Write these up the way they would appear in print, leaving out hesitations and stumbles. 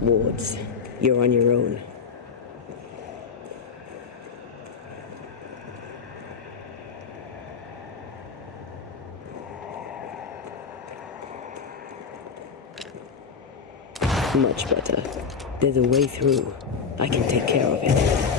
wards. You're on your own. Much better. There's a way through. I can take care of it.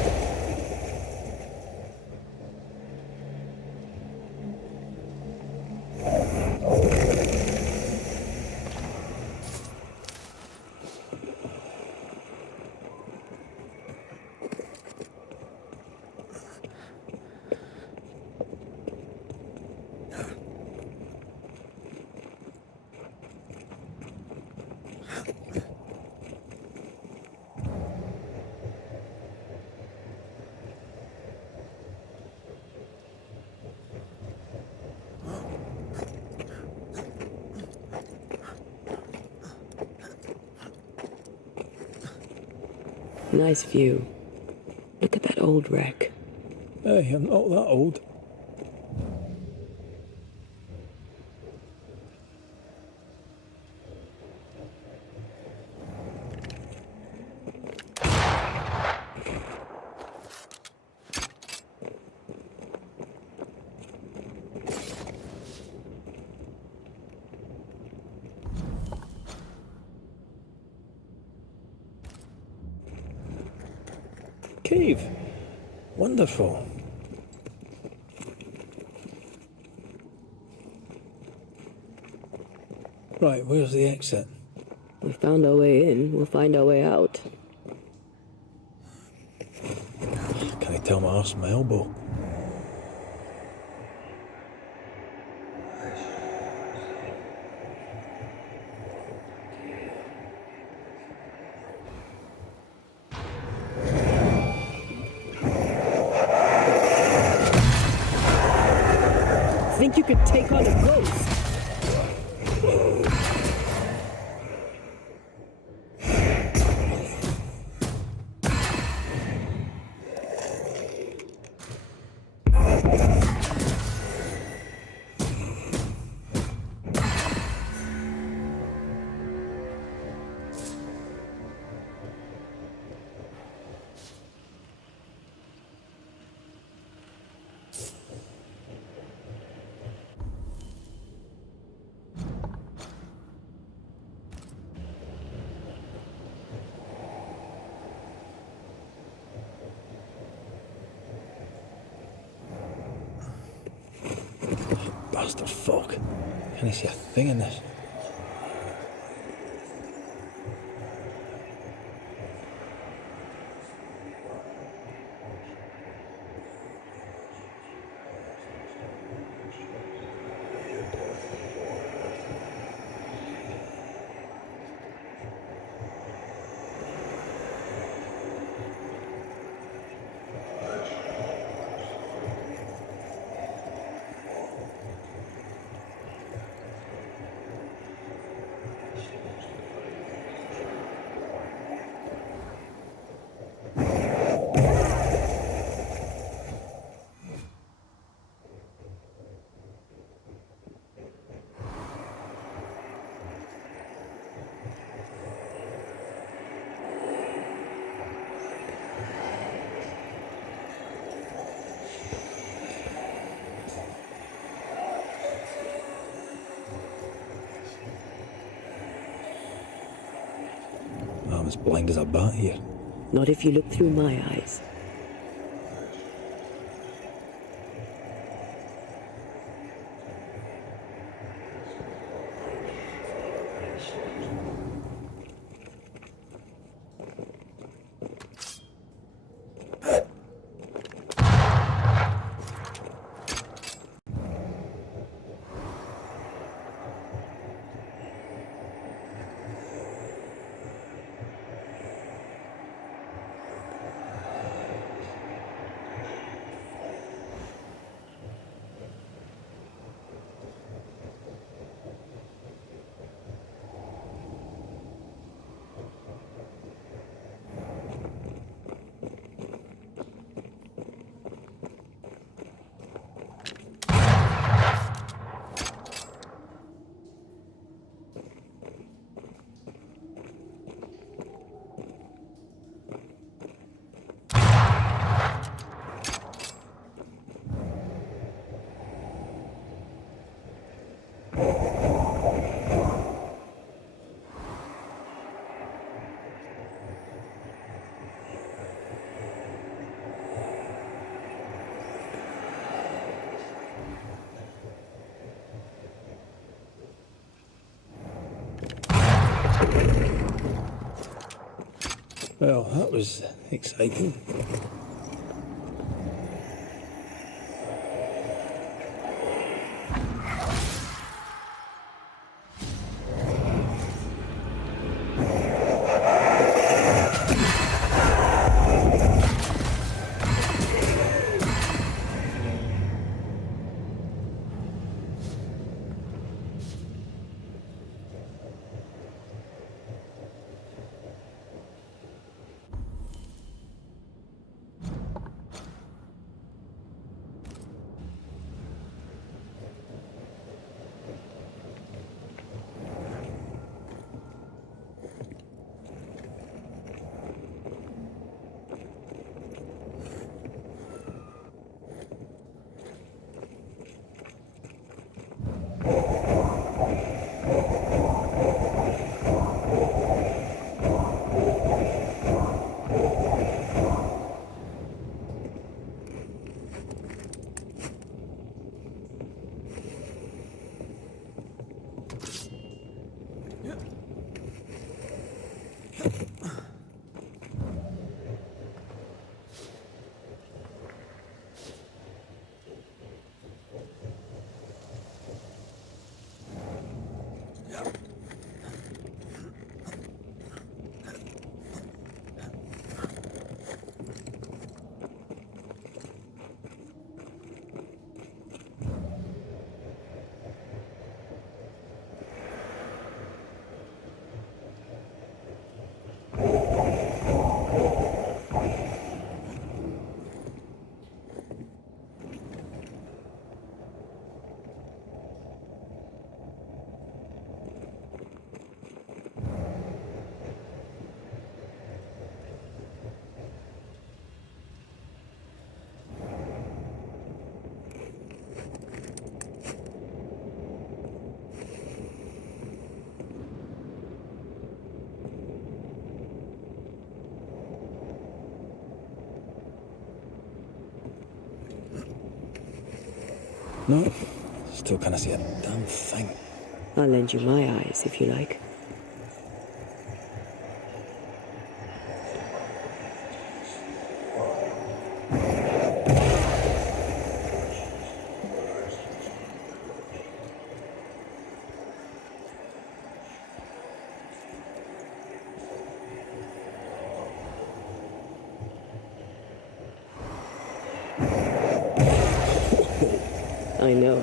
Nice view. Look at that old wreck. Hey, I'm not that old. Cave. Wonderful. Right, where's the exit? We found our way in, we'll find our way out. Can I tell my arse from my elbow? Think you could take on a ghost? Bastard fog. Can I see a thing in this? I'm as blind as a bat here. Not if you look through my eyes. Well, that was exciting. No, still can't see a damn thing. I'll lend you my eyes if you like. I know.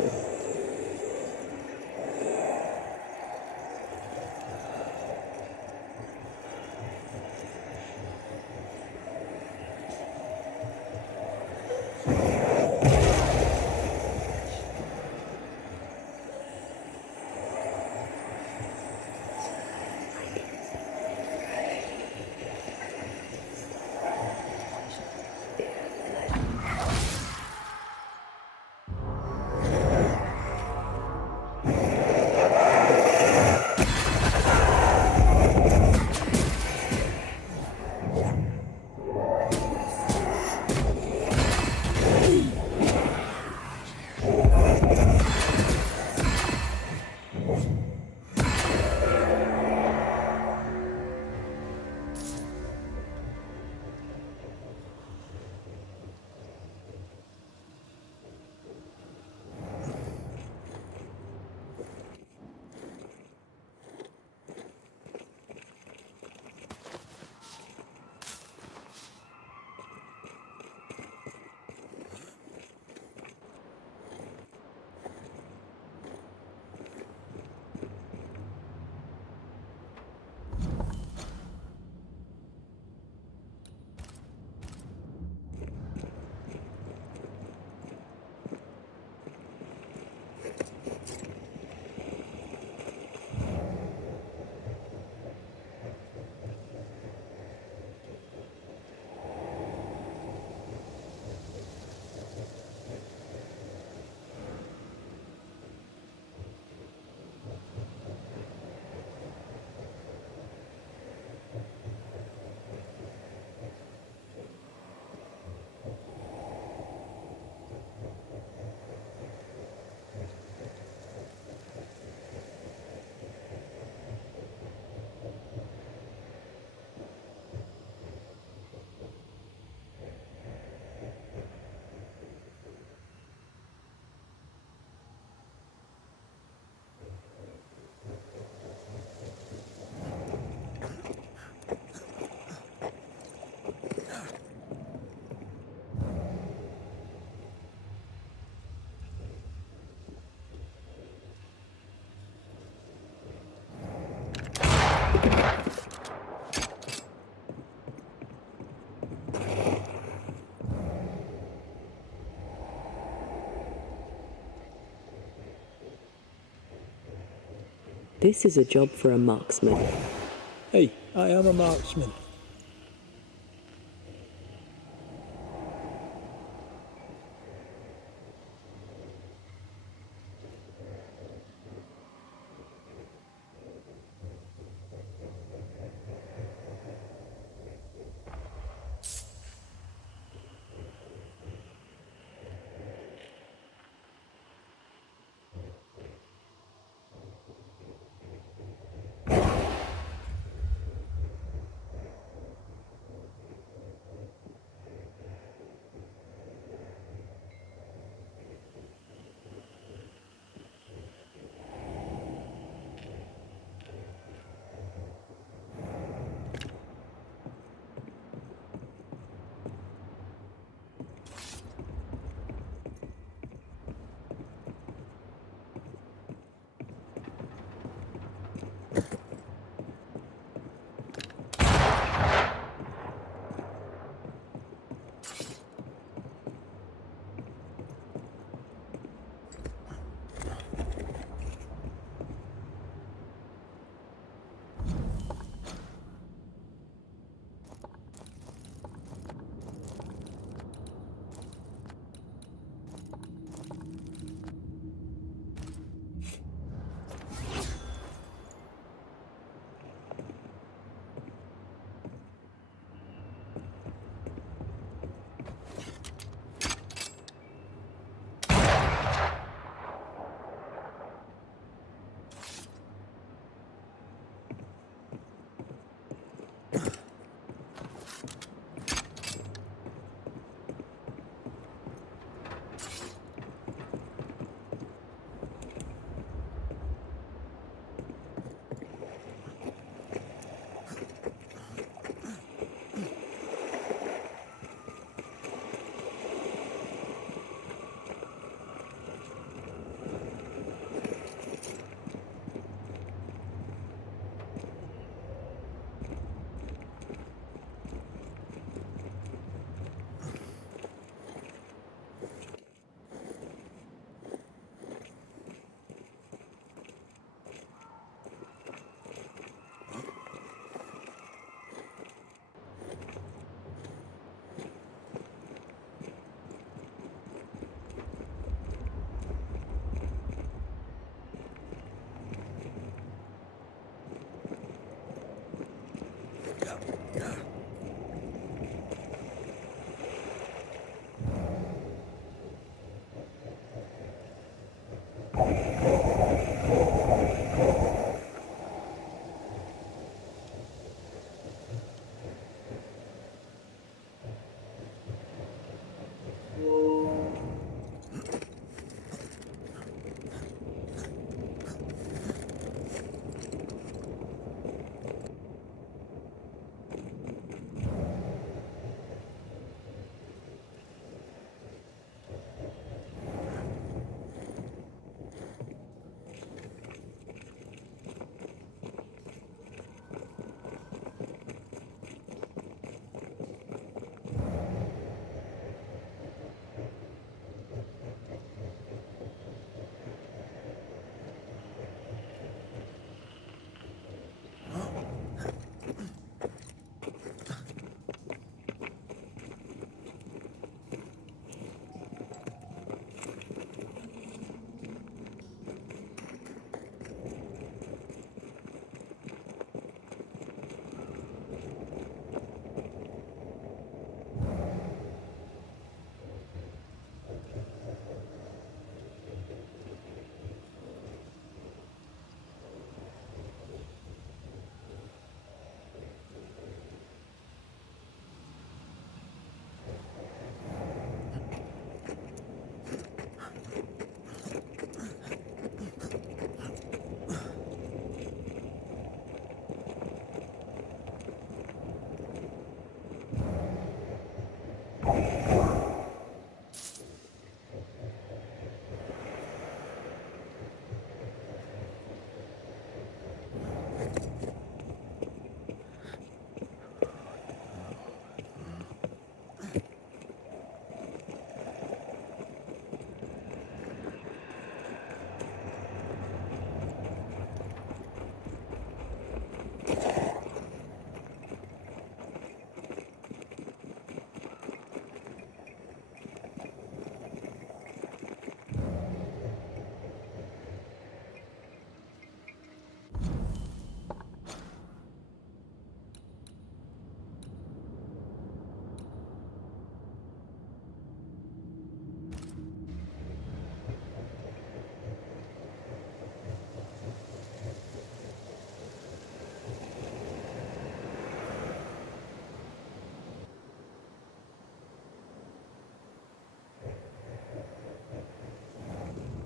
This is a job for a marksman. Hey, I am a marksman.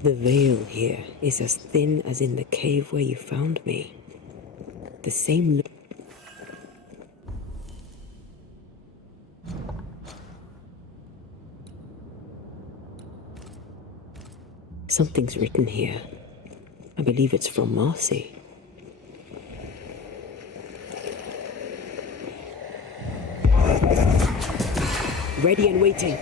The veil here is as thin as in the cave where you found me. The same. Something's written here. I believe it's from Marcy. Ready and waiting.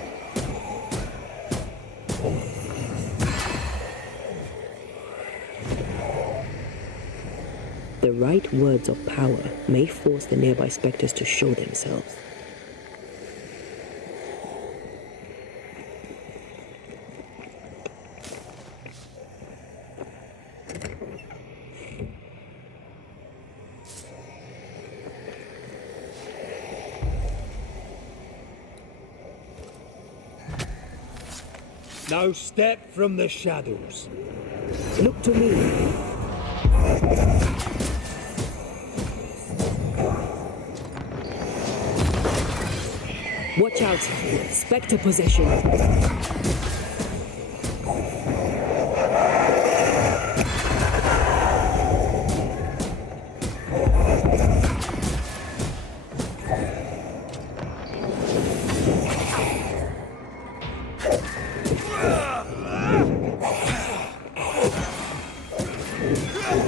The right words of power may force the nearby specters to show themselves. Now step from the shadows. Look to me. Watch out. Spectre possession.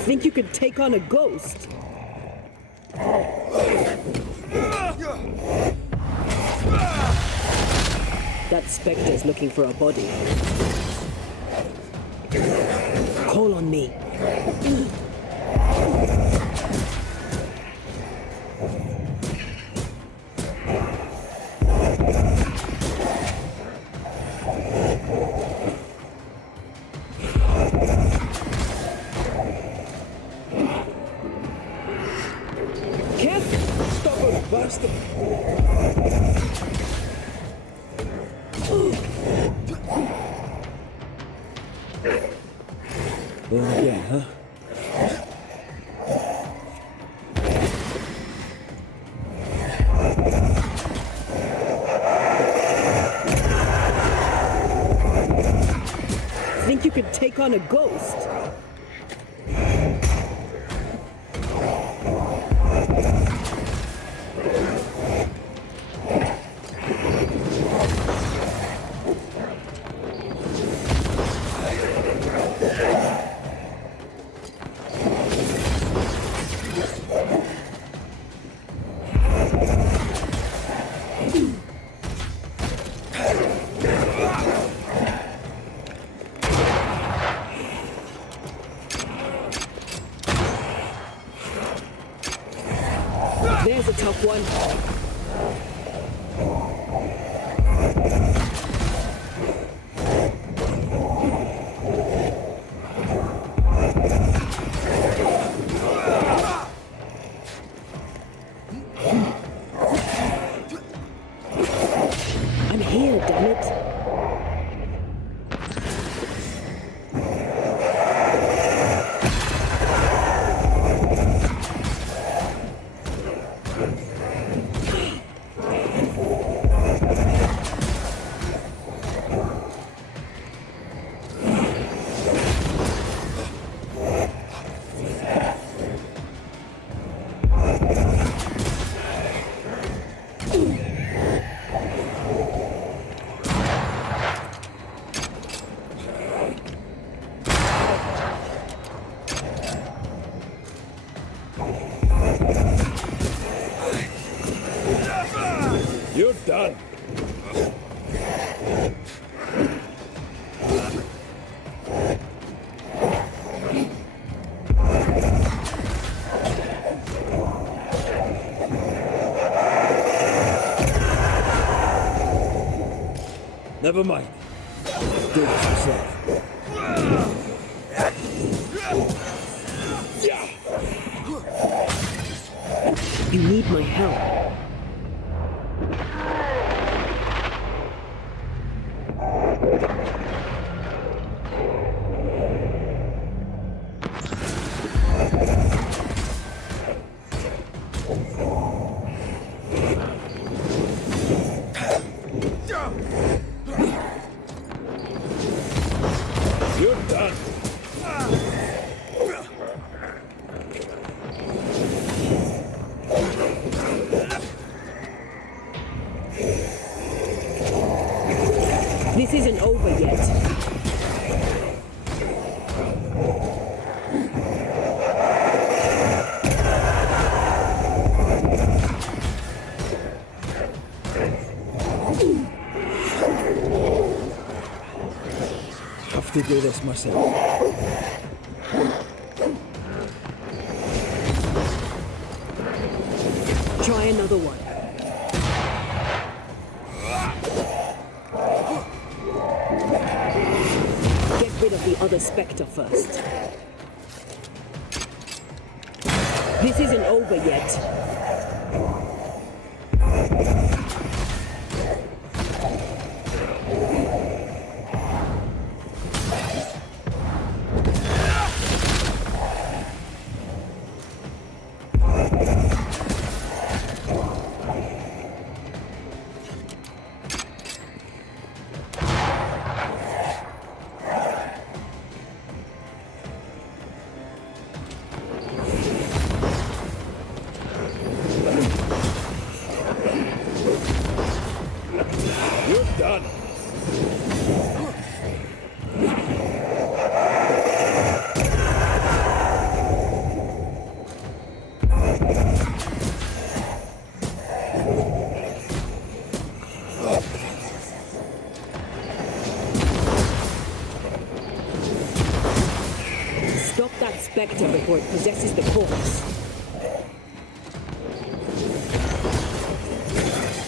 Think you could take on a ghost? That specter's looking for a body. Call on me. Stubborn bastard! Well, again, huh? Think you could take on a ghost? There's a tough one. I'm here, damn it. You're done. Never mind. Do this yourself. You need my help. You're This isn't over yet. Have to do this myself. Try another one. Get rid of the other Spectre first. This isn't over yet. You're done. Stop that Spectre before it possesses the corpse.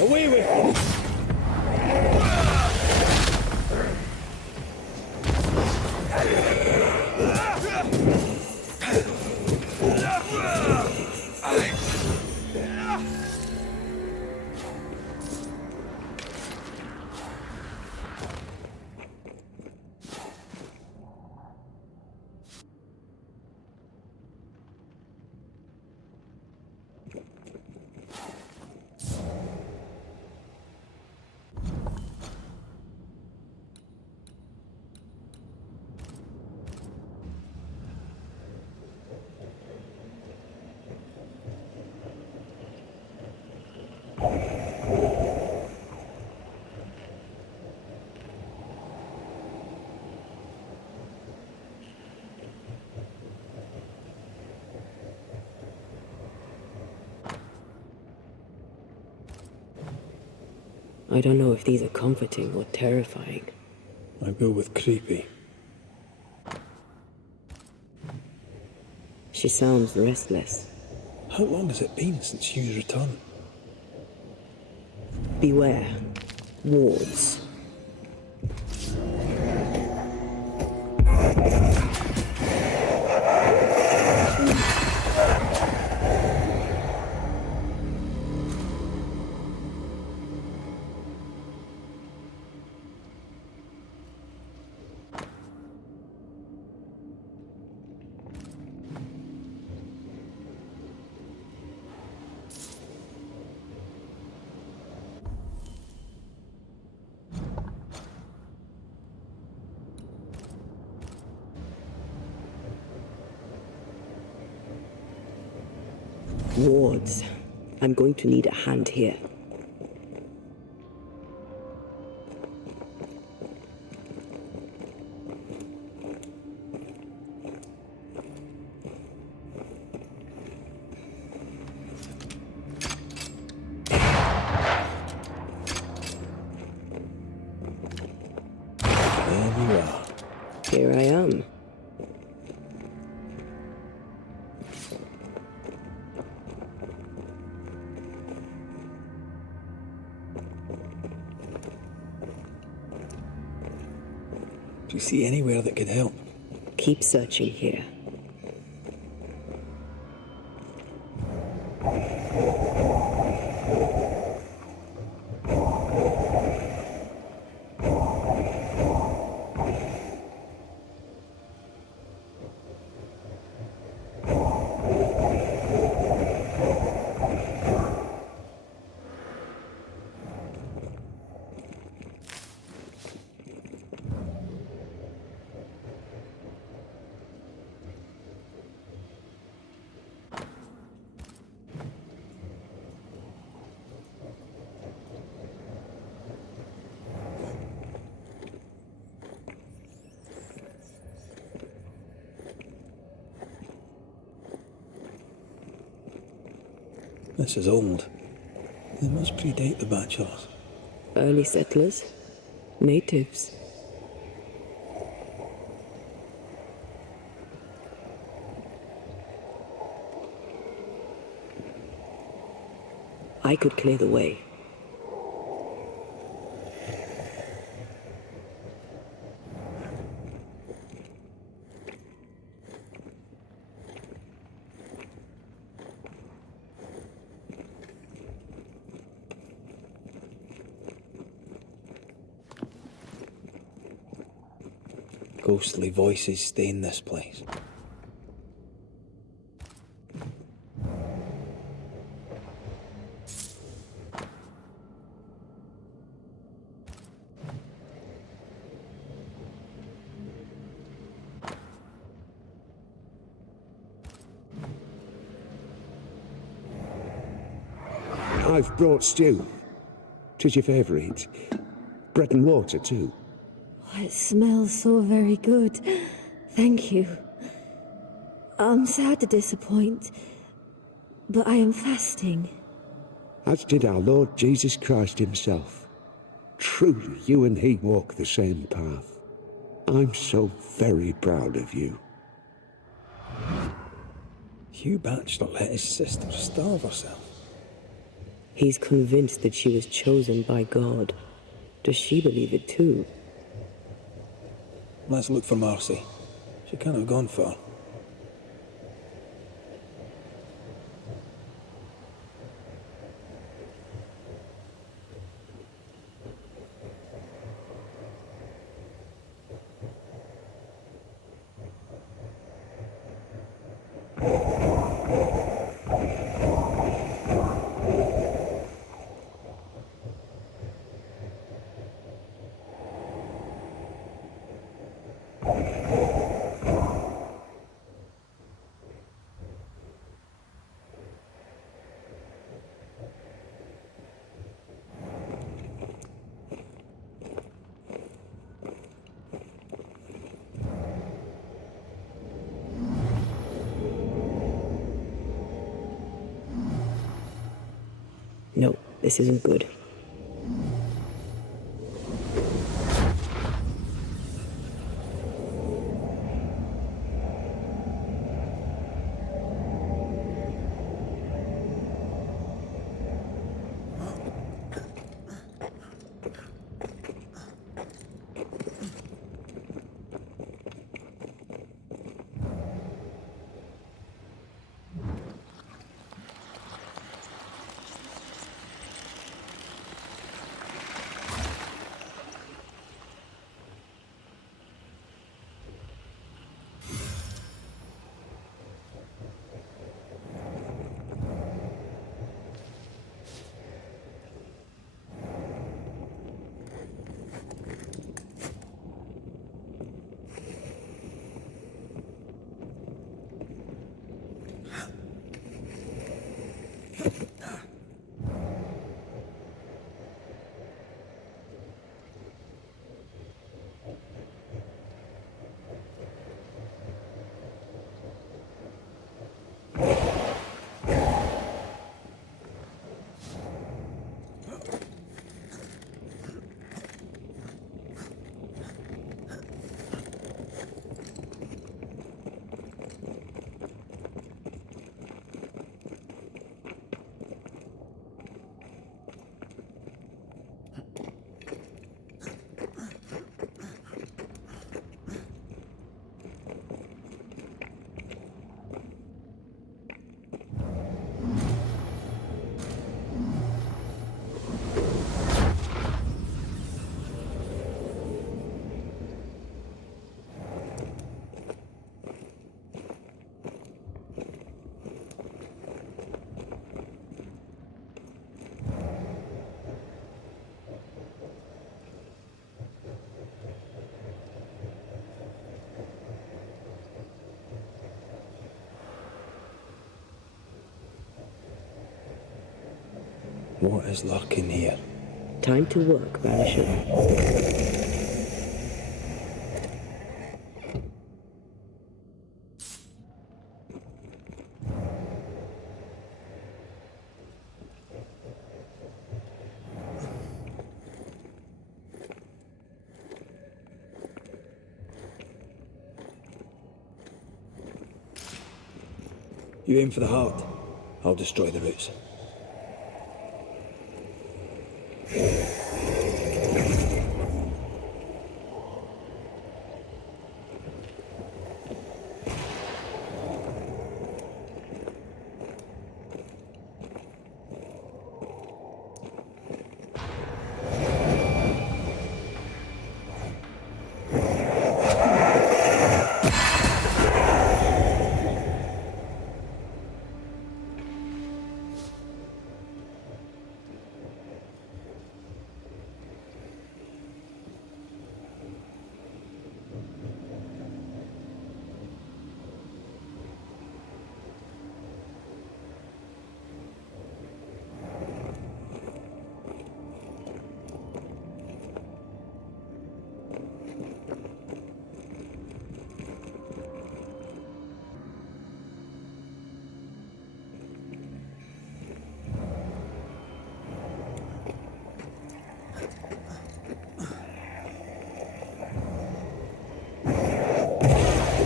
Away with you. I don't know if these are comforting or terrifying. I go with creepy. She sounds restless. How long has it been since Hugh's return? Beware. Wards. Wards. I'm going to need a hand here. There you are. Here I am. Do you see anywhere that could help? Keep searching here. This is old. It must predate the Bachelors. Early settlers? Natives? I could clear the way. Ghostly voices stain this place. I've brought stew. 'Tis your favourite. Bread and water, too. It smells so very good. Thank you. I'm sad to disappoint, but I am fasting. As did our Lord Jesus Christ himself. Truly, you and he walk the same path. I'm so very proud of you. Hugh Batchelor let his sister starve herself. He's convinced that she was chosen by God. Does she believe it too? Let's look for Marcy. She can't have gone far. No, this isn't good. What is lurking here? Time to work, Banisher. You aim for the heart. I'll destroy the roots.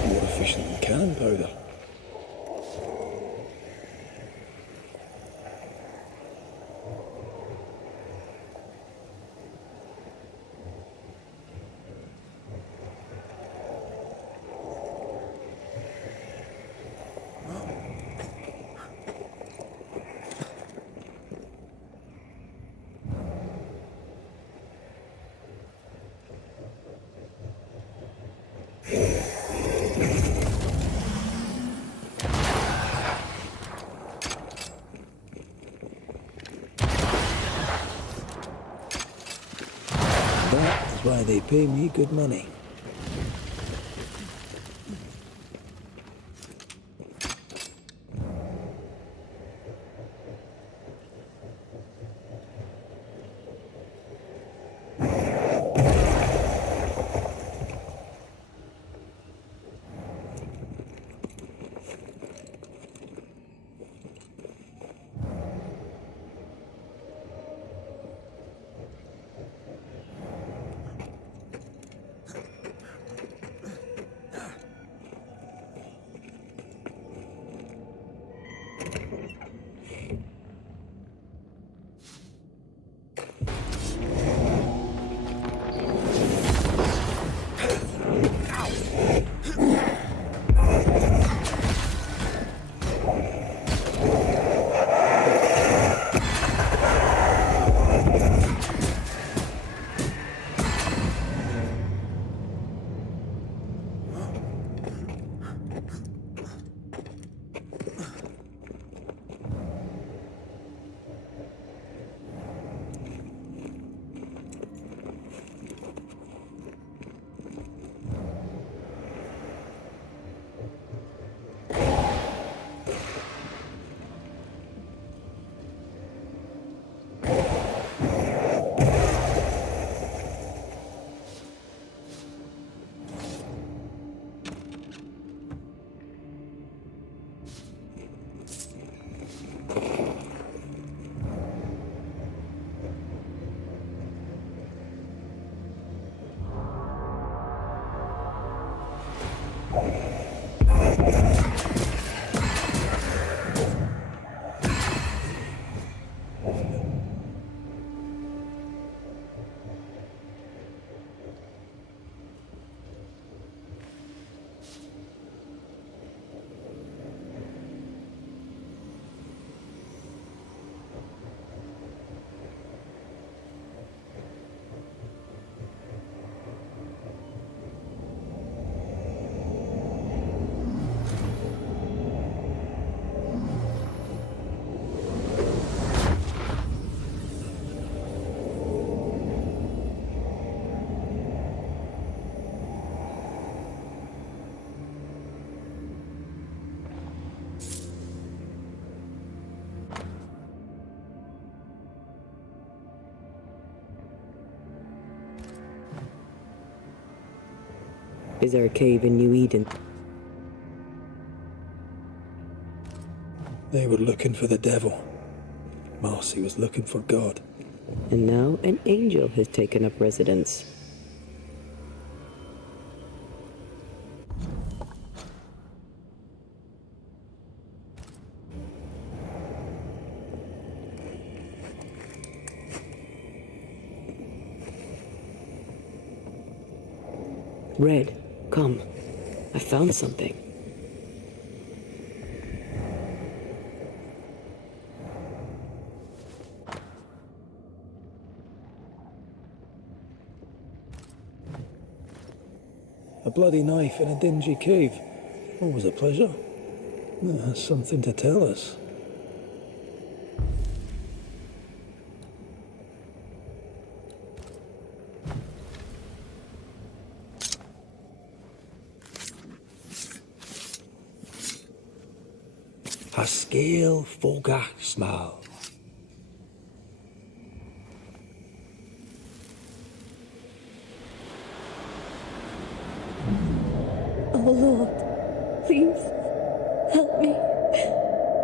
More efficient than cannon powder. That's why they pay me good money. Is there a cave in New Eden? They were looking for the devil. Marcy was looking for God. And now an angel has taken up residence. Red, come. I found something. A bloody knife in a dingy cave. Always a pleasure. Something to tell us. Pascal Fogasmal. Oh Lord, please, help me.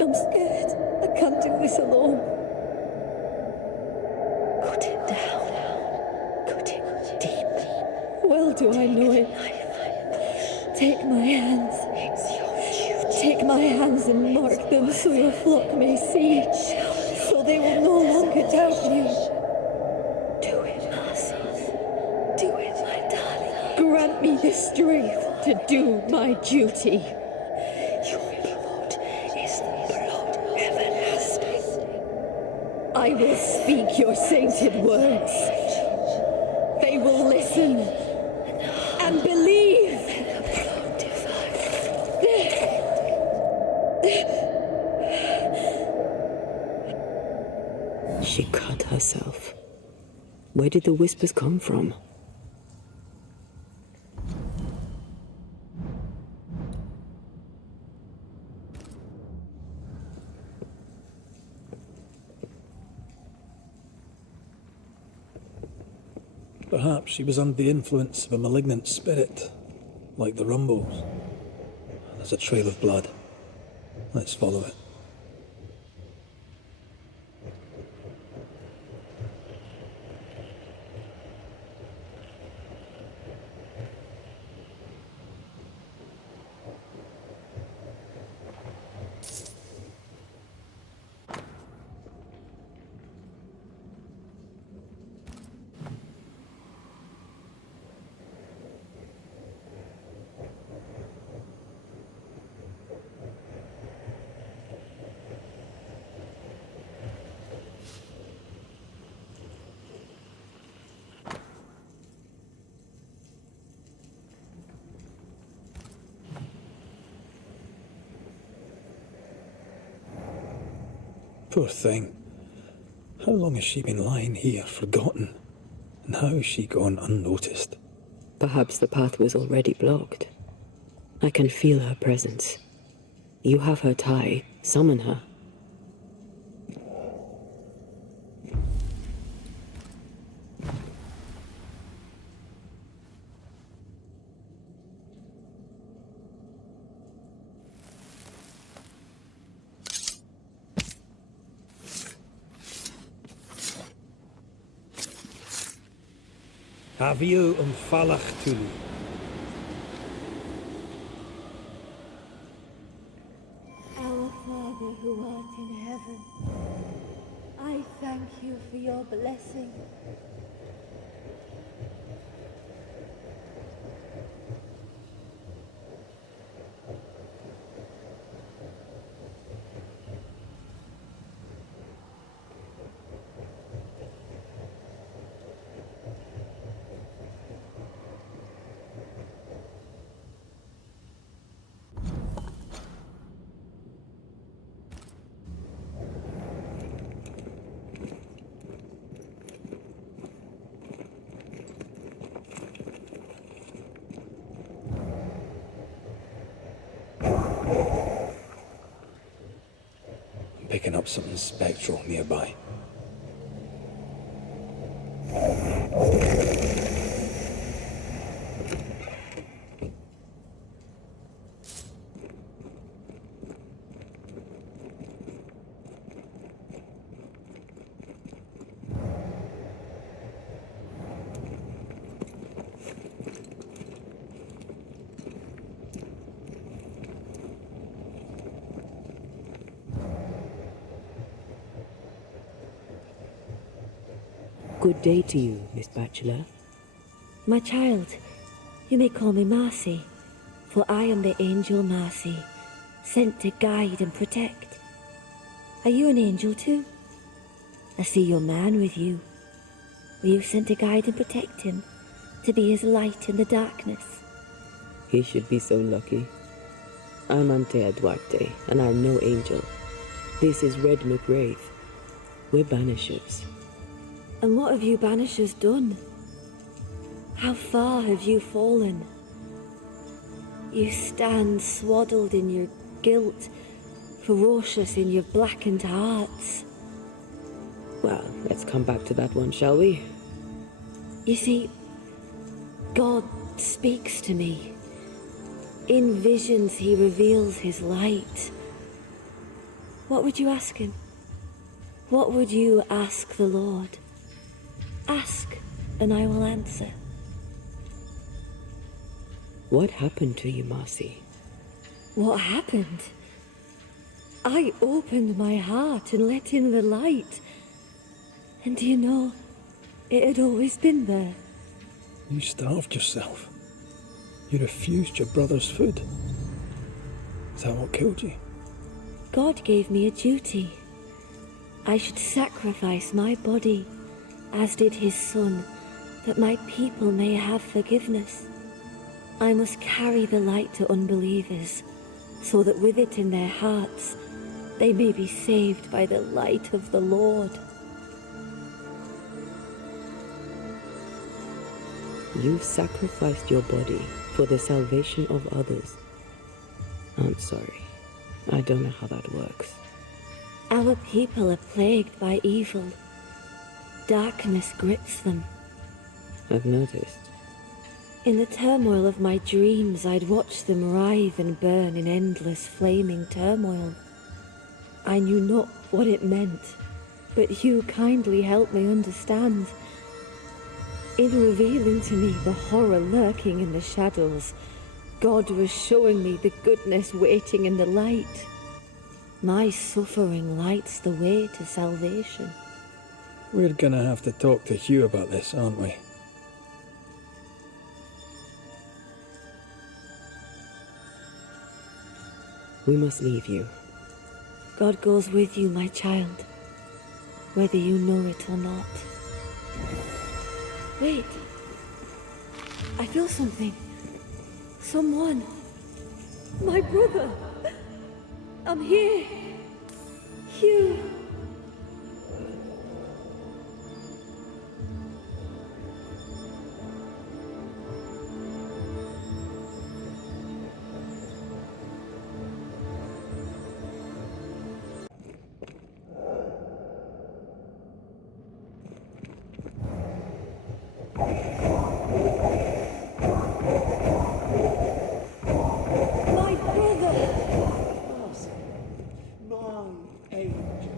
I'm scared. I can't do this alone. Cut it down. Cut it deep. Well do I know it. Take my hands. Take my hands and mark them so your flock may see, so they will no longer doubt you. Do it, Marcy. Do it, my darling. Grant me the strength to do my duty. Your blood is the blood everlasting. I will speak your sainted words. They will listen and believe. She cut herself. Where did the whispers come from? Perhaps she was under the influence of a malignant spirit, like the Rumbles. There's a trail of blood. Let's follow it. Poor thing. How long has she been lying here, forgotten? And how has she gone unnoticed? Perhaps the path was already blocked. I can feel her presence. You have her tie. Summon her. Haviu falach tulu. Our Father who art in heaven, I thank you for your blessing. Picking up something spectral nearby. Good day to you, Miss Bachelor. My child, You may call me Marcy, for I am the angel Marcy, sent to guide and protect. Are you an angel too? I see your man with you. Were you sent to guide and protect him, to be his light in the darkness? He should be so lucky. I'm Antea Duarte, and I'm no angel. This is Red McRae. We're Banishers. And what have you Banishers done? How far have you fallen? You stand swaddled in your guilt, ferocious in your blackened hearts. Well, let's come back to that one, shall we? You see, God speaks to me. In visions he reveals his light. What would you ask him? What would you ask the Lord? Ask, and I will answer. What happened to you, Marcy? What happened? I opened my heart and let in the light. And do you know, it had always been there. You starved yourself. You refused your brother's food. Is that what killed you? God gave me a duty. I should sacrifice my body, as did his son, that my people may have forgiveness. I must carry the light to unbelievers, so that with it in their hearts, they may be saved by the light of the Lord. You sacrificed your body for the salvation of others. I'm sorry. I don't know how that works. Our people are plagued by evil. Darkness grips them. I've noticed. In the turmoil of my dreams, I'd watch them writhe and burn in endless flaming turmoil. I knew not what it meant, but you kindly helped me understand. In revealing to me the horror lurking in the shadows, God was showing me the goodness waiting in the light. My suffering lights the way to salvation. We're gonna have to talk to Hugh about this, aren't we? We must leave you. God goes with you, my child, whether you know it or not. Wait. I feel something. Someone. My brother. I'm here. Hugh. My brother. My angel.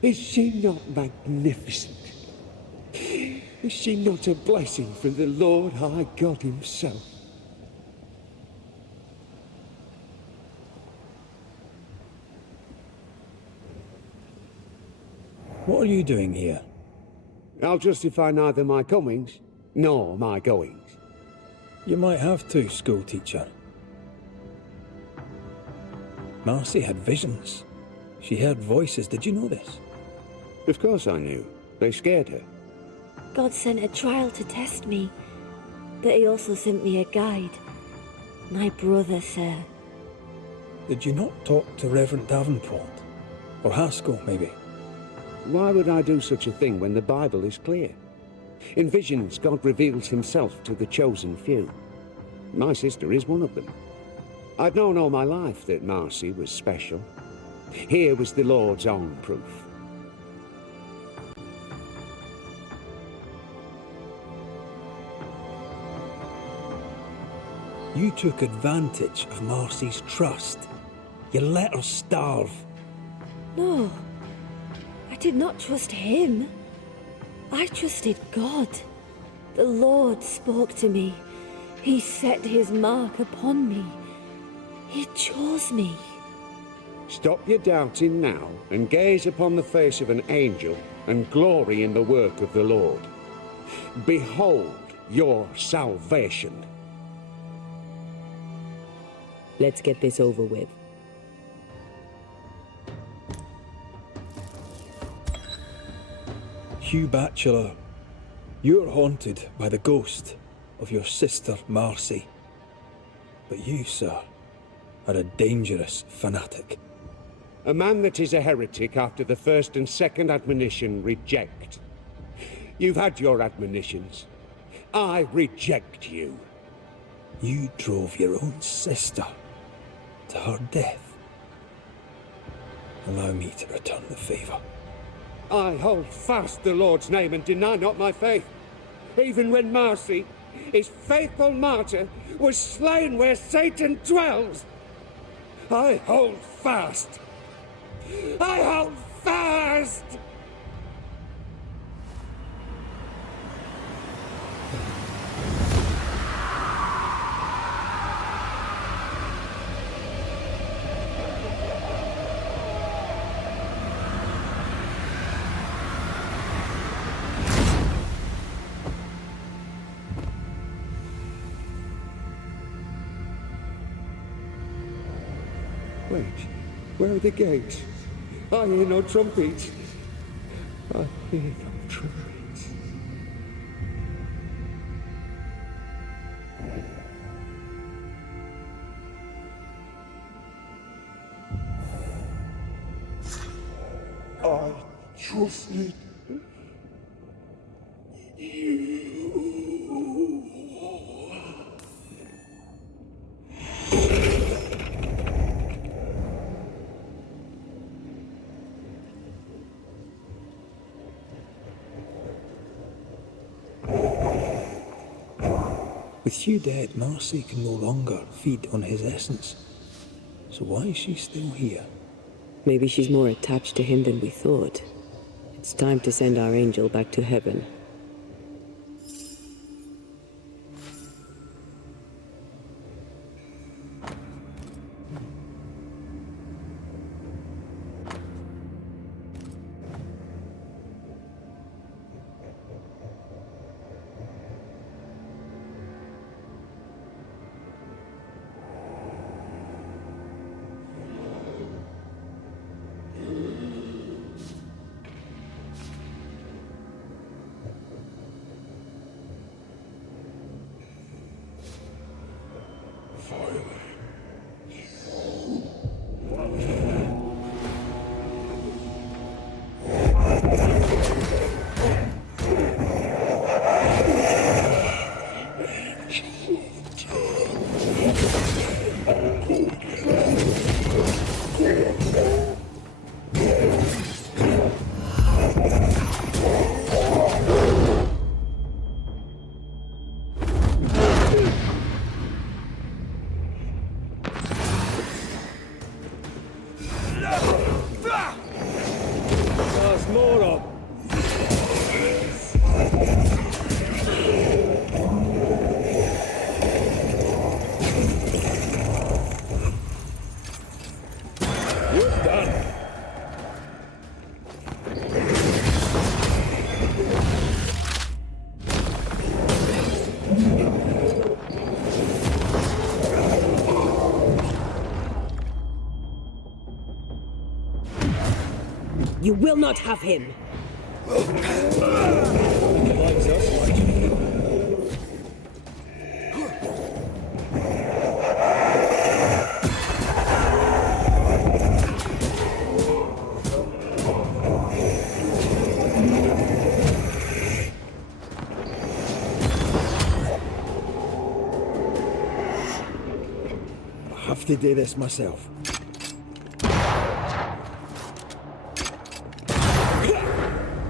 Is she not magnificent? Is she not a blessing from the Lord High God himself? What are you doing here? I'll justify neither my comings nor my goings. You might have to, school teacher. Marcy had visions. She heard voices. Did you know this? Of course I knew. They scared her. God sent a trial to test me, but he also sent me a guide. My brother, sir. Did you not talk to Reverend Davenport? Or Haskell, maybe? Why would I do such a thing when the Bible is clear? In visions, God reveals himself to the chosen few. My sister is one of them. I'd known all my life that Marcy was special. Here was the Lord's own proof. You took advantage of Marcy's trust. You let her starve. No, I did not trust him. I trusted God. The Lord spoke to me. He set his mark upon me. He chose me. Stop your doubting now, and gaze upon the face of an angel, and glory in the work of the Lord. Behold your salvation. Let's get this over with. Hugh Batchelor, you're haunted by the ghost of your sister Marcy. But you, sir, are a dangerous fanatic. A man that is a heretic after the first and second admonition reject. You've had your admonitions. I reject you. You drove your own sister to her death. Allow me to return the favour. I hold fast the Lord's name and deny not my faith. Even when Marcy, his faithful martyr, was slain where Satan dwells. I hold fast. I hold fast! Wait, where are the gates? I hear no trumpets. I hear no trumpets. I trusted you. With Hugh dead, Marcy can no longer feed on his essence. So why is she still here? Maybe she's more attached to him than we thought. It's time to send our angel back to heaven. There's more of. You're done. You will not have him! Likes us much. I have to do this myself.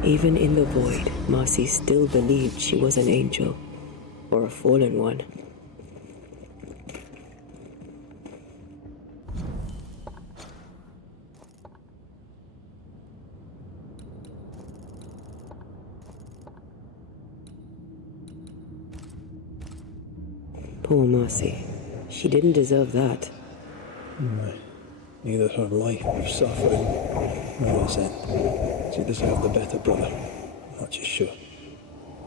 Even in the void, Marcy still believed she was an angel, or a fallen one. Poor Marcy. She didn't deserve that. Neither her life of suffering nor his end. She deserved the better brother. That's just sure.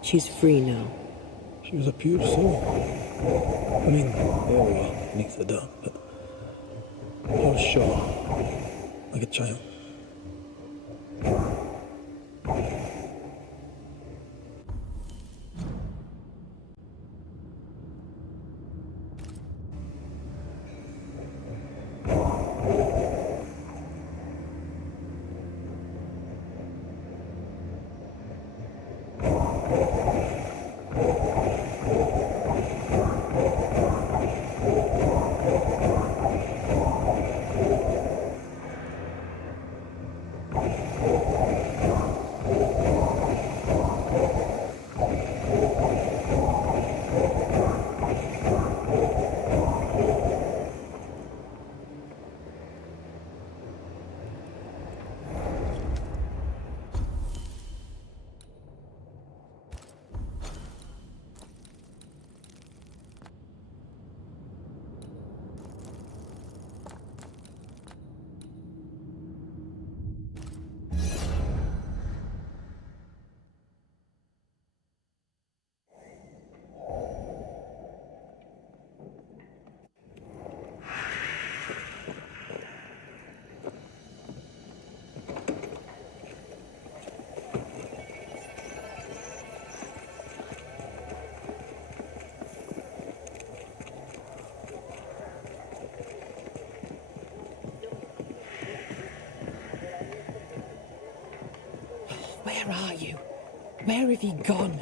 She's free now. She was a pure soul. I mean, they all were beneath the dirt, but I was sure, like a child. Where are you? Where have you gone?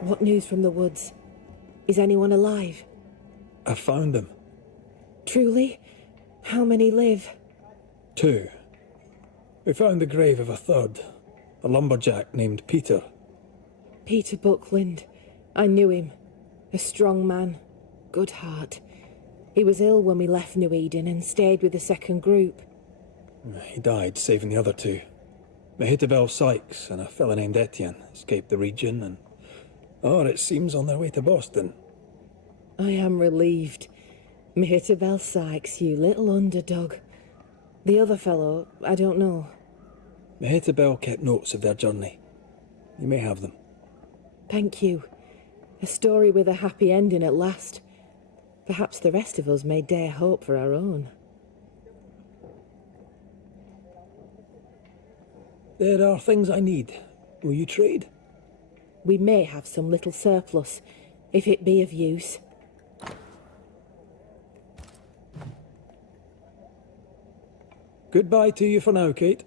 What news from the woods? Is anyone alive? I found him. Truly? How many live? 2. We found the grave of a third, a lumberjack named Peter. Peter Buckland. I knew him. A strong man. Good heart. He was ill when we left New Eden and stayed with the second group. He died saving the other 2. Mehitabel Sykes and a fella named Etienne escaped the region and... it seems on their way to Boston. I am relieved. Mehitabel Sykes, you little underdog. The other fellow, I don't know. Mehitabel kept notes of their journey. You may have them. Thank you. A story with a happy ending at last. Perhaps the rest of us may dare hope for our own. There are things I need. Will you trade? We may have some little surplus, if it be of use. Goodbye to you for now, Kate.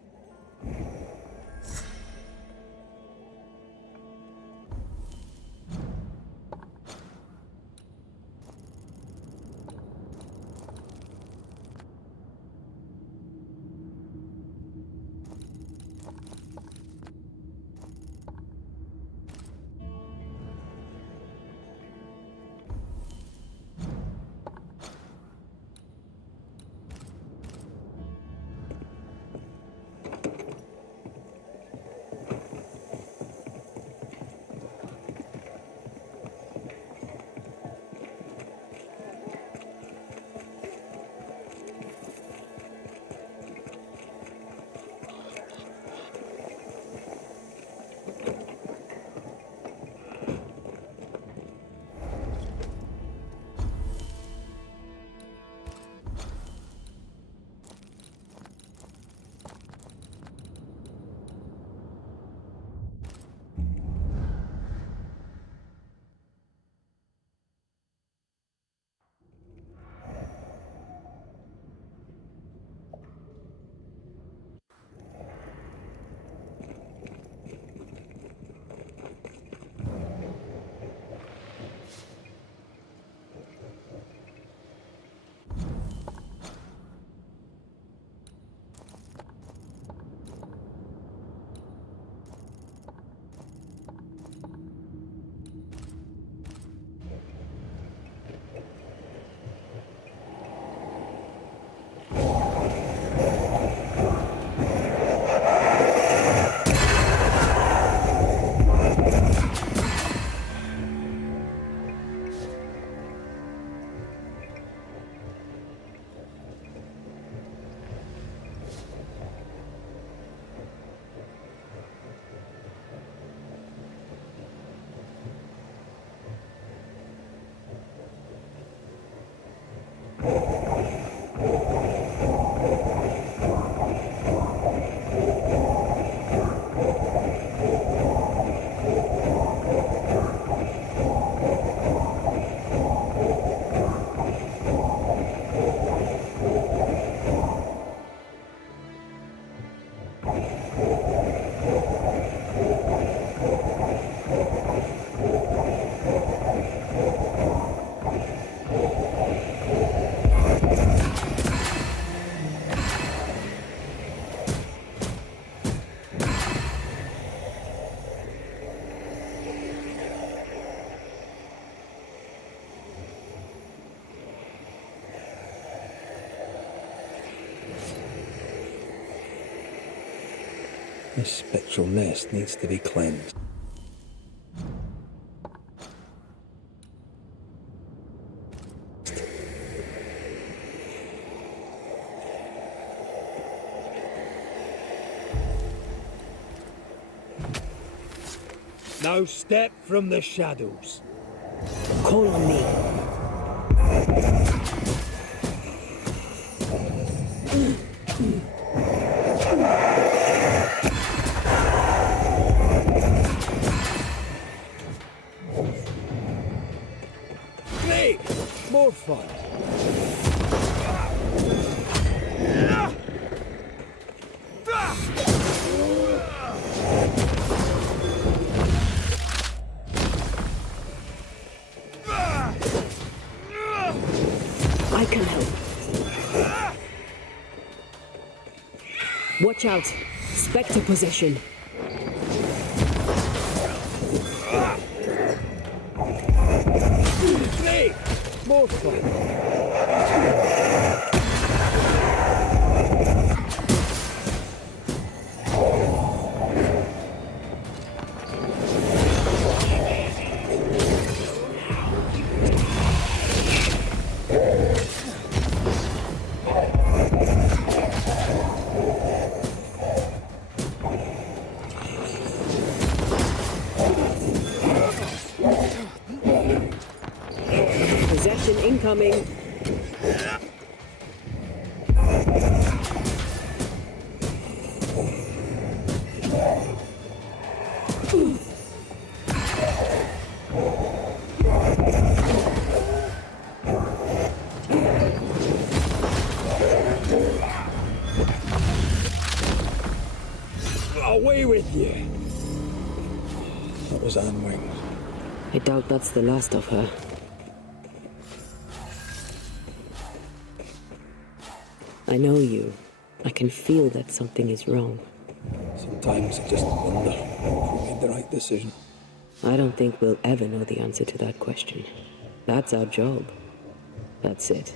This spectral nest needs to be cleansed. Now step from the shadows. Call on me. Great! More fun. I can help. Watch out. Spectre possession. Great! More fun. Possession incoming. Away with you. That was Anne Wings. I doubt that's the last of her. I know you. I can feel that something is wrong. Sometimes I just wonder if we made the right decision. I don't think we'll ever know the answer to that question. That's our job. That's it.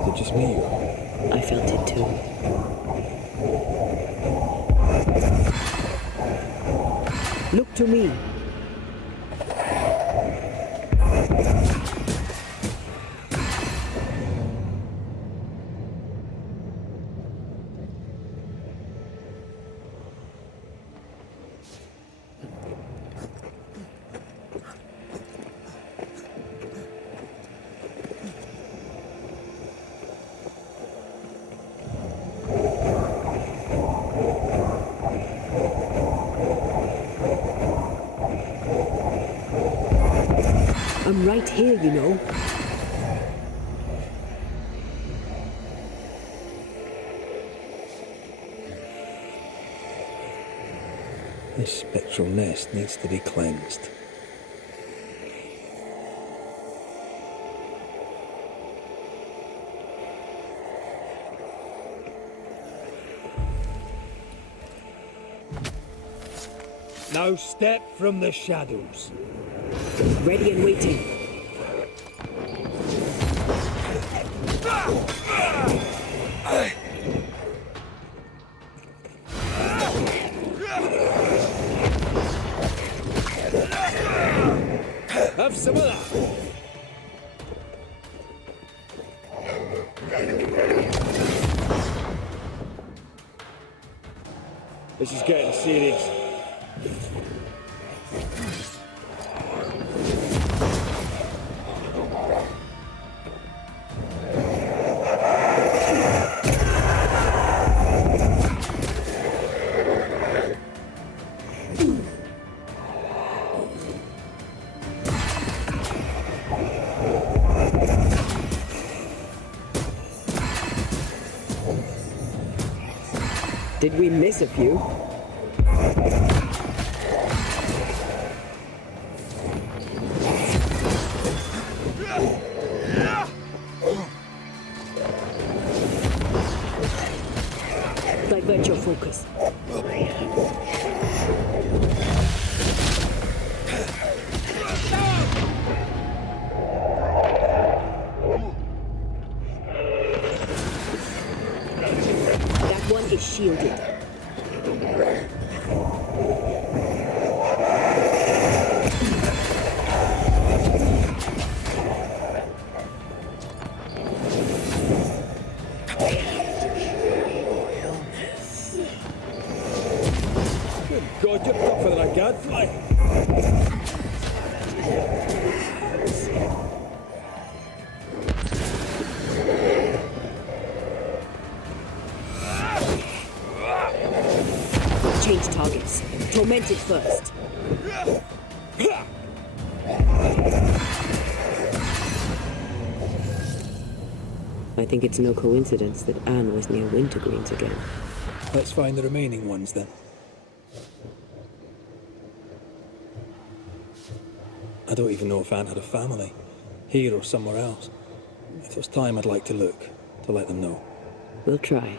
Is it just me or... I felt it too. Look to me. I'm right here, you know. This spectral nest needs to be cleansed. Now step from the shadows. Ready and waiting. Have some of that. This is getting serious. Did we miss a few? Divert your focus. That one is shielded. God, you're tougher than a gadfly. Change targets. Tormented first. I think it's no coincidence that Anne was near Wintergreens again. Let's find the remaining ones then. I don't even know if Anne had a family, here or somewhere else. If there's time, I'd like to look, to let them know. We'll try.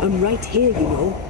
I'm right here, you know.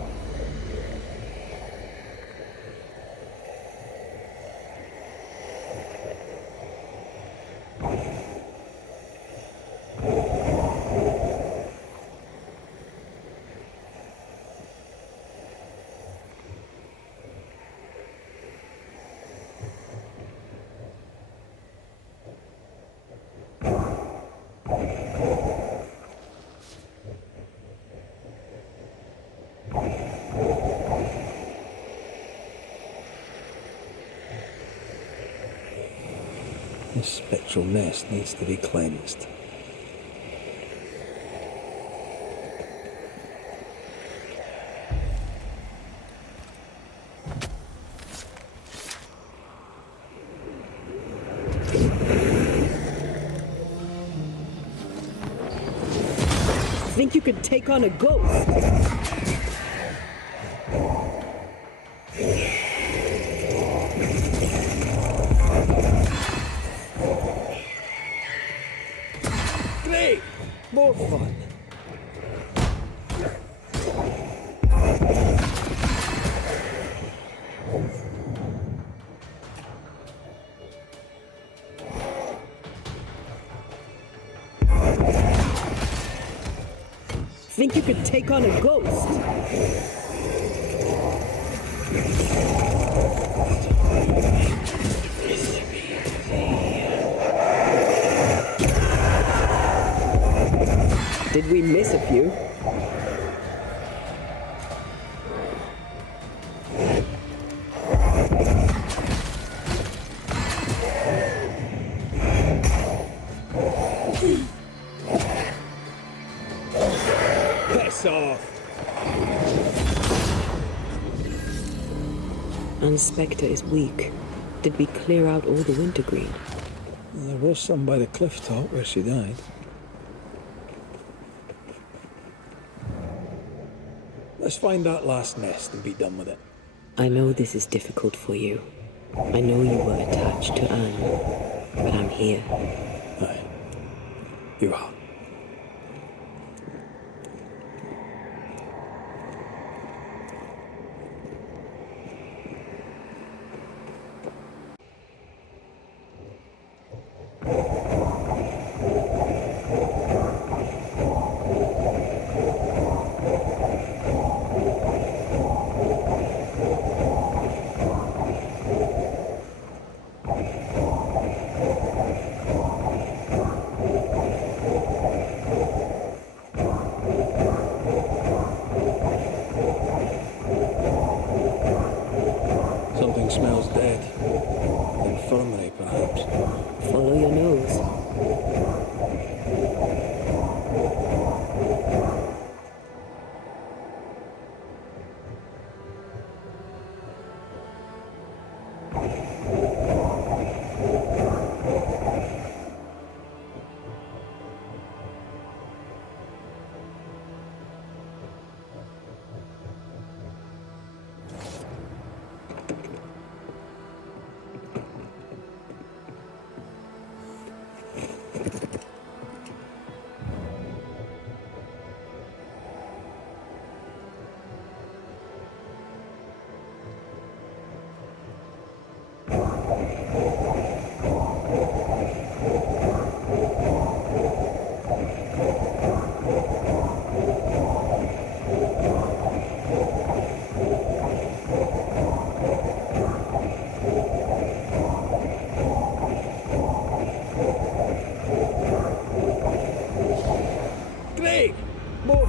This spectral nest needs to be cleansed. Think you could take on a ghost? Great! More fun. think you could take on a ghost? Did we miss a few? Piss off! And Spectre is weak. Did we clear out all the wintergreen? There was some by the cliff top where she died. Let's find that last nest and be done with it. I know this is difficult for you. I know you were attached to Anne, but I'm here. Aye. You are. Something smells dead. Infirmary, perhaps. Follow your nose. Craig! Move!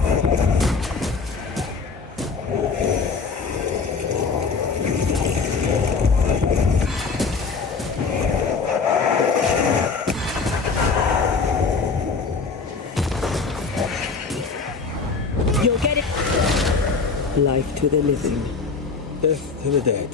You'll get it. Life to the living. Death to the dead.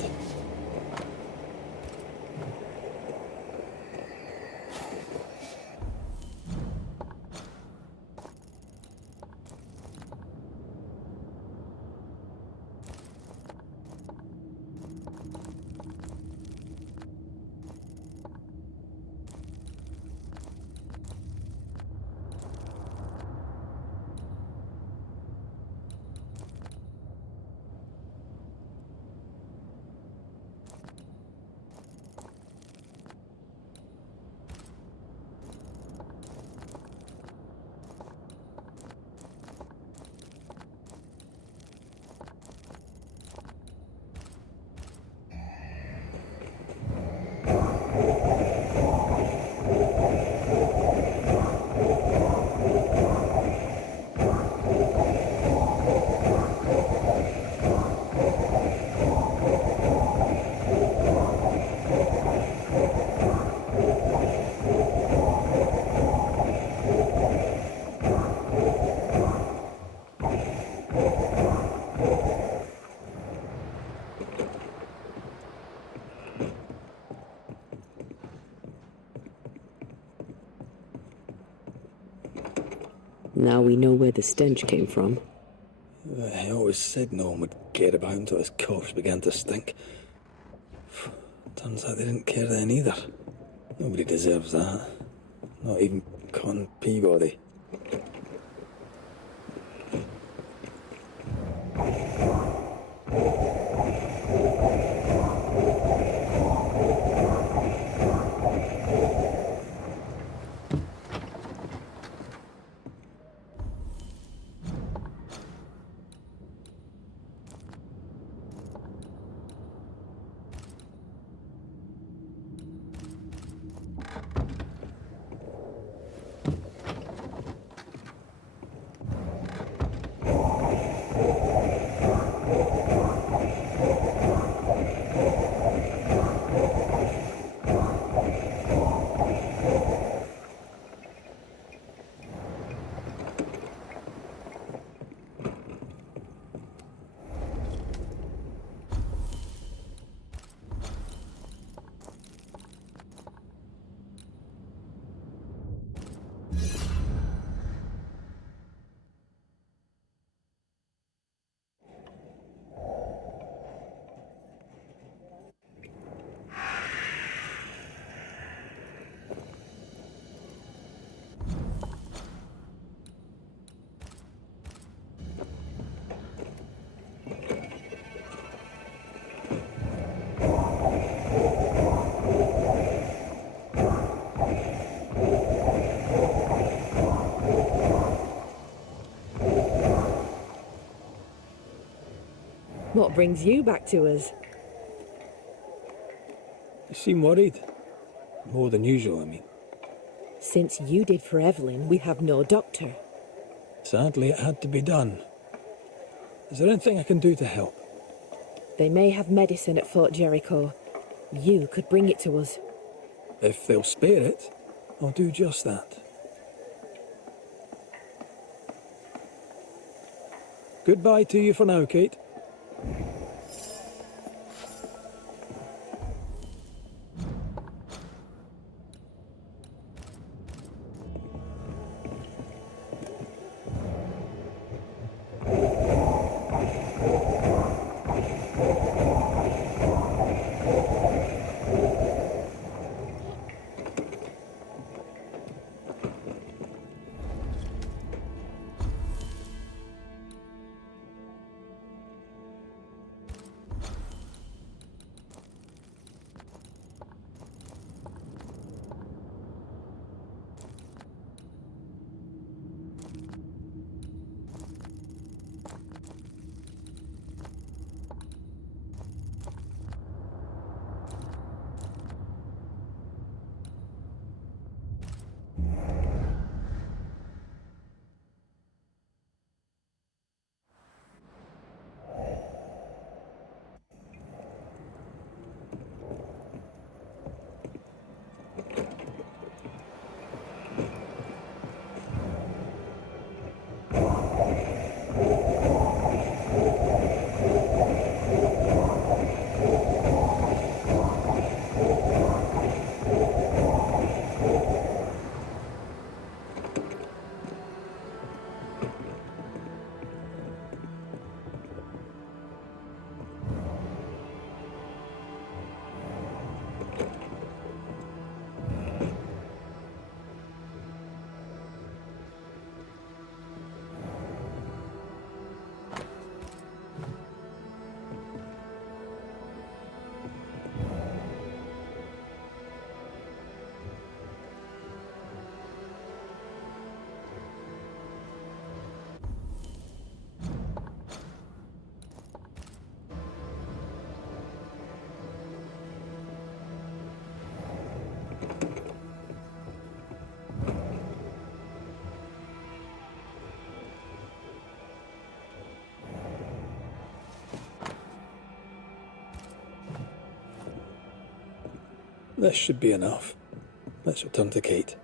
Now we know where the stench came from. I always said no one would care about him until his corpse began to stink. Turns out they didn't care then either. Nobody deserves that. Not even Con Peabody. What brings you back to us? You seem worried. More than usual, I mean. Since you did for Evelyn, we have no doctor. Sadly, it had to be done. Is there anything I can do to help? They may have medicine at Fort Jericho. You could bring it to us. If they'll spare it, I'll do just that. Goodbye to you for now, Kate. This should be enough. Let's return to Kate.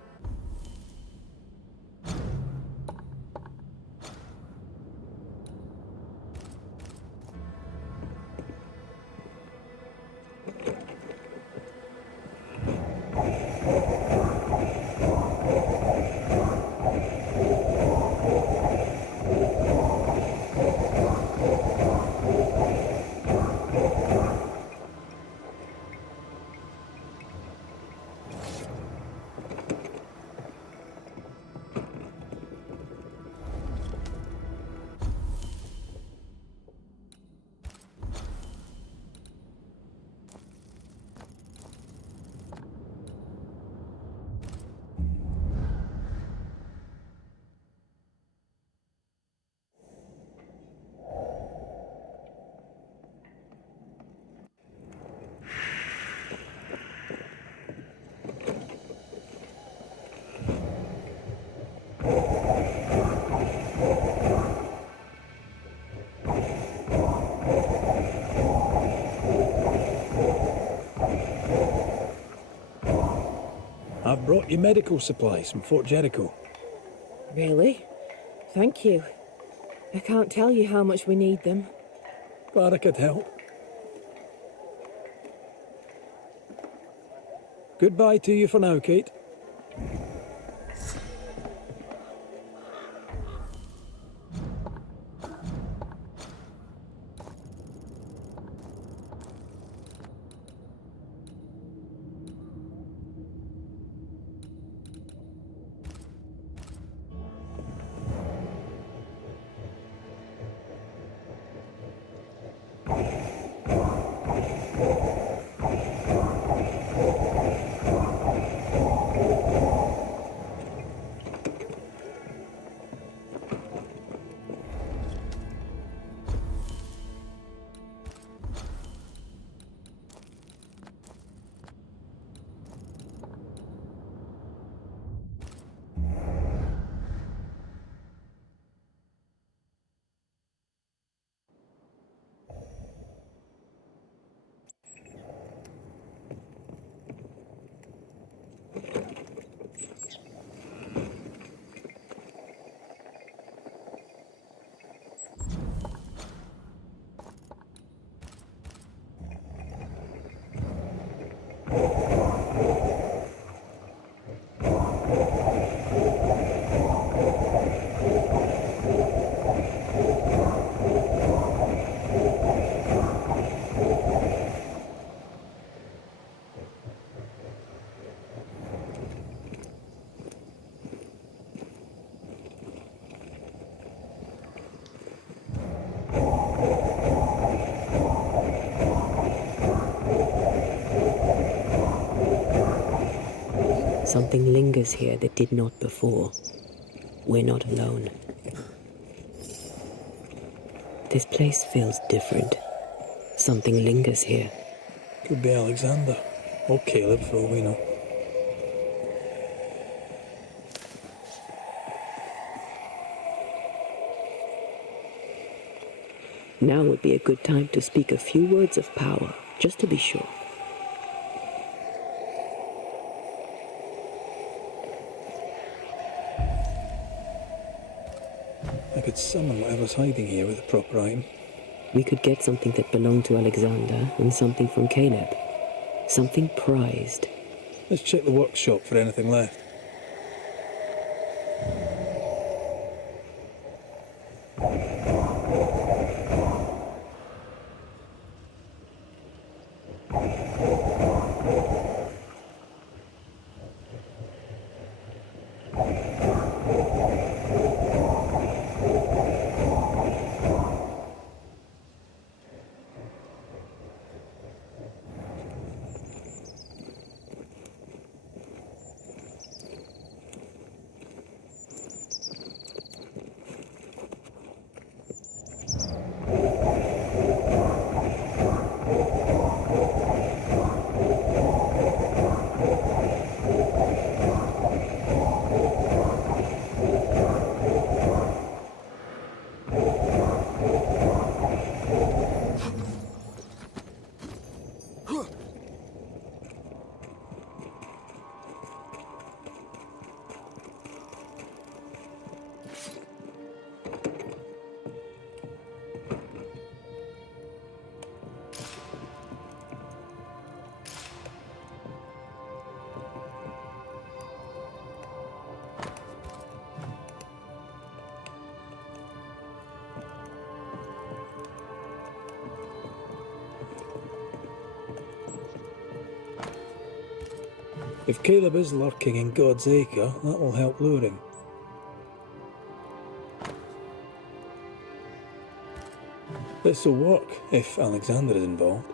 I've brought you medical supplies from Fort Jericho. Really? Thank you. I can't tell you how much we need them. Glad I could help. Goodbye to you for now, Kate. Something lingers here that did not before. We're not alone. This place feels different. Something lingers here. Could be Alexander. Or Caleb, for all we know. Now would be a good time to speak a few words of power, just to be sure. I could summon whatever's hiding here with a proper item. We could get something that belonged to Alexander and something from Caleb. Something prized. Let's check the workshop for anything left. If Caleb is lurking in God's Acre, that will help lure him. This will work if Alexander is involved.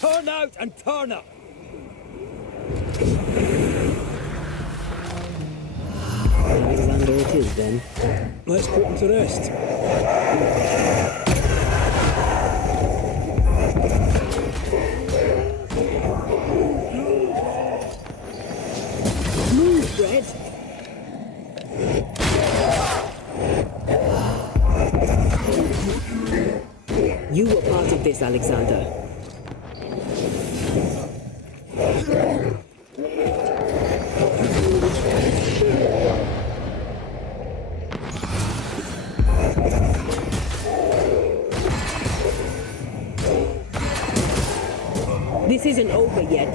Turn out and turn up! Alexander it is, then. Let's put him to rest. Move, Red! You were part of this, Alexander. This isn't over yet.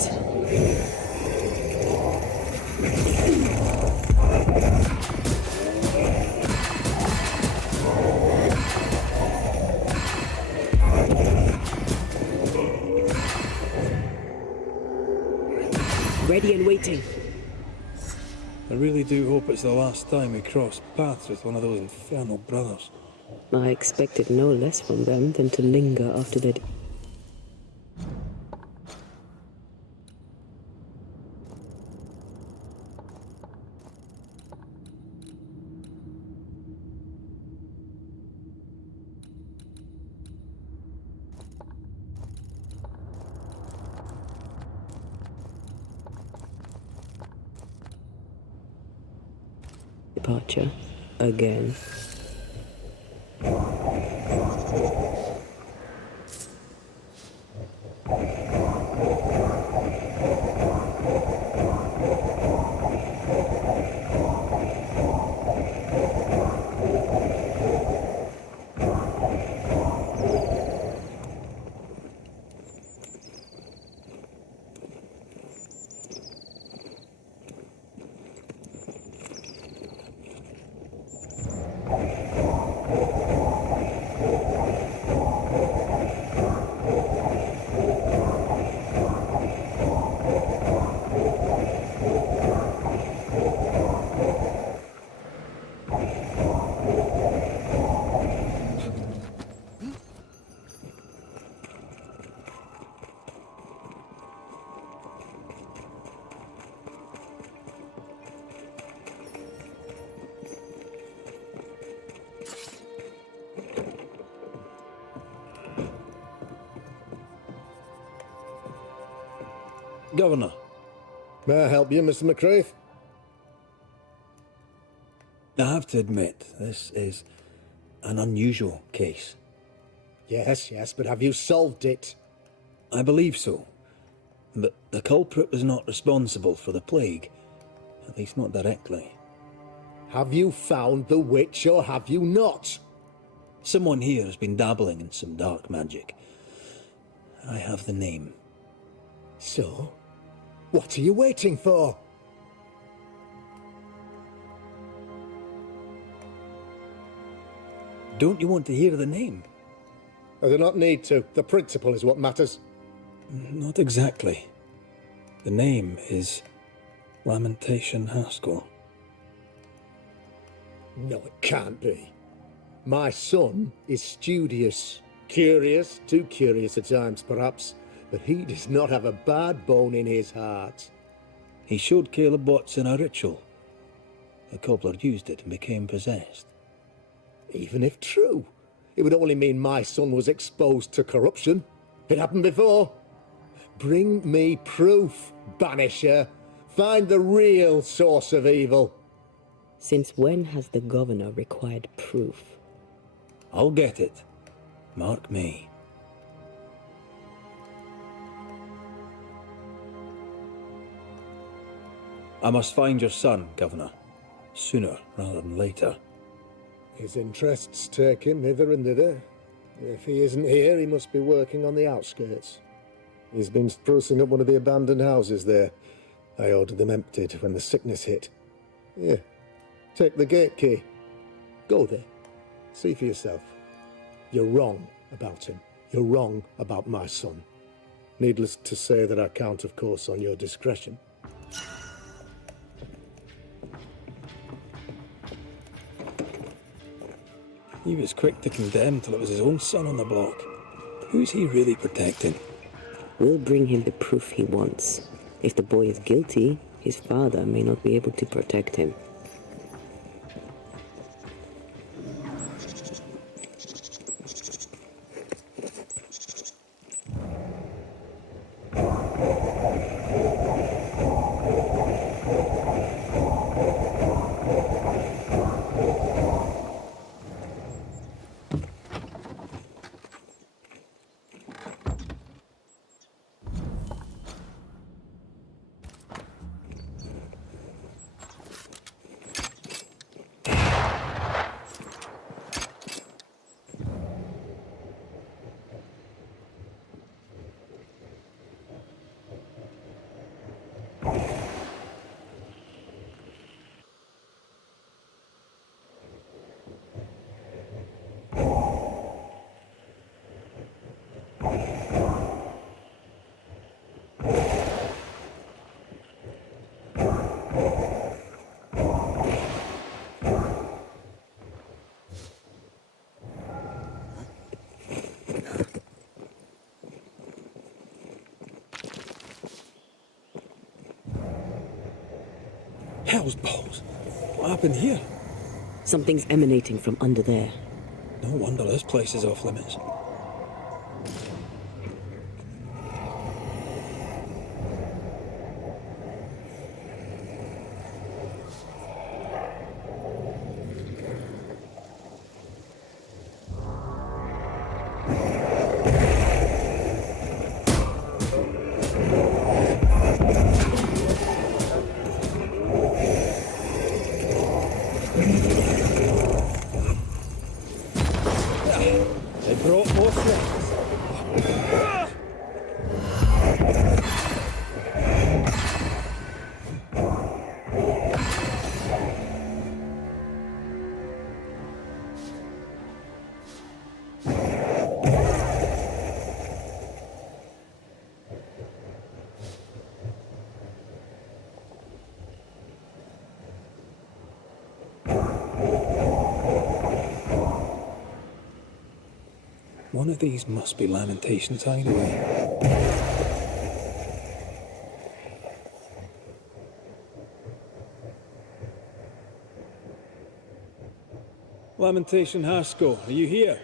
Ready and waiting. I really do hope it's the last time we cross paths with one of those infernal brothers. I expected no less from them than to linger after they'd... departure. Again. Governor. May I help you, Mr. McCraith? I have to admit, this is an unusual case. Yes, but have you solved it? I believe so. But the culprit was not responsible for the plague. At least not directly. Have you found the witch or have you not? Someone here has been dabbling in some dark magic. I have the name. So? What are you waiting for? Don't you want to hear the name? I do not need to. The principle is what matters. Not exactly. The name is Lamentation Haskell. No, it can't be. My son is studious. Curious, too curious at times perhaps, but he does not have a bad bone in his heart. He showed Caleb Watson a ritual. The cobbler used it and became possessed. Even if true, it would only mean my son was exposed to corruption. It happened before. Bring me proof, Banisher. Find the real source of evil. Since when has the governor required proof? I'll get it. Mark me. I must find your son, Governor. Sooner rather than later. His interests take him hither and thither. If he isn't here, he must be working on the outskirts. He's been sprucing up one of the abandoned houses there. I ordered them emptied when the sickness hit. Here, take the gate key. Go there. See for yourself. You're wrong about him. You're wrong about my son. Needless to say that I count, of course, on your discretion. He was quick to condemn till it was his own son on the block. Who's he really protecting? We'll bring him the proof he wants. If the boy is guilty, his father may not be able to protect him. Hell's balls. What happened here? Something's emanating from under there. No wonder this place is off limits. They brought more friends. One of these must be Lamentation's hideaway. Lamentation Haskell, are you here?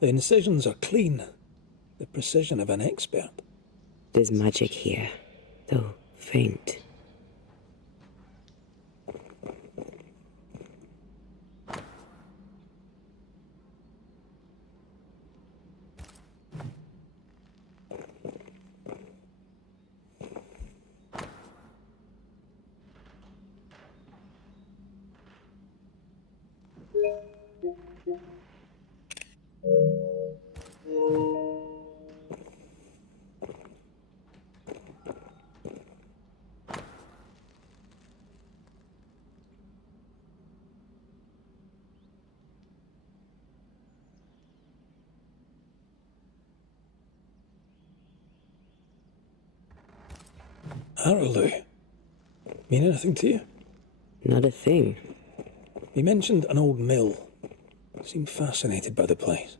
The incisions are clean. The precision of an expert. There's magic here, though faint. Araloo. Mean anything to you? Not a thing. He mentioned an old mill. Seemed fascinated by the place.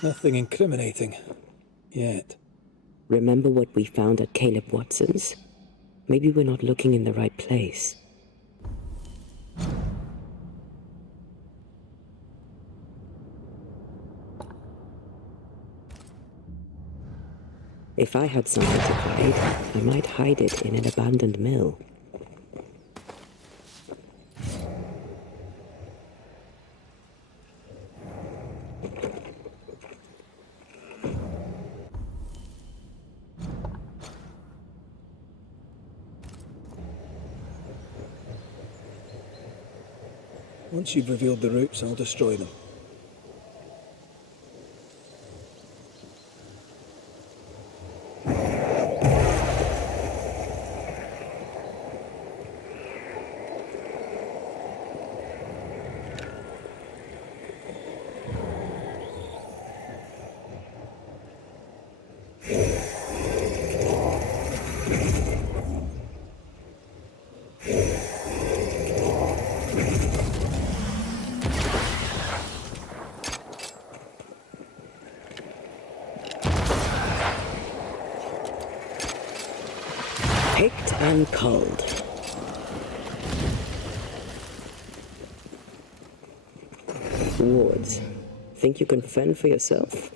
Nothing incriminating. Yet. Remember what we found at Caleb Watson's? Maybe we're not looking in the right place. If I had something to hide, I might hide it in an abandoned mill. Once you've revealed the roots, I'll destroy them. Picked and culled. Wards, think you can fend for yourself?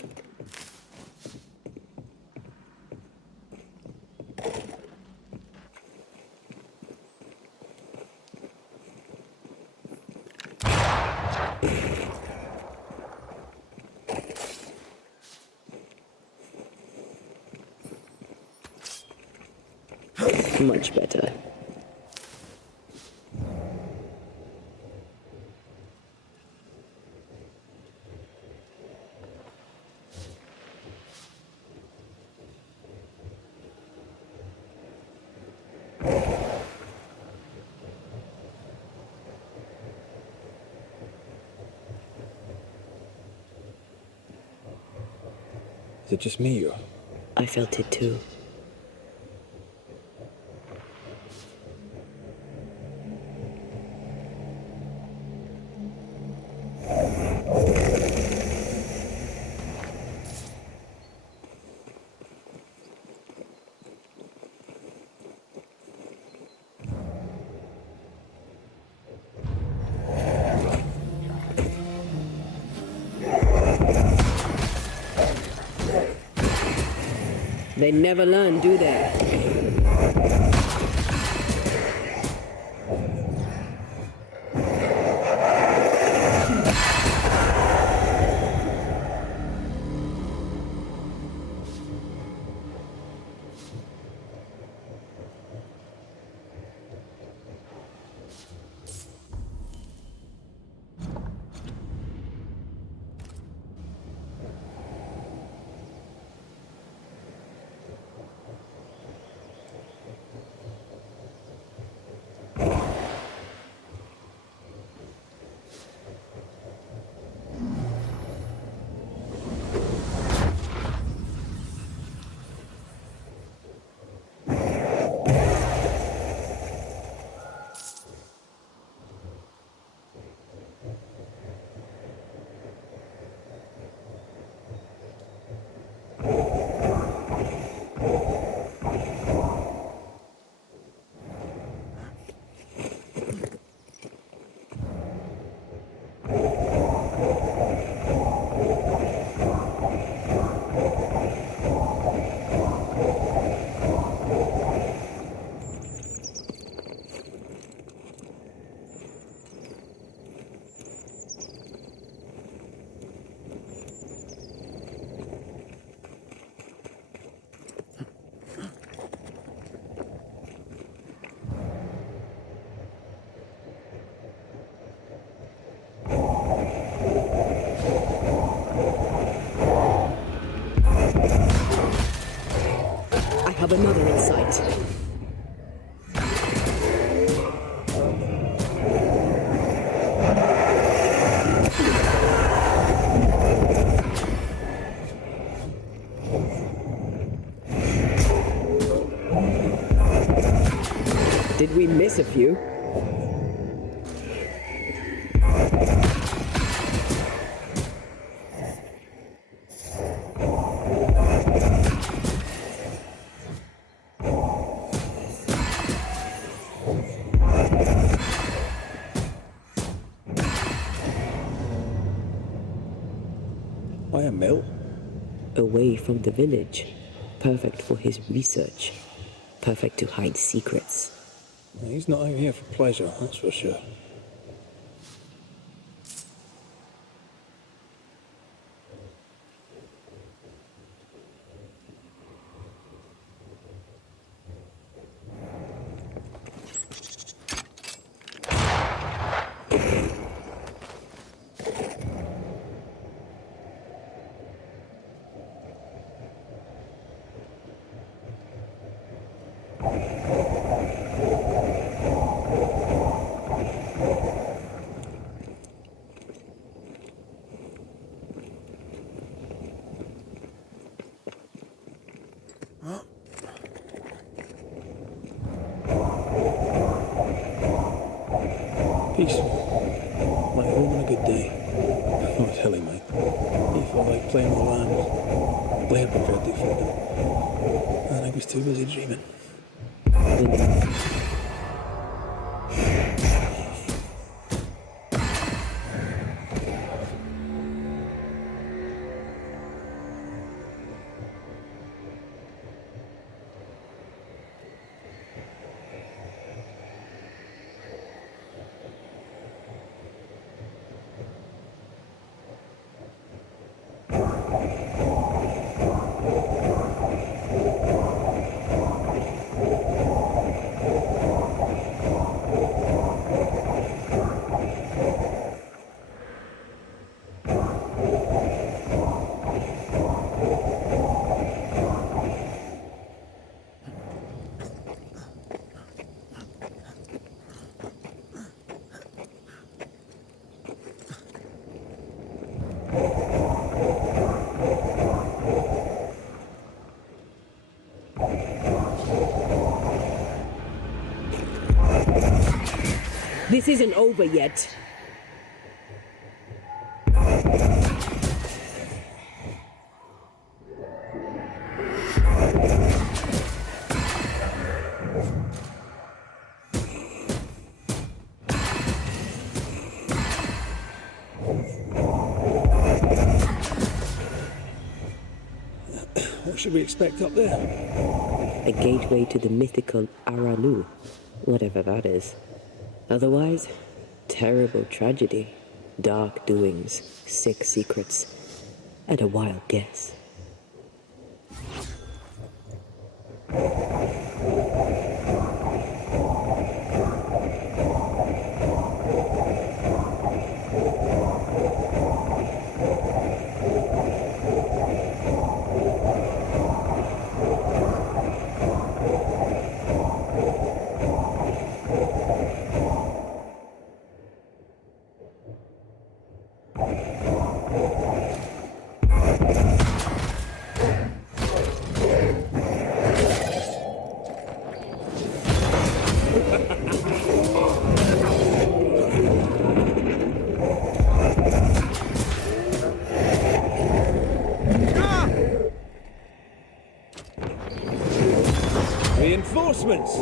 Much better. Is it just me or? I felt it too. They never learn, do they? I have another in sight. Did we miss a few? Why a mill? Away from the village. Perfect for his research. Perfect to hide secrets. He's not out here for pleasure, that's for sure. Peaceful. Like home on a good day. Oh, it's hilly, mate. He felt like playing with the land. Blair preferred to for them. And I was too busy dreaming. This isn't over yet. What should we expect up there? A gateway to the mythical Aralu, whatever that is. Otherwise, terrible tragedy, dark doings, sick secrets, and a wild guess. Reinforcements!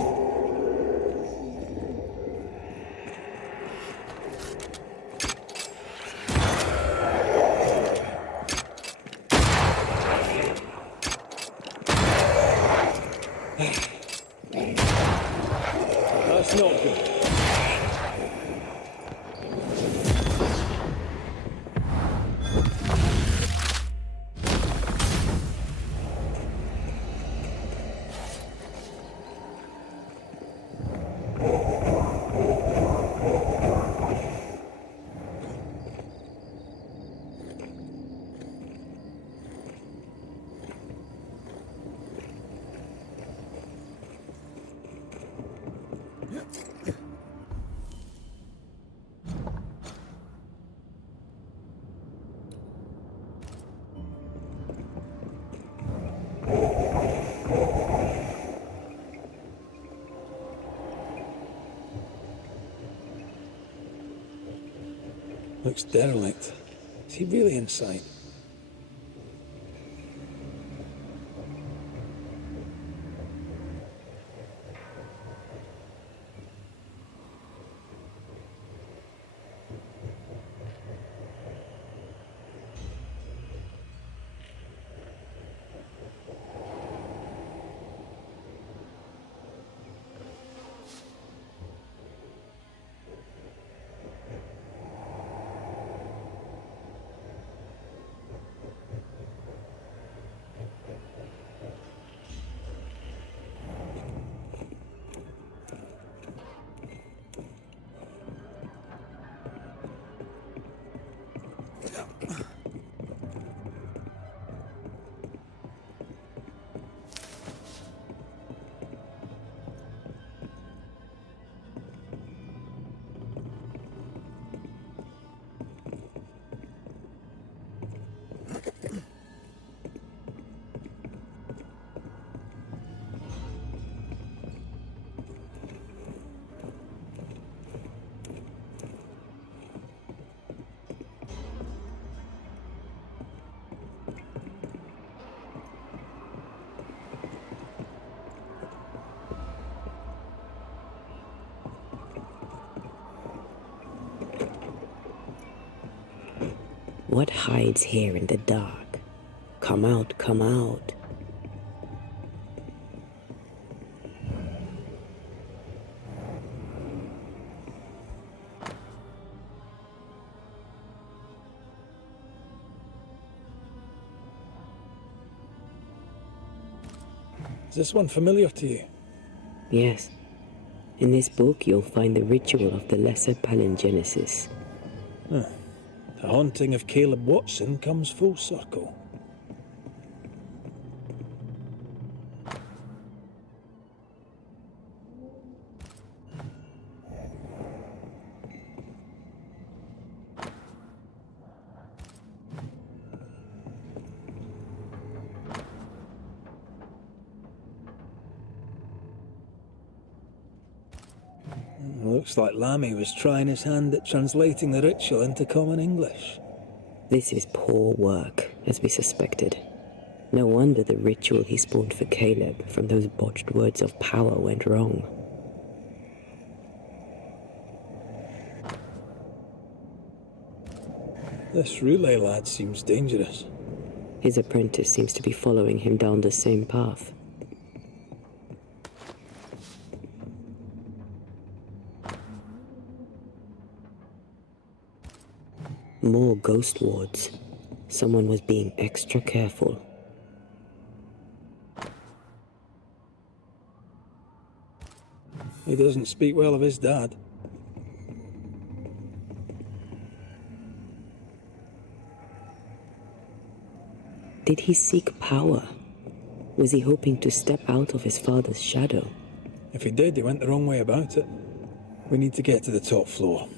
That's not good. Looks derelict. Is he really inside? What hides here in the dark? Come out, come out. Is this one familiar to you? Yes. In this book, you'll find the ritual of the Lesser Palingenesis. The haunting of Caleb Watson comes full circle. Looks like Lammy was trying his hand at translating the ritual into common English. This is poor work, as we suspected. No wonder the ritual he spawned for Caleb from those botched words of power went wrong. This relay lad seems dangerous. His apprentice seems to be following him down the same path. More ghost wards. Someone was being extra careful. He doesn't speak well of his dad. Did he seek power? Was he hoping to step out of his father's shadow? If he did, he went the wrong way about it. We need to get to the top floor.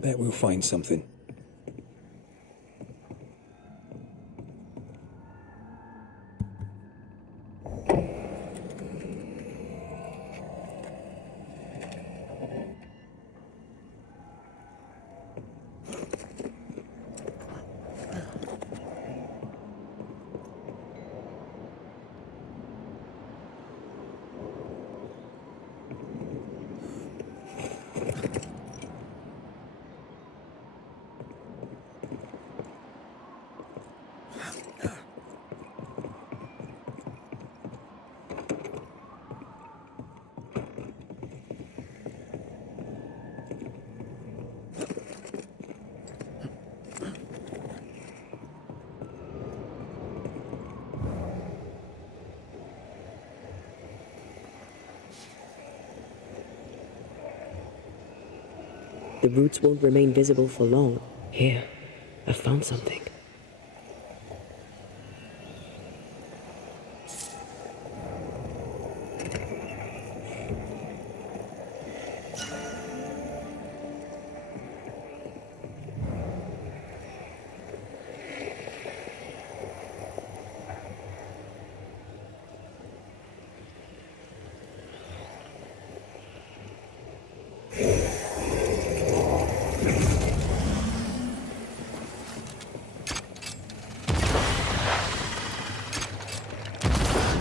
Bet we'll find something. The roots won't remain visible for long. Here, I found something.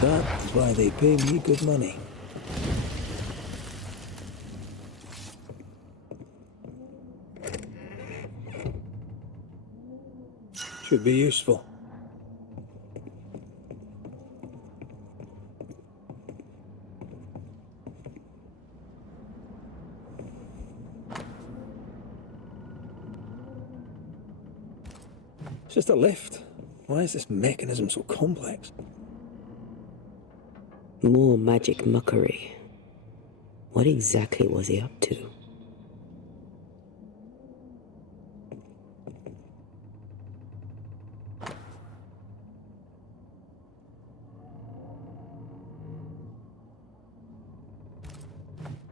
That's why they pay me good money. Should be useful. It's just a lift. Why is this mechanism so complex? More magic muckery. What exactly was he up to?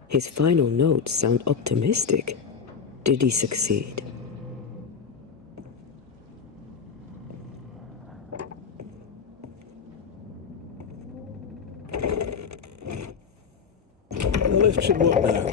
His final notes sound optimistic. Did he succeed? The lift should work now.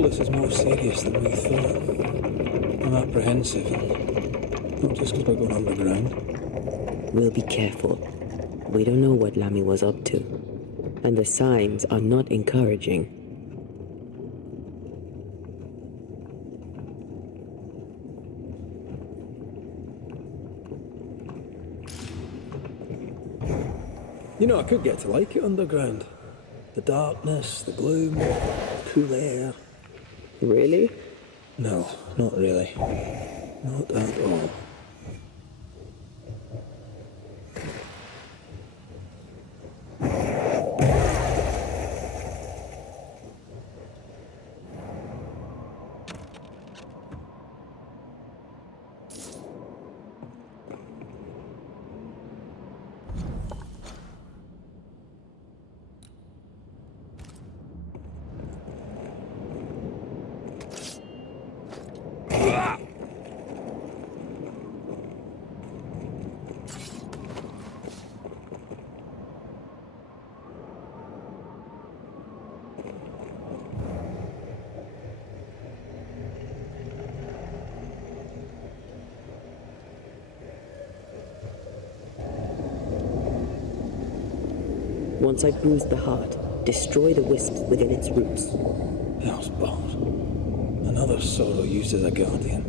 all this is more serious than we thought. I'm apprehensive, not just because we're going underground. We'll be careful. We don't know what Lammy was up to, and the signs are not encouraging. You know, I could get to like it underground. The darkness, the gloom, cool air. Really? No, not really. Not at all. Once I bruise the heart, destroy the wisps within its roots. Hell's balls. Another sorrow used as a guardian.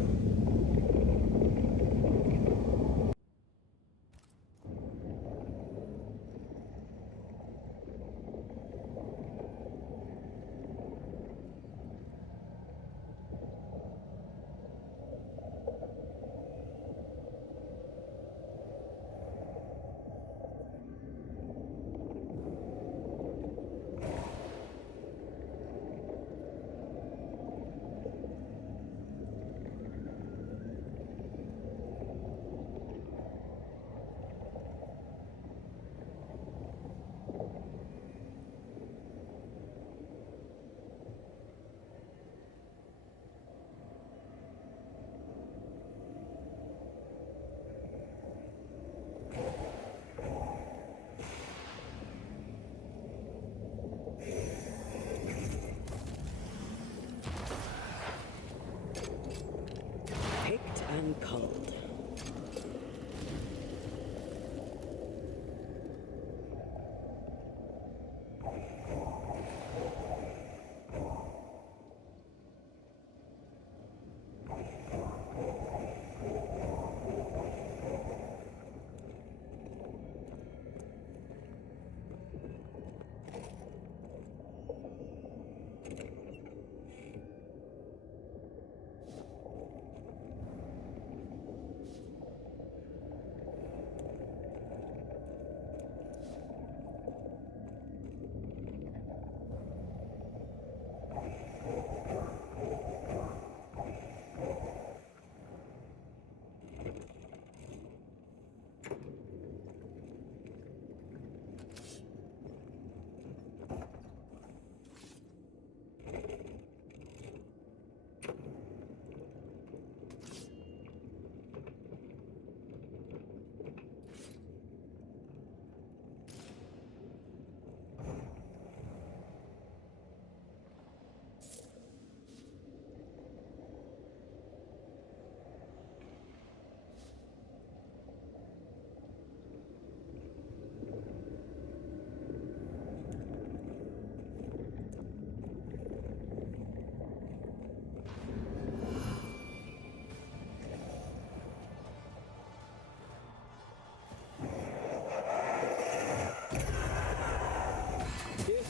Picked and culled.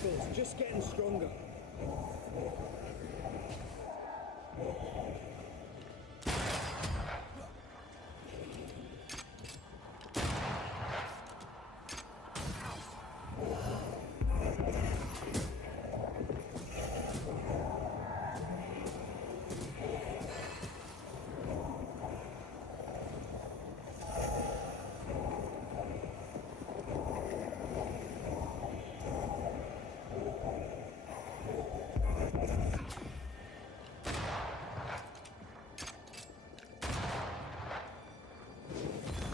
It's just getting stronger.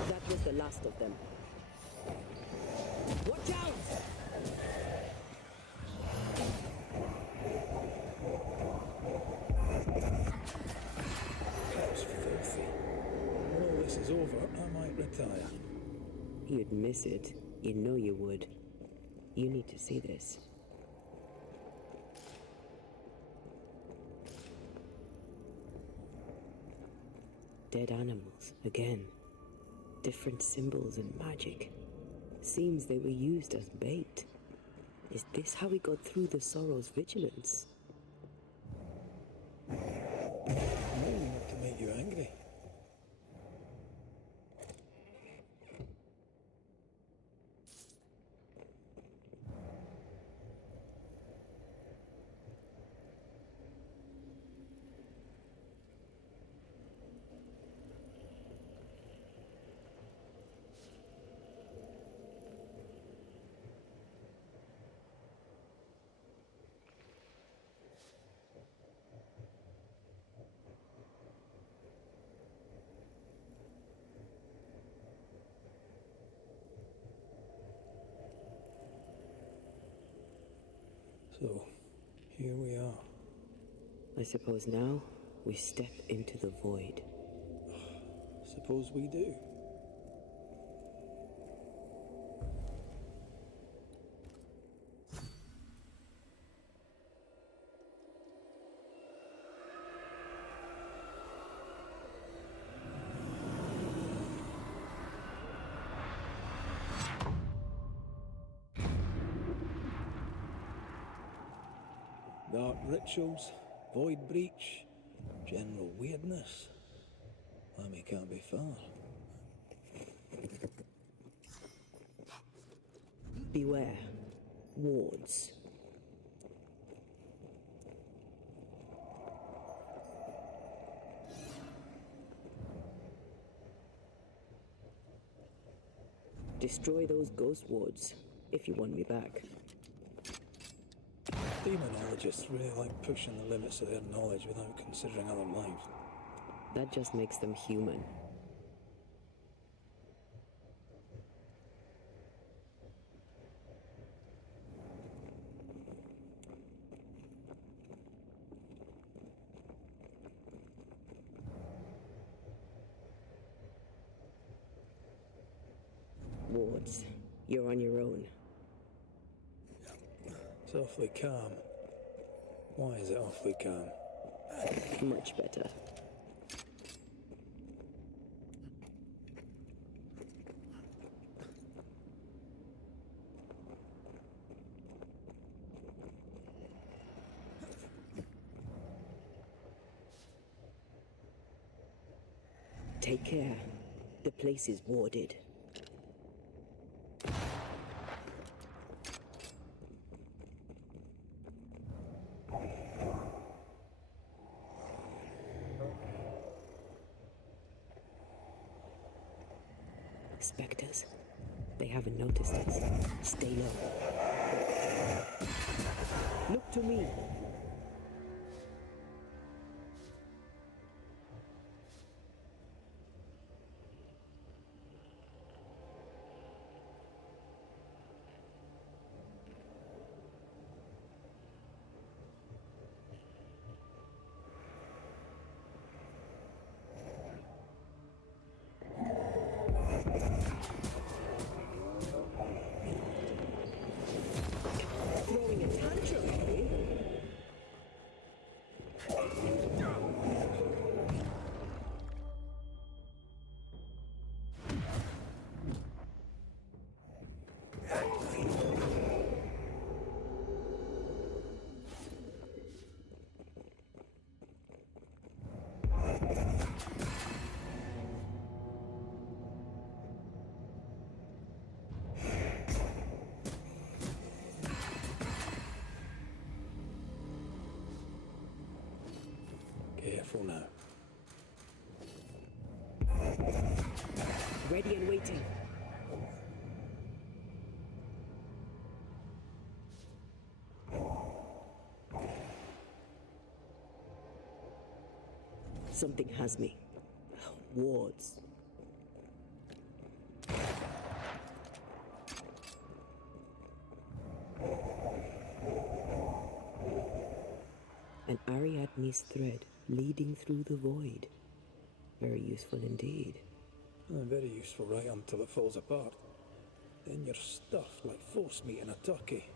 That was the last of them. Watch out! is over, I might retire. You'd miss it. You know you would. You need to see this. Dead animals, again. Different symbols and magic. Seems they were used as bait. Is this how we got through the Sorrow's vigilance? Not to make you angry. So, here we are. I suppose now we step into the void. Suppose we do. Dark rituals, void breach, general weirdness. Lammy can't be far. Beware. Wards. Destroy those ghost wards, if you want me back. Demonologists really like pushing the limits of their knowledge without considering other lives. That just makes them human. Wards, you're on your own. It's awfully calm. Why is it awfully calm? Much better. Take care. The place is warded. Spectres. They haven't noticed us. Stay low. Look to me. Throwing a tantrum, eh? Careful now. Ready and waiting. Something has me. Wards. An Ariadne's thread leading through the void. Very useful indeed. Very useful right until it falls apart. Then you're stuffed like force meat in a turkey.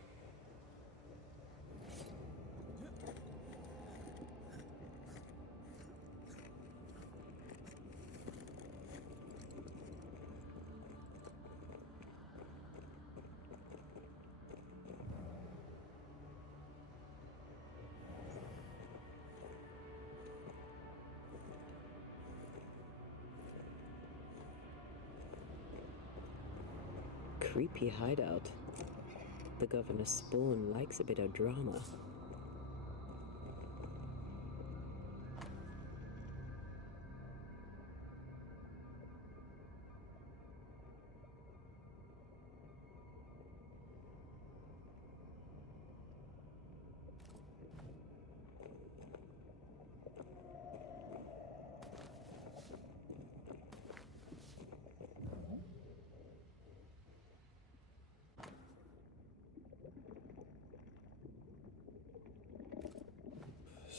Creepy hideout. The governor's spawn likes a bit of drama.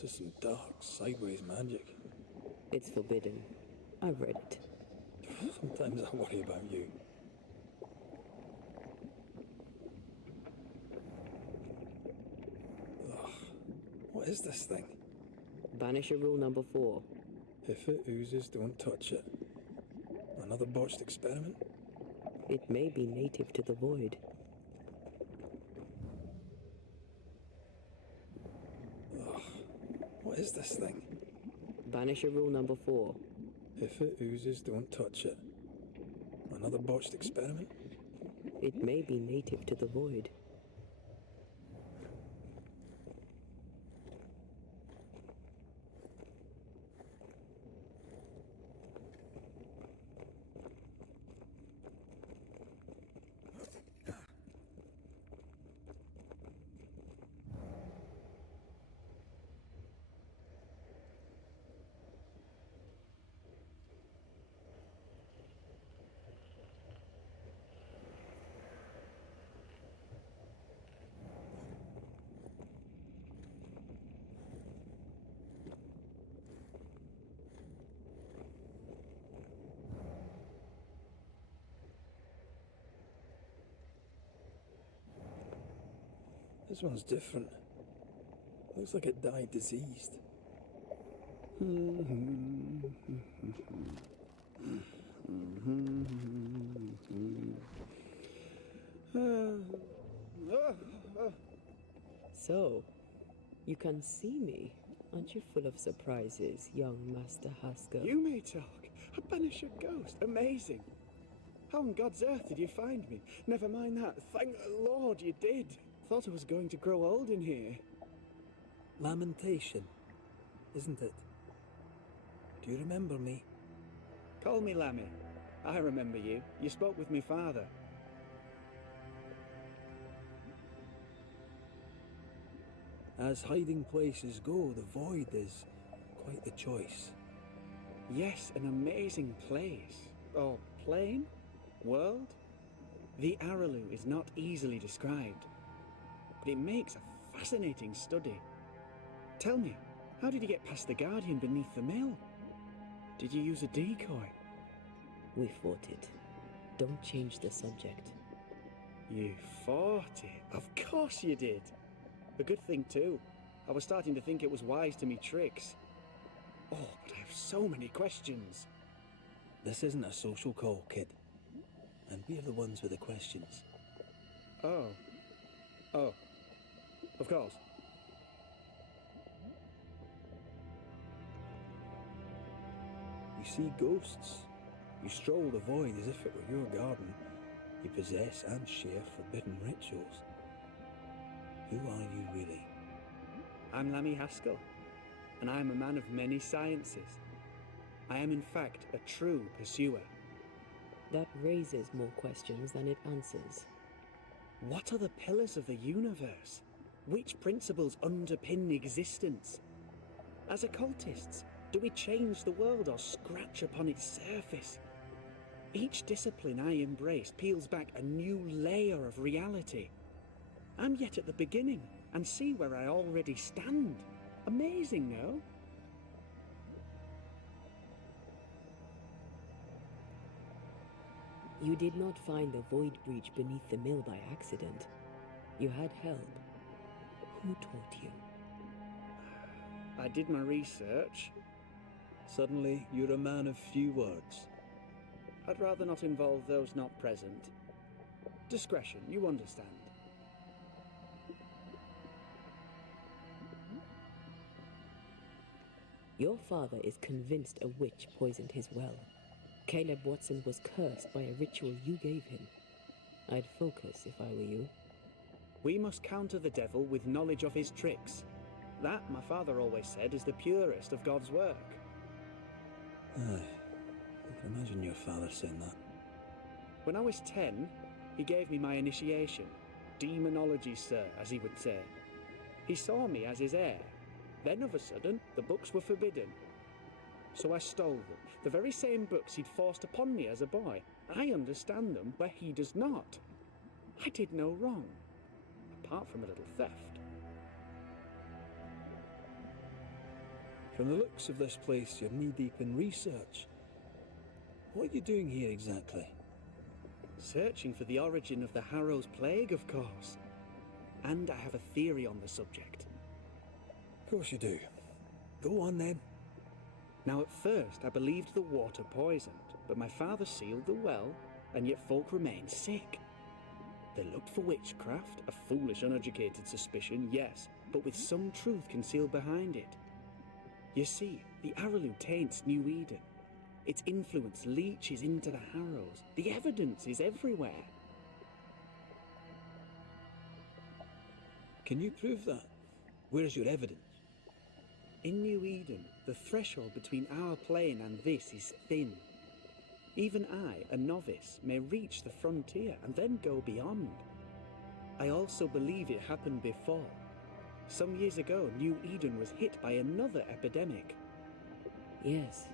This is some dark, sideways magic. It's forbidden. I've read it. Sometimes I worry about you. Ugh. What is this thing? Banisher rule number 4. If it oozes, don't touch it. Another botched experiment? It may be native to the void. Ugh. What is this thing? Banisher rule number 4. If it oozes, don't touch it. Another botched experiment? It may be native to the void. This one's different. Looks like it died diseased. So, you can see me. Aren't you full of surprises, young Master Haskell? You may talk. A Banisher ghost. Amazing. How on God's earth did you find me? Never mind that. Thank the Lord you did. Thought I was going to grow old in here. Lamentation, isn't it? Do you remember me? Call me Lammy. I remember you. You spoke with me father. As hiding places go, the void is quite the choice. Yes, an amazing place. Or plane? World? The Araloo is not easily described, but it makes a fascinating study. Tell me, how did you get past the Guardian beneath the mill? Did you use a decoy? We fought it. Don't change the subject. You fought it? Of course you did. A good thing too. I was starting to think it was wise to me tricks. Oh, but I have so many questions. This isn't a social call, kid. And we're the ones with the questions. Oh. Oh. Of course. You see ghosts. You stroll the void as if it were your garden. You possess and share forbidden rituals. Who are you really? I'm Lammy Haskell, and I am a man of many sciences. I am in fact a true pursuer. That raises more questions than it answers. What are the pillars of the universe? Which principles underpin existence? As occultists, do we change the world or scratch upon its surface? Each discipline I embrace peels back a new layer of reality. I'm yet at the beginning, and see where I already stand. Amazing, no? You did not find the void breach beneath the mill by accident. You had help. Who taught you? I did my research. Suddenly, you're a man of few words. I'd rather not involve those not present. Discretion, you understand. Your father is convinced a witch poisoned his well. Caleb Watson was cursed by a ritual you gave him. I'd focus if I were you. We must counter the devil with knowledge of his tricks. That, my father always said, is the purest of God's work. Aye. I can imagine your father saying that. When I was 10, he gave me my initiation. Demonology, sir, as he would say. He saw me as his heir. Then, of a sudden, the books were forbidden. So I stole them, the very same books he'd forced upon me as a boy. I understand them where he does not. I did no wrong, apart from a little theft. From the looks of this place, you're knee-deep in research. What are you doing here exactly? Searching for the origin of the Harrow's plague, of course. And I have a theory on the subject. Of course you do. Go on then. Now, at first, I believed the water poisoned, but my father sealed the well, and yet folk remained sick. They looked for witchcraft, a foolish, uneducated suspicion, yes, but with some truth concealed behind it. You see, the Araloo taints New Eden. Its influence leaches into the Harrows. The evidence is everywhere. Can you prove that? Where's your evidence? In New Eden, the threshold between our plane and this is thin. Even I, a novice, may reach the frontier and then go beyond. I also believe it happened before. Some years ago, New Eden was hit by another epidemic. Yes,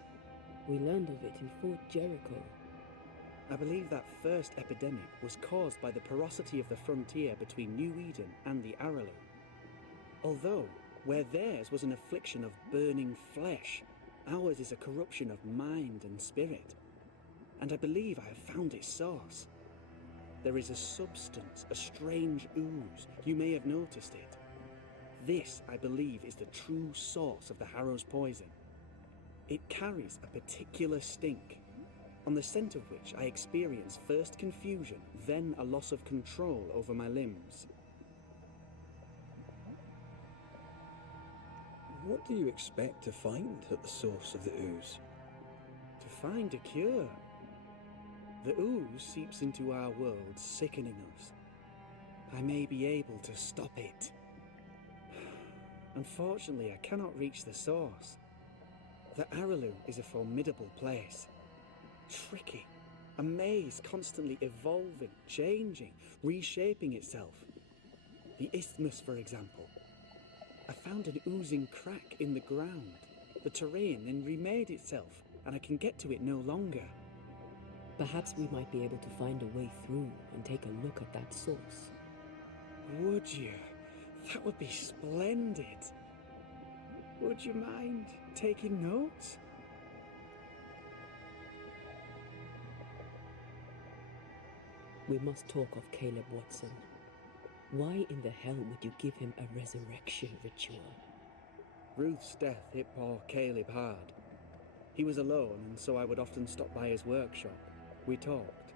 we learned of it in Fort Jericho. I believe that first epidemic was caused by the porosity of the frontier between New Eden and the Araloo. Although, where theirs was an affliction of burning flesh, ours is a corruption of mind and spirit. And I believe I have found its source. There is a substance, a strange ooze. You may have noticed it. This, I believe, is the true source of the Harrow's poison. It carries a particular stink, on the scent of which I experience first confusion, then a loss of control over my limbs. What do you expect to find at the source of the ooze? To find a cure. The ooze seeps into our world, sickening us. I may be able to stop it. Unfortunately, I cannot reach the source. The Araloo is a formidable place. Tricky. A maze constantly evolving, changing, reshaping itself. The isthmus, for example. I found an oozing crack in the ground. The terrain then remade itself, and I can get to it no longer. Perhaps we might be able to find a way through and take a look at that source. Would you? That would be splendid. Would you mind taking notes? We must talk of Caleb Watson. Why in the hell would you give him a resurrection ritual? Ruth's death hit poor Caleb hard. He was alone, and so I would often stop by his workshop. We talked.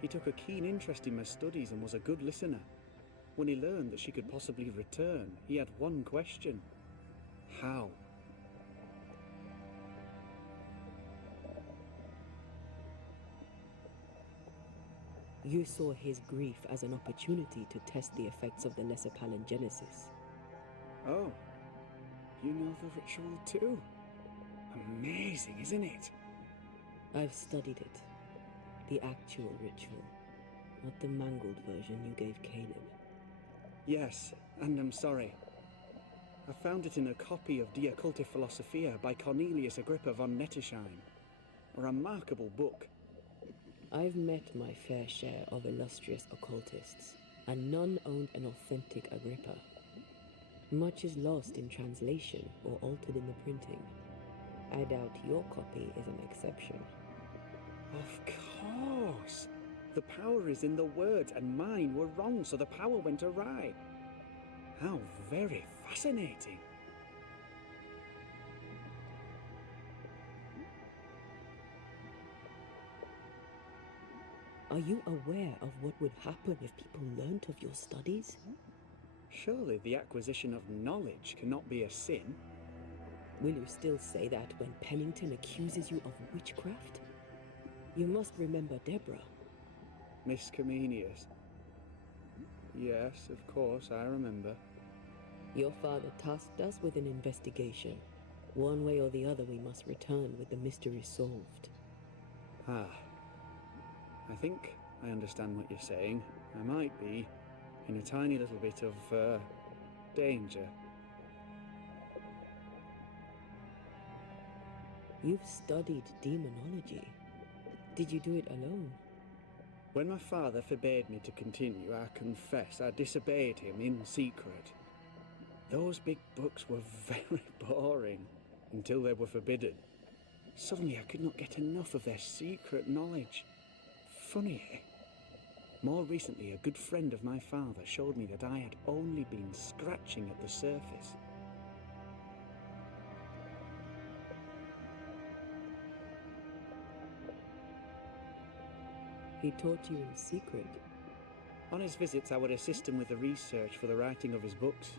He took a keen interest in my studies and was a good listener. When he learned that she could possibly return, he had one question. How? You saw his grief as an opportunity to test the effects of the Lesser Palingenesis. Oh, you know the ritual too? Amazing, isn't it? I've studied it. The actual ritual, not the mangled version you gave Caleb. Yes, and I'm sorry. I found it in a copy of De Occulti Philosophia by Cornelius Agrippa von Nettesheim. A remarkable book. I've met my fair share of illustrious occultists, and none owned an authentic Agrippa. Much is lost in translation or altered in the printing. I doubt your copy is an exception. Of course! The power is in the words, and mine were wrong, so the power went awry. How very fascinating. Are you aware of what would happen if people learnt of your studies? Surely the acquisition of knowledge cannot be a sin. Will you still say that when Pennington accuses you of witchcraft? You must remember Deborah. Miss Comenius. Yes, of course, I remember. Your father tasked us with an investigation. One way or the other, we must return with the mystery solved. Ah. I think I understand what you're saying. I might be in a tiny little bit of, danger. You've studied demonology. Did you do it alone? When my father forbade me to continue, I confess I disobeyed him in secret. Those big books were very boring until they were forbidden. Suddenly I could not get enough of their secret knowledge. Funny, eh? More recently, a good friend of my father showed me that I had only been scratching at the surface. He taught you in secret. On his visits, I would assist him with the research for the writing of his books.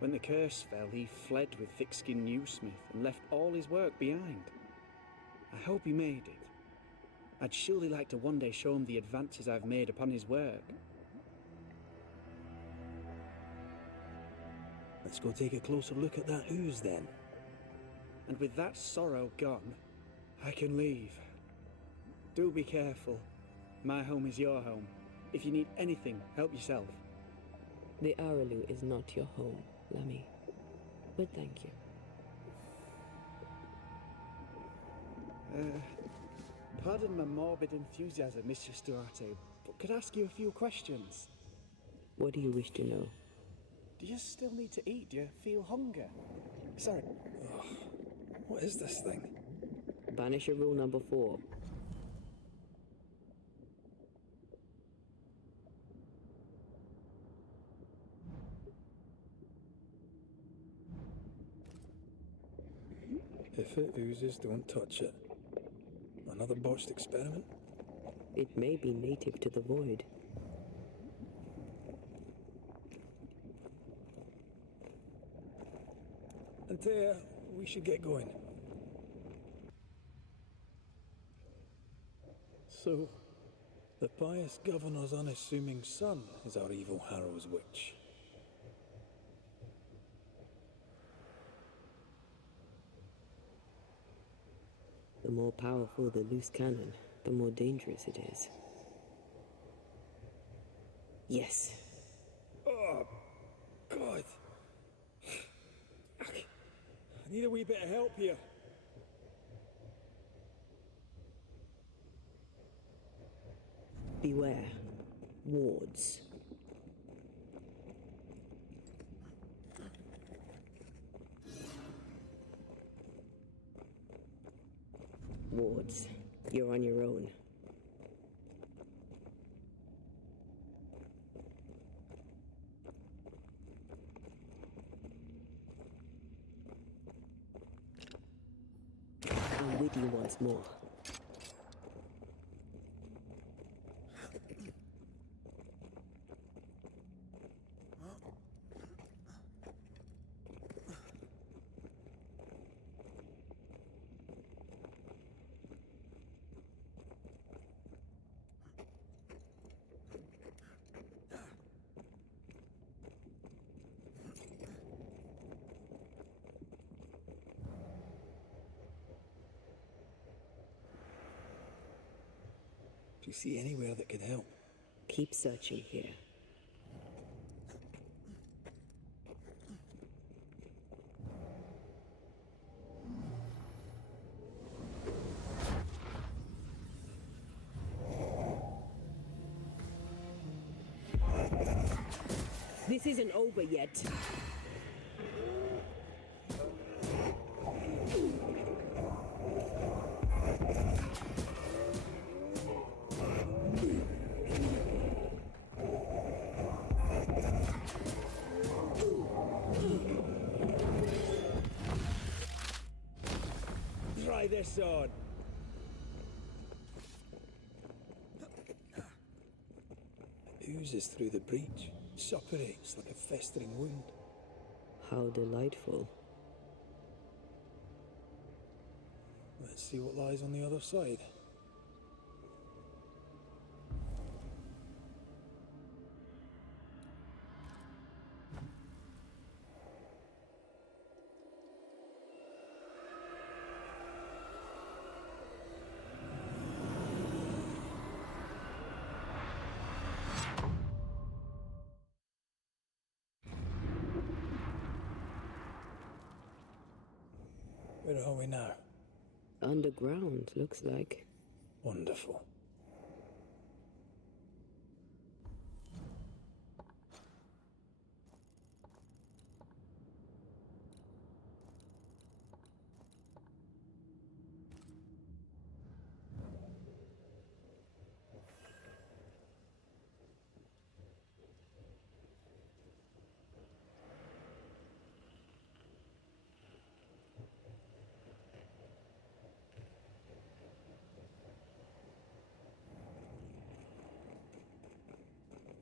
When the curse fell, he fled with thick-skinned Newsmith and left all his work behind. I hope he made it. I'd surely like to one day show him the advances I've made upon his work. Let's go take a closer look at that ooze then. And with that sorrow gone, I can leave. Do be careful. My home is your home. If you need anything, help yourself. The Aralu is not your home, Lammy. But thank you. Pardon my morbid enthusiasm, Mr. Stuarte, but could I ask you a few questions? What do you wish to know? Do you still need to eat? Do you feel hunger? Sorry. What is this thing? Banisher rule number 4. If it oozes, don't touch it. Another botched experiment? It may be native to the void. Antea, we should get going. So, the pious governor's unassuming son is our evil Harrow's witch. The more powerful the loose cannon, the more dangerous it is. Yes. Oh, God. I need a wee bit of help here. Beware. Wards. Wards. You're on your own. I'm with you once more. Do you see anywhere that could help? Keep searching here. This isn't over yet. Press on. It oozes through the breach, suppurates like a festering wound. How delightful. Let's see what lies on the other side. Where are we now? Underground, looks like. Wonderful.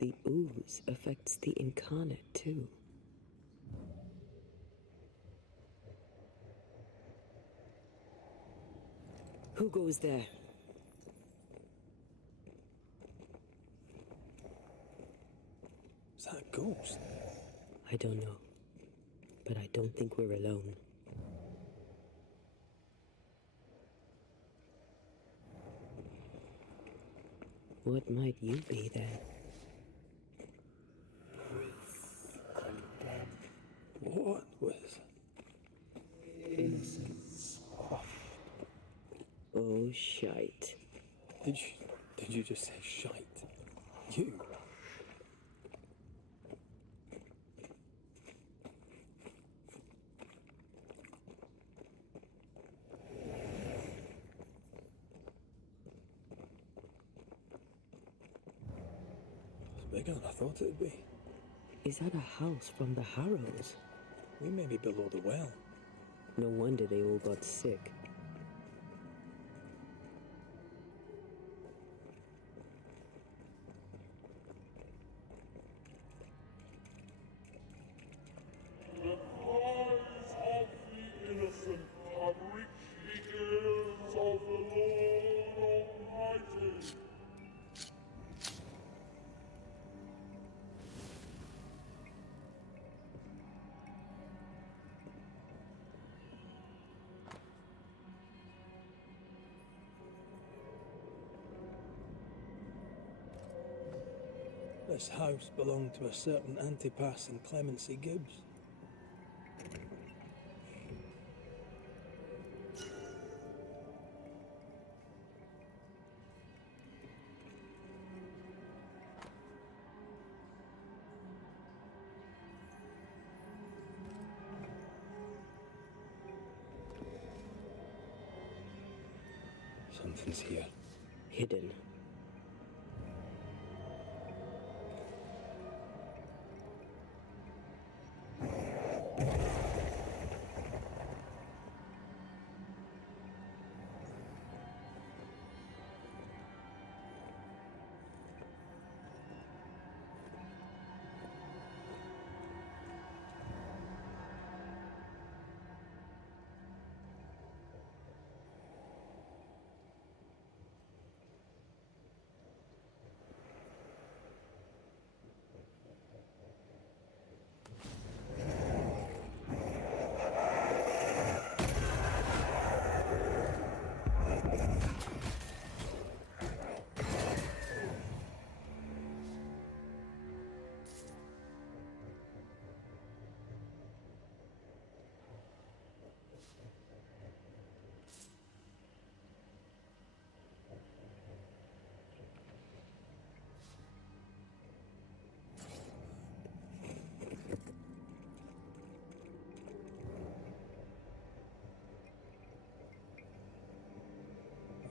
The ooze affects the incarnate too. Who goes there? Is that a ghost? I don't know. But I don't think we're alone. What might you be then? What was Innocence. Oh, shite. Did you just say shite? You? It's bigger than I thought it'd be. Is that a house from the Harrows? We may be below the well. No wonder they all got sick. The cries of the innocent have reached the ears of the Lord Almighty. This house belonged to a certain Antipas and Clemency Gibbs. Something's here. Hidden.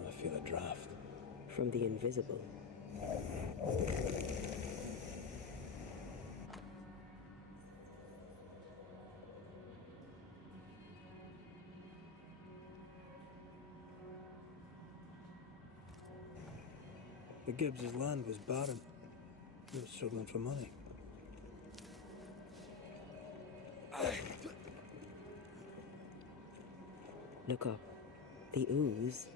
I feel a draft. From the invisible. The Gibbs' land was barren. They were struggling for money. Look up. The ooze,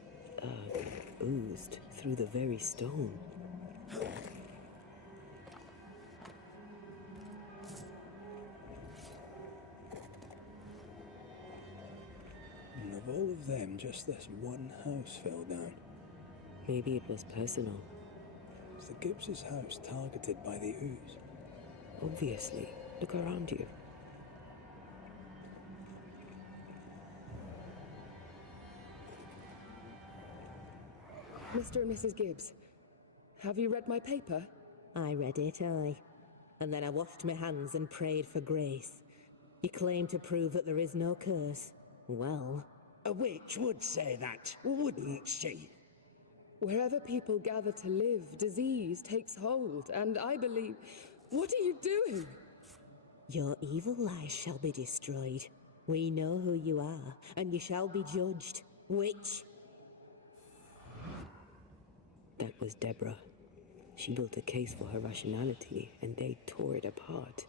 oozed through the very stone. And of all of them, just this one house fell down. Maybe it was personal. Was the Gibbs' house targeted by the ooze? Obviously. Look around you. Mr. and Mrs. Gibbs, have you read my paper? I read it, aye. And then I washed my hands and prayed for grace. You claim to prove that there is no curse. Well... A witch would say that, wouldn't she? Wherever people gather to live, disease takes hold, and I believe... What are you doing? Your evil lies shall be destroyed. We know who you are, and you shall be judged. Witch! That was Deborah. She built a case for her rationality, and they tore it apart.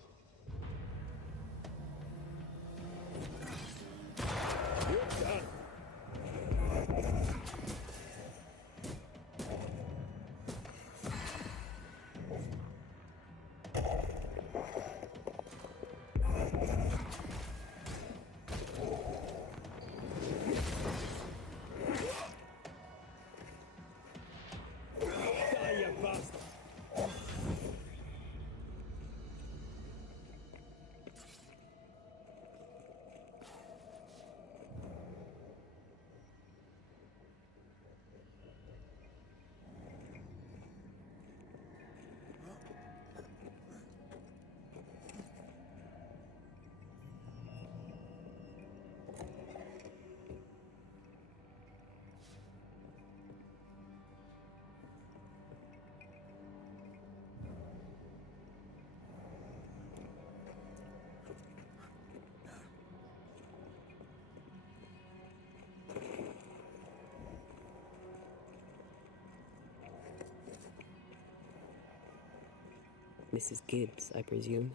Mrs. Gibbs, I presume.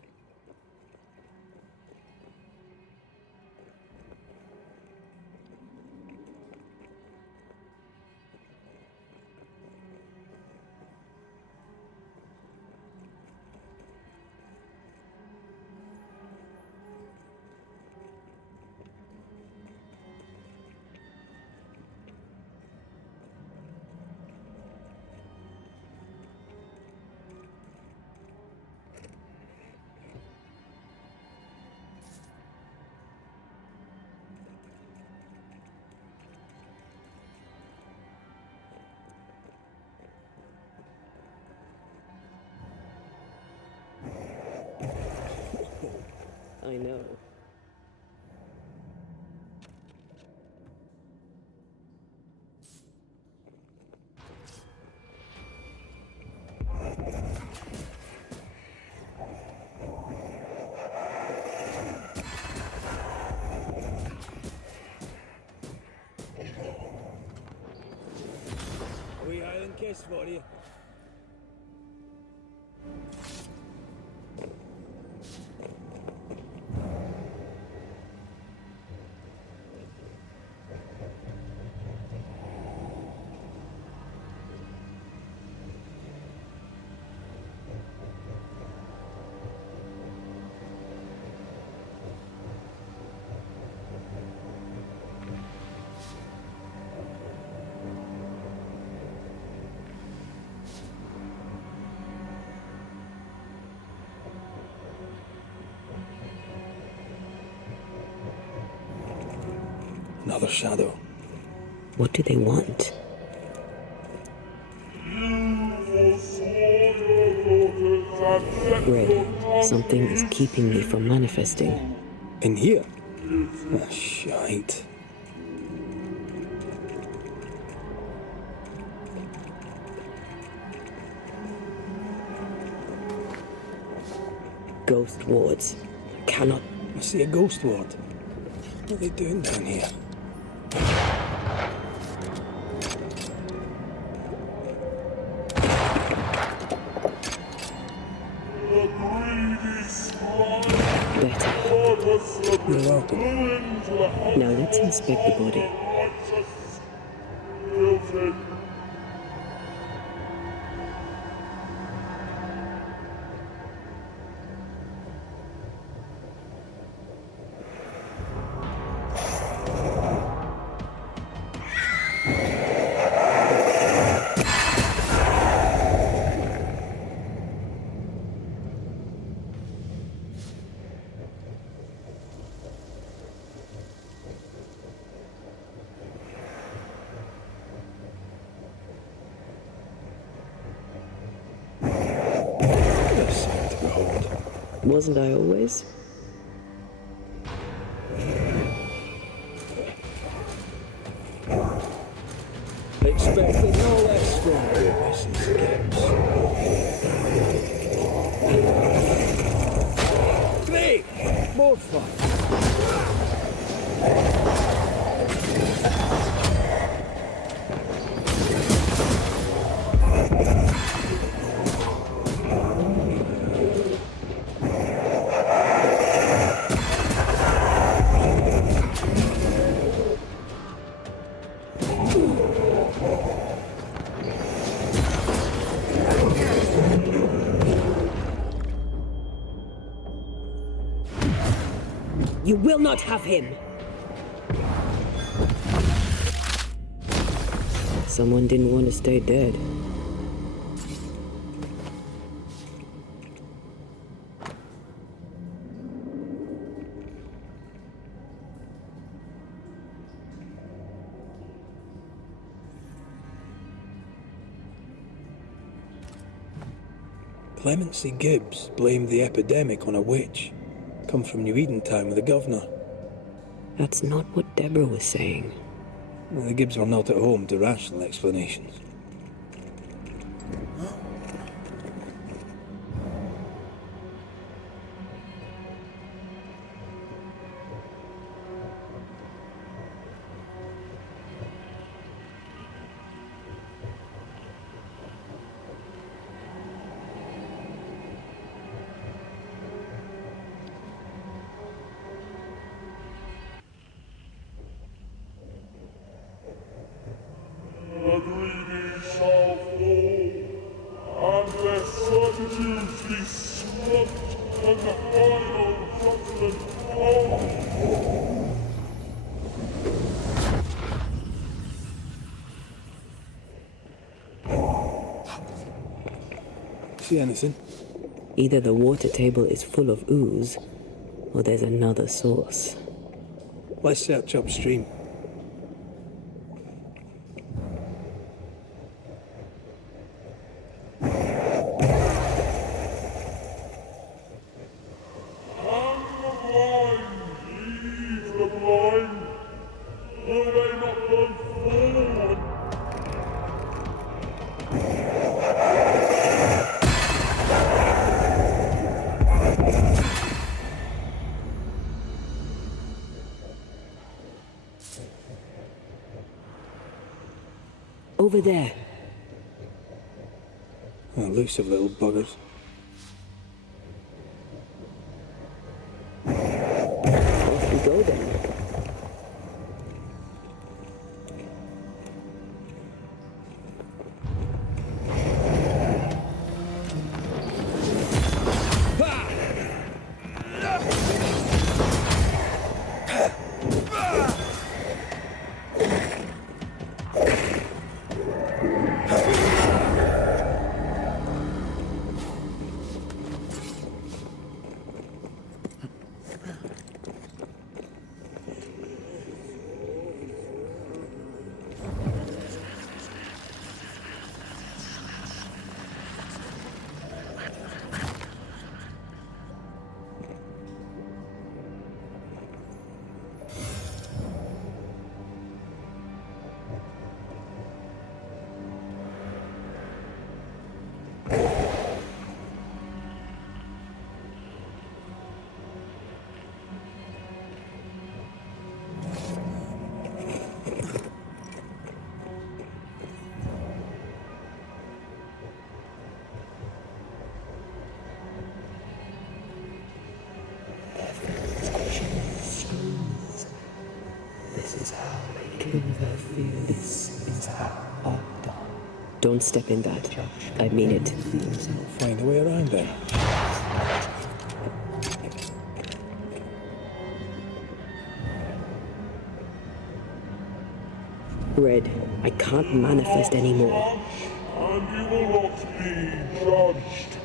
I know. A wee Highland kiss for you. Another shadow. What do they want? Red, something is keeping me from manifesting. In here? Ah, shite. Ghost wards. I cannot... I see a ghost ward. What are they doing down here? better. You're welcome. Now let's inspect the body. Guilty. Wasn't I always? Expected no less from you, Mrs. Gibbs. Great! More fun. You will not have him! Someone didn't want to stay dead. Clemency Gibbs blamed the epidemic on a witch. Come from New Eden Town with the governor. That's not what Deborah was saying. Well, the Gibbs were not at home to rational explanations. The greedy shall fall, and their certitudes be swept when the final judgment comes. See anything? Either the water table is full of ooze, or there's another source. Let's search upstream. Over there. Elusive little buggers. Off we go then. This is how I'm done. Don't step in that. I mean it. Find a way around then. Red, I can't manifest anymore. And you will not be judged.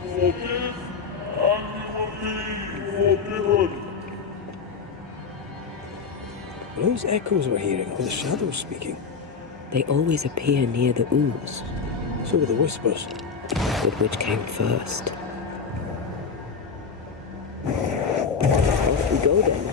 Forgive, and you will be forgiven. Those echoes we're hearing are the shadows speaking. They always appear near the ooze. So were the whispers. But which came first? Off we go then.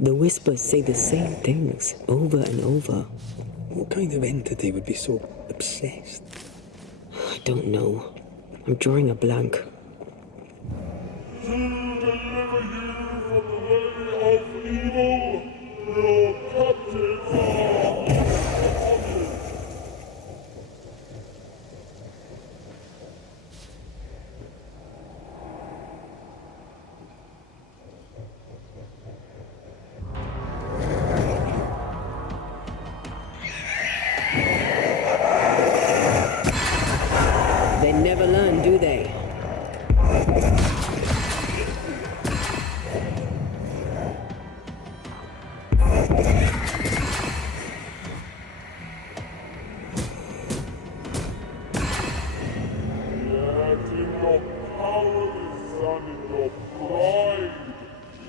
The whispers say the same things over and over. What kind of entity would be so obsessed? I don't know. I'm drawing a blank. To deliver you from the way of evil, your captives are appointed. They never learn, do they? Yet in your cowardice and in your pride,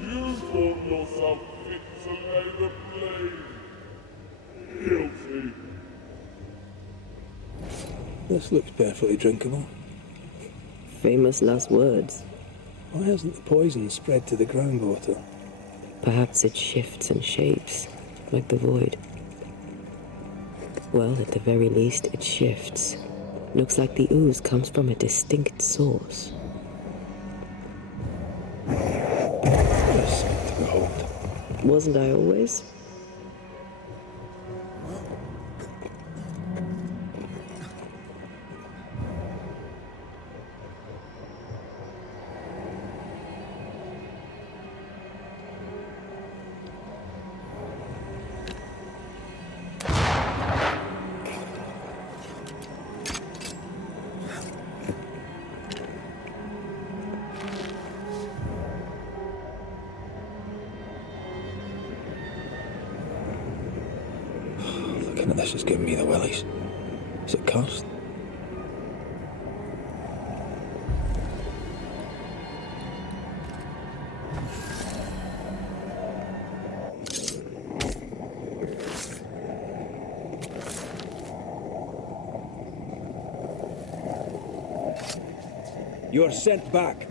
you thought yourself fit to lay the blame. Guilty. This looks perfectly drinkable. Famous last words. Why hasn't the poison spread to the groundwater? Perhaps it shifts and shapes, like the void. Well, at the very least, it shifts. Looks like the ooze comes from a distinct source. A sight to behold. Wasn't I always? Looking at this is giving me the willies. Is it cursed? You are sent back.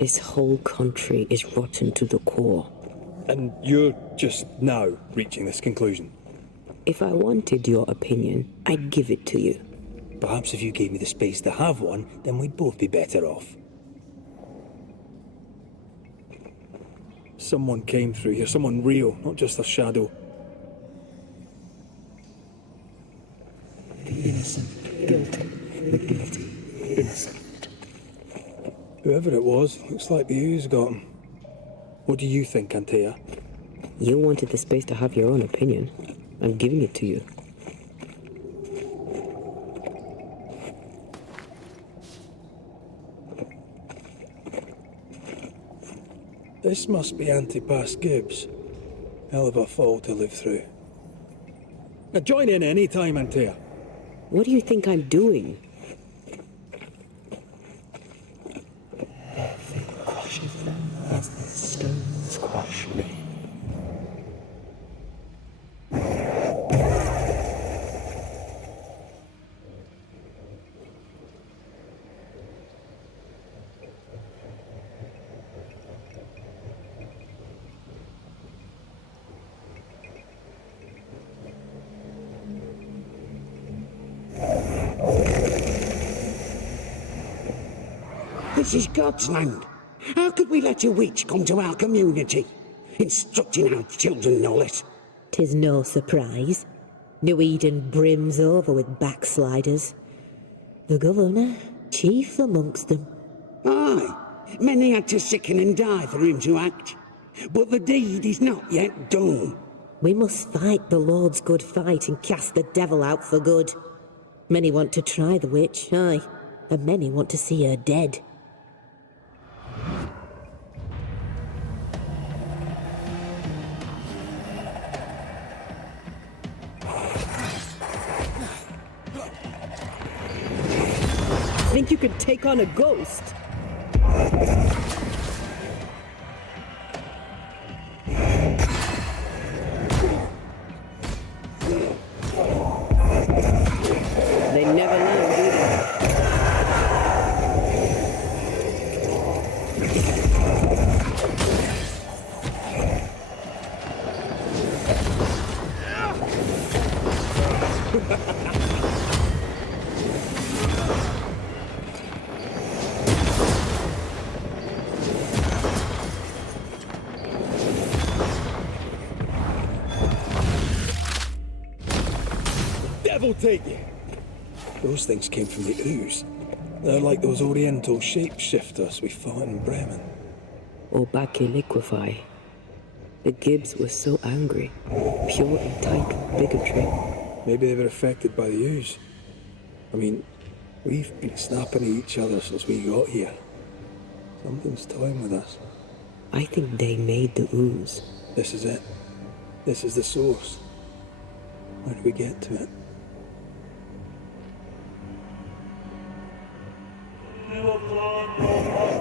This whole country is rotten to the core. And you're just now reaching this conclusion? If I wanted your opinion, I'd give it to you. Perhaps if you gave me the space to have one, then we'd both be better off. Someone came through here, someone real, not just a shadow. The innocent, guilty, the guilty, innocent. Whoever it was, looks like the ooze got him. What do you think, Antea? You wanted the space to have your own opinion. I'm giving it to you. This must be Antipas Gibbs. Hell of a fall to live through. Now join in any time, Antea. What do you think I'm doing? Everything crushes them as the stones crush me. This is God's land. How could we let a witch come to our community? Instructing our children, no less. 'Tis no surprise. New Eden brims over with backsliders. The governor, chief amongst them. Aye, many had to sicken and die for him to act. But the deed is not yet done. We must fight the Lord's good fight and cast the devil out for good. Many want to try the witch, aye, and many want to see her dead. Think you could take on a ghost? They never learn, do they? Devil take you! Those things came from the ooze. They're like those oriental shapeshifters we fought in Bremen. Or Bacche liquefy. The Gibbs were so angry. Pure entitled bigotry. Maybe they were affected by the ooze. I mean, we've been snapping at each other since we got here. Something's toying with us. I think they made the ooze. This is it. This is the source. How do we get to it? You have turned your back,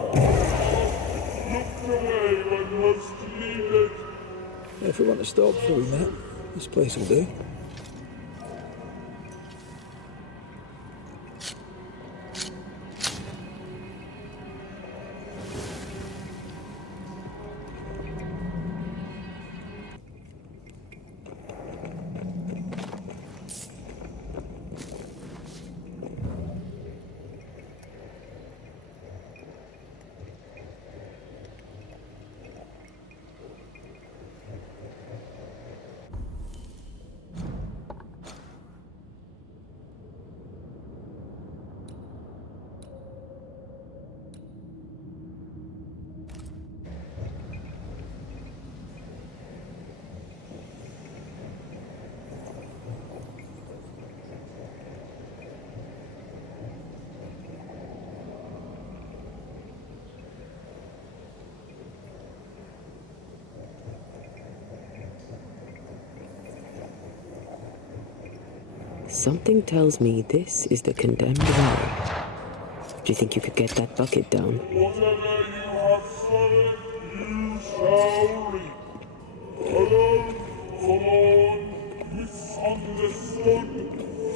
looked away when most needed. If we want to stop for a wee minute, this place will do. Something tells me this is the condemned valley. Do you think you could get that bucket down? Whatever you have sown, you shall reap. Alone, forlorn, misunderstood,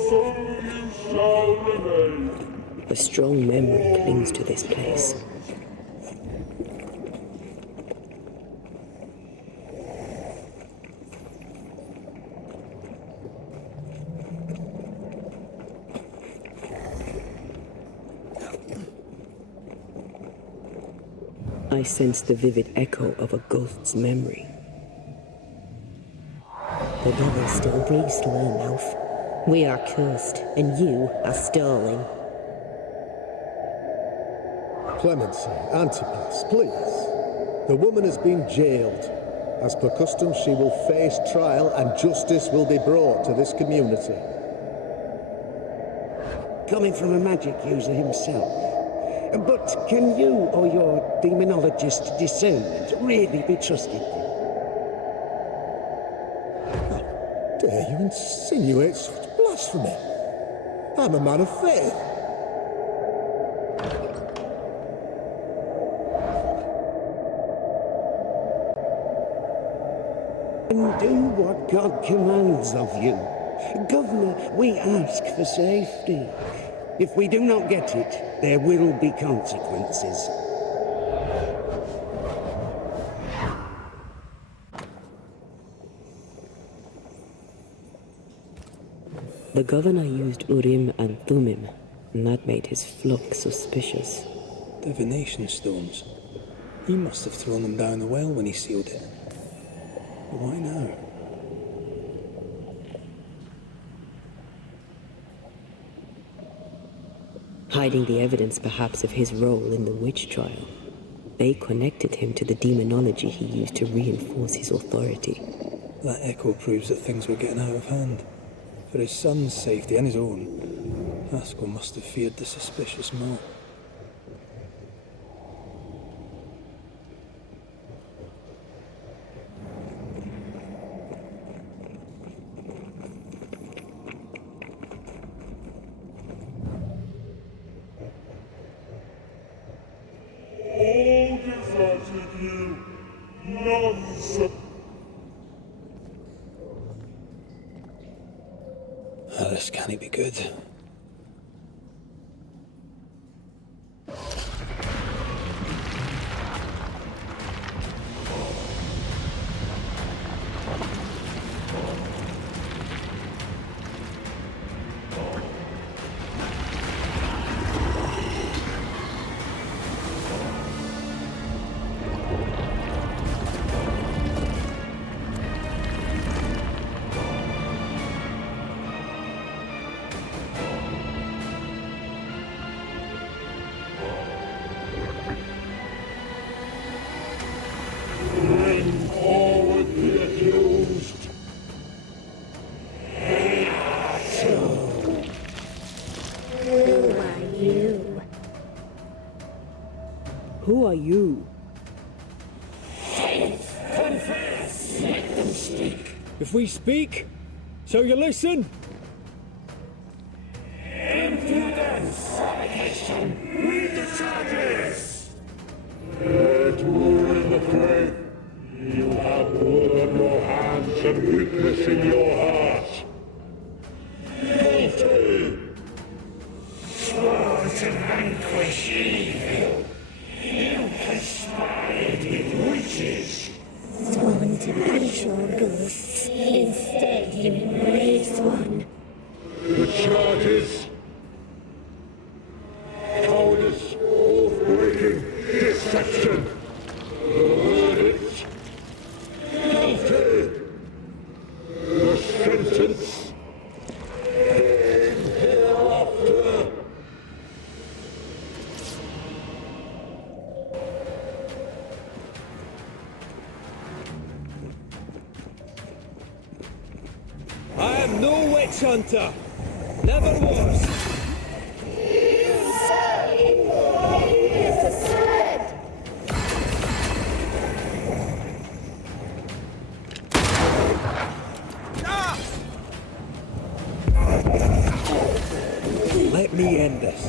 so you shall remain. A strong memory clings to this place. I sense the vivid echo of a ghost's memory. The devil still breathes through her mouth. We are cursed, and you are stolen. Clemency, Antipas, please. The woman has been jailed. As per custom, she will face trial and justice will be brought to this community. Coming from a magic user himself. But can you or your demonologist discernment really be trusted? How dare you insinuate such blasphemy? I'm a man of faith. And do what God commands of you. Governor, we ask for safety. If we do not get it, there will be consequences. The governor used Urim and Thummim, and that made his flock suspicious. Divination stones. He must have thrown them down the well when he sealed it. But why now? Hiding the evidence perhaps of his role in the witch trial. They connected him to the demonology he used to reinforce his authority. That echo proves that things were getting out of hand. For his son's safety and his own, Haskell must have feared the suspicious mob. All deserted you. Nonsense. This can't be good. Who are you? Confess! Let them speak. If we speak, so you listen? Impudence! Provocation! Read the charges! Let war in the faith. You have blood on your hands and weakness in your heart. Guilty! Swore to vanquish evil. You conspired with witches. Sworn to banish all ghosts. Instead, you embraced one. The charges. Cowardice, oath-breaking, deception. The verdict. Guilty. The sentence. Pain hereafter. I am no witch hunter. Never was. Let me end this.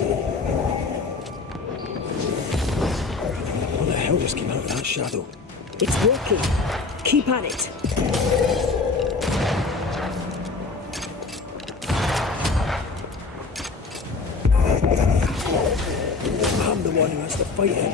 What the hell just came out of that shadow? It's working. Keep at it. I'm the one who has to fight him.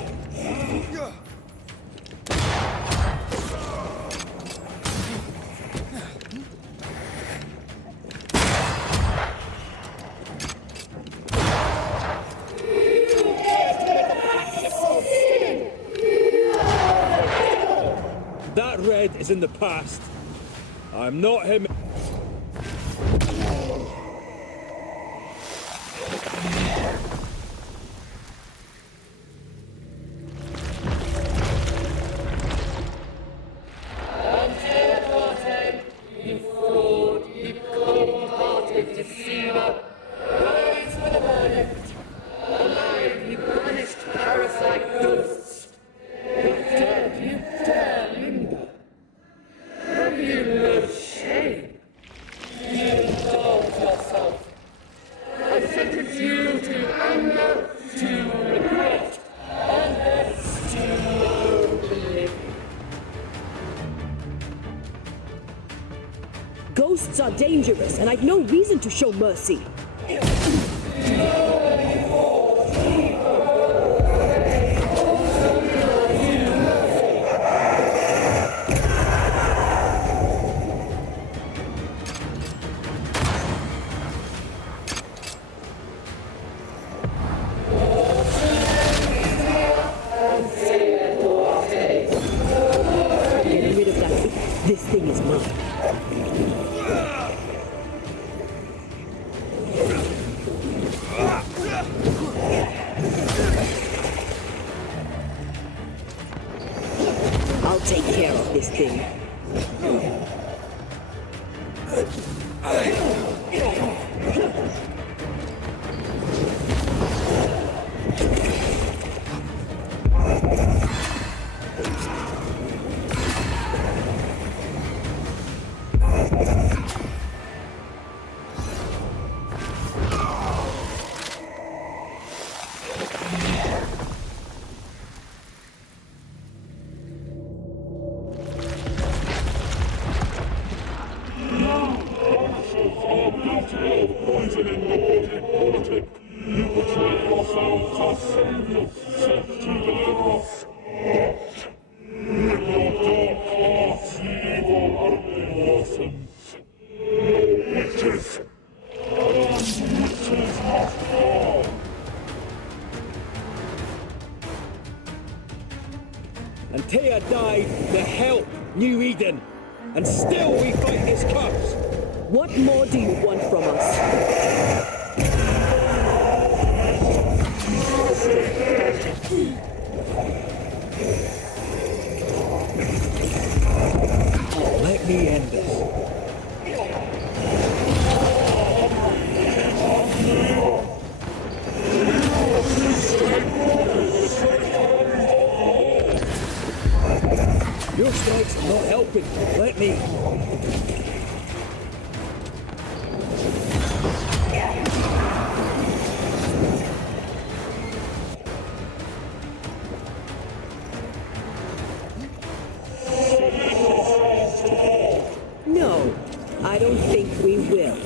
That red is in the past. I'm not him. Ghosts are dangerous, and I've no reason to show mercy. Getting rid of that. This thing is mine. I'll take care of this thing. And Taya died to help New Eden. And still we fight this curse. What more do you want from us? Let me end this. Your strikes are not helping. Let me. No, I don't think we will.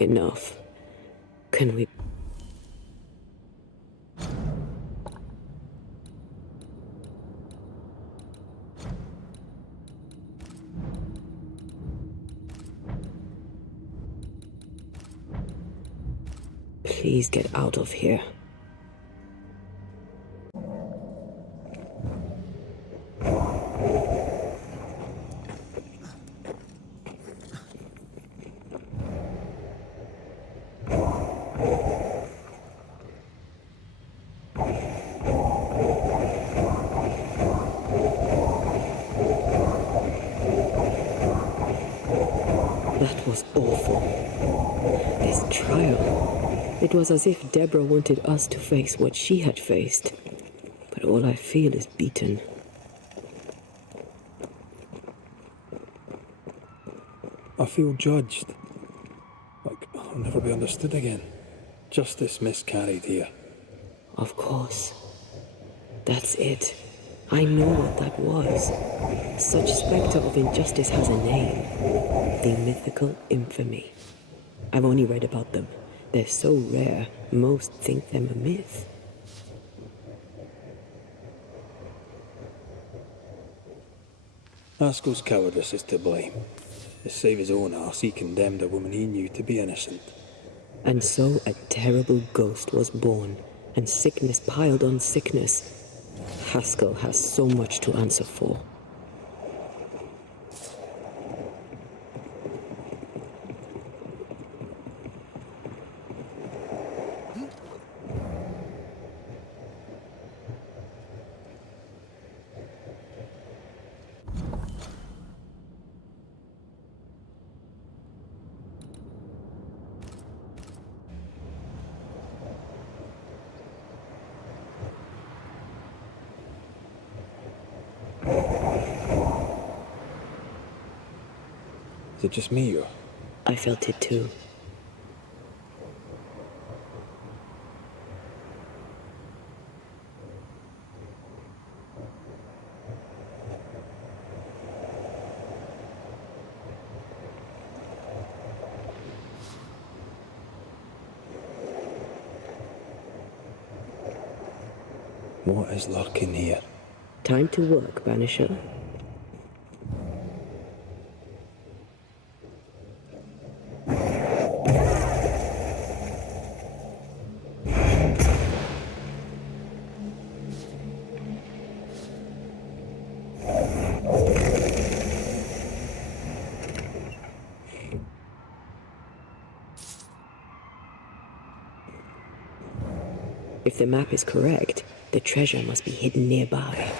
Enough. Can we... Please get out of here. That was awful. This trial. It was as if Deborah wanted us to face what she had faced. But all I feel is beaten. I feel judged. Like I'll never be understood again. Justice miscarried here. Of course. That's it. I know what that was. Such spectre of injustice has a name. The mythical infamy. I've only read about them. They're so rare, most think them a myth. Haskell's cowardice is to blame. To save his own arse, he condemned a woman he knew to be innocent. And so a terrible ghost was born, and sickness piled on sickness. Haskell has so much to answer for. Is it just me or? I felt it too. What is lurking here? Time to work, Banisher. If the map is correct, the treasure must be hidden nearby.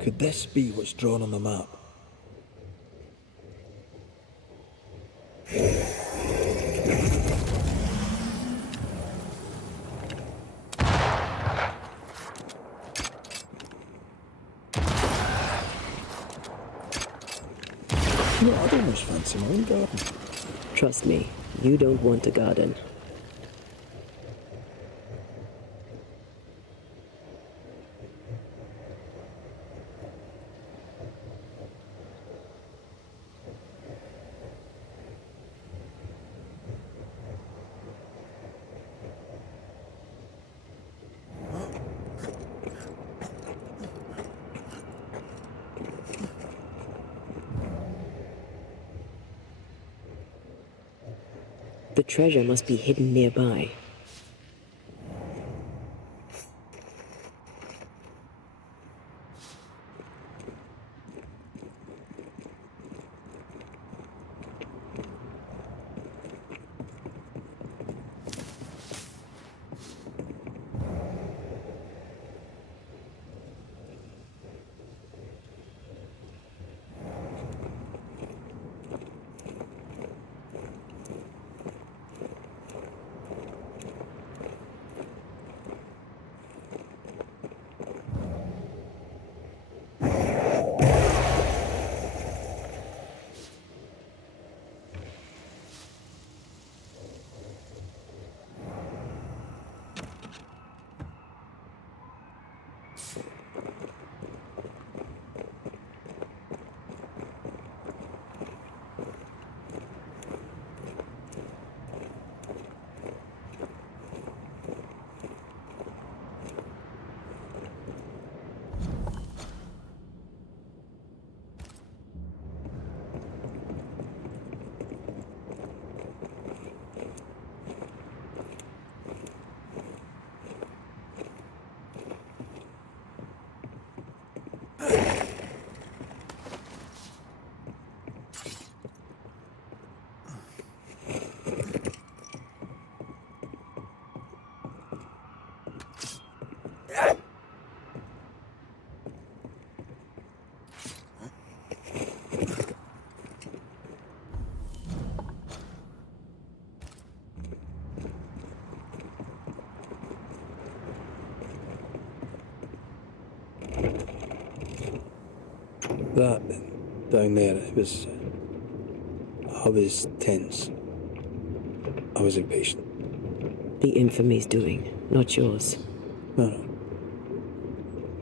Could this be what's drawn on the map? No, I'd almost fancy my own garden. Trust me, you don't want a garden. The treasure must be hidden nearby. that down there? I was tense. I was impatient. The infamy's doing, not yours. No.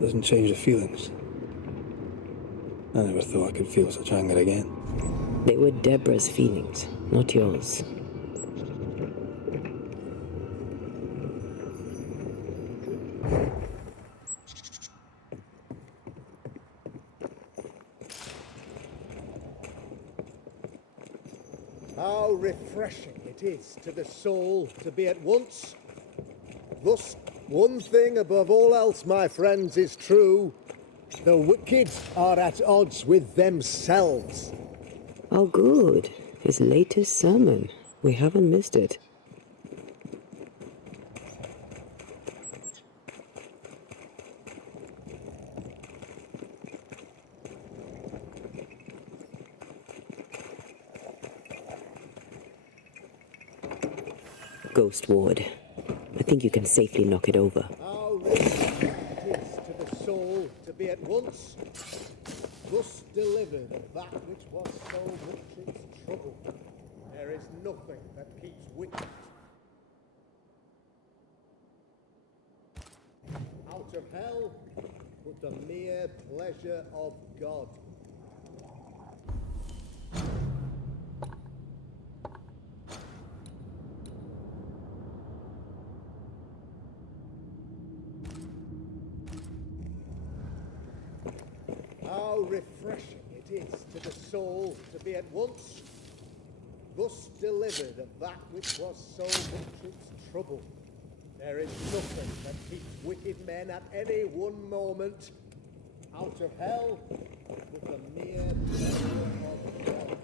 Doesn't change the feelings. I never thought I could feel such anger again. They were Deborah's feelings, not yours. How refreshing it is to the soul to be at once. Thus, one thing above all else, my friends, is true. The wicked are at odds with themselves. Oh, good. His latest sermon. We haven't missed it. Ghost Ward. I think you can safely knock it over. How refreshing it is to the soul to be at once. Thus delivered that which was so much its trouble. There is nothing that keeps wicked out of hell but the mere pleasure of God. How refreshing it is to the soul to be at once thus delivered of that which was so much its trouble. There is nothing that keeps wicked men at any one moment out of hell but the mere pleasure of God.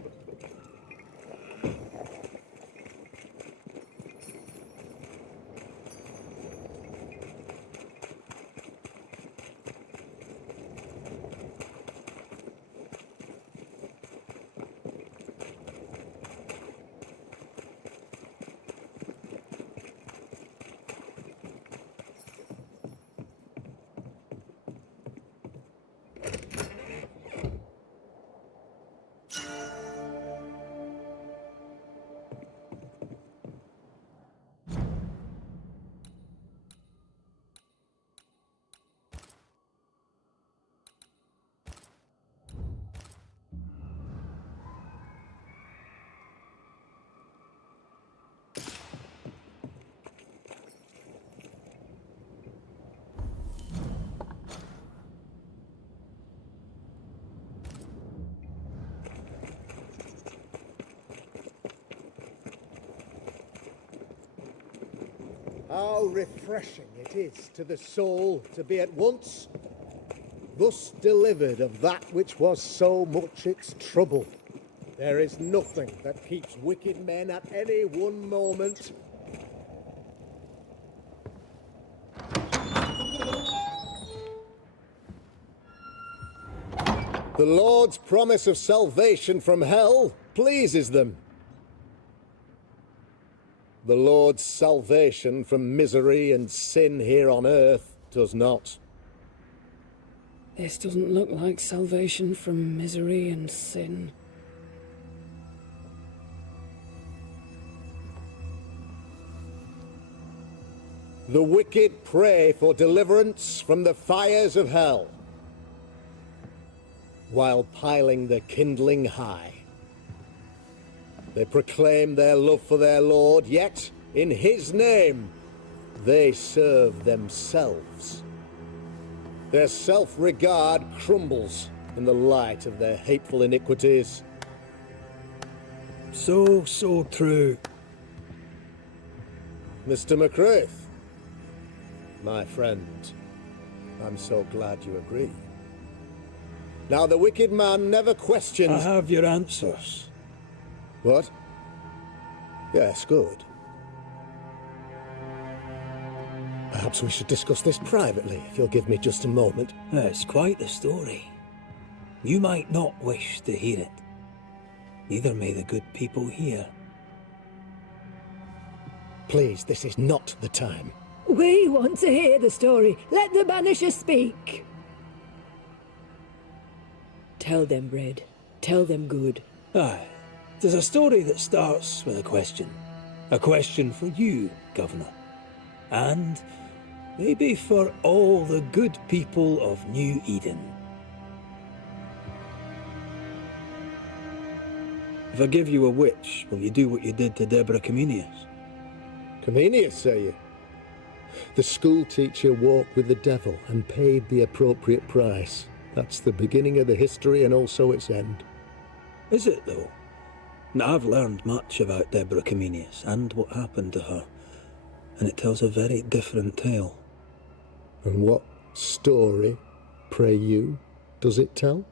How refreshing it is to the soul to be at once thus delivered of that which was so much its trouble. There is nothing that keeps wicked men at any one moment. The Lord's promise of salvation from hell pleases them. The Lord's salvation from misery and sin here on earth does not. This doesn't look like salvation from misery and sin. The wicked pray for deliverance from the fires of hell, while piling the kindling high. They proclaim their love for their Lord, yet, in his name, they serve themselves. Their self-regard crumbles in the light of their hateful iniquities. So true. Mr. McCraith, my friend, I'm so glad you agree. Now, the wicked man never questions... I have your answers. What? Yes, good. Perhaps we should discuss this privately, if you'll give me just a moment. It's quite the story. You might not wish to hear it. Neither may the good people here. Please, this is not the time. We want to hear the story. Let the Banishers speak. Tell them, Red. Tell them good. Aye. There's a story that starts with a question. A question for you, Governor. And maybe for all the good people of New Eden. If I give you a witch, will you do what you did to Deborah Comenius? Comenius, say you? The school teacher walked with the devil and paid the appropriate price. That's the beginning of the history and also its end. Is it, though? Now, I've learned much about Deborah Comenius and what happened to her, and it tells a very different tale. And what story, pray you, does it tell?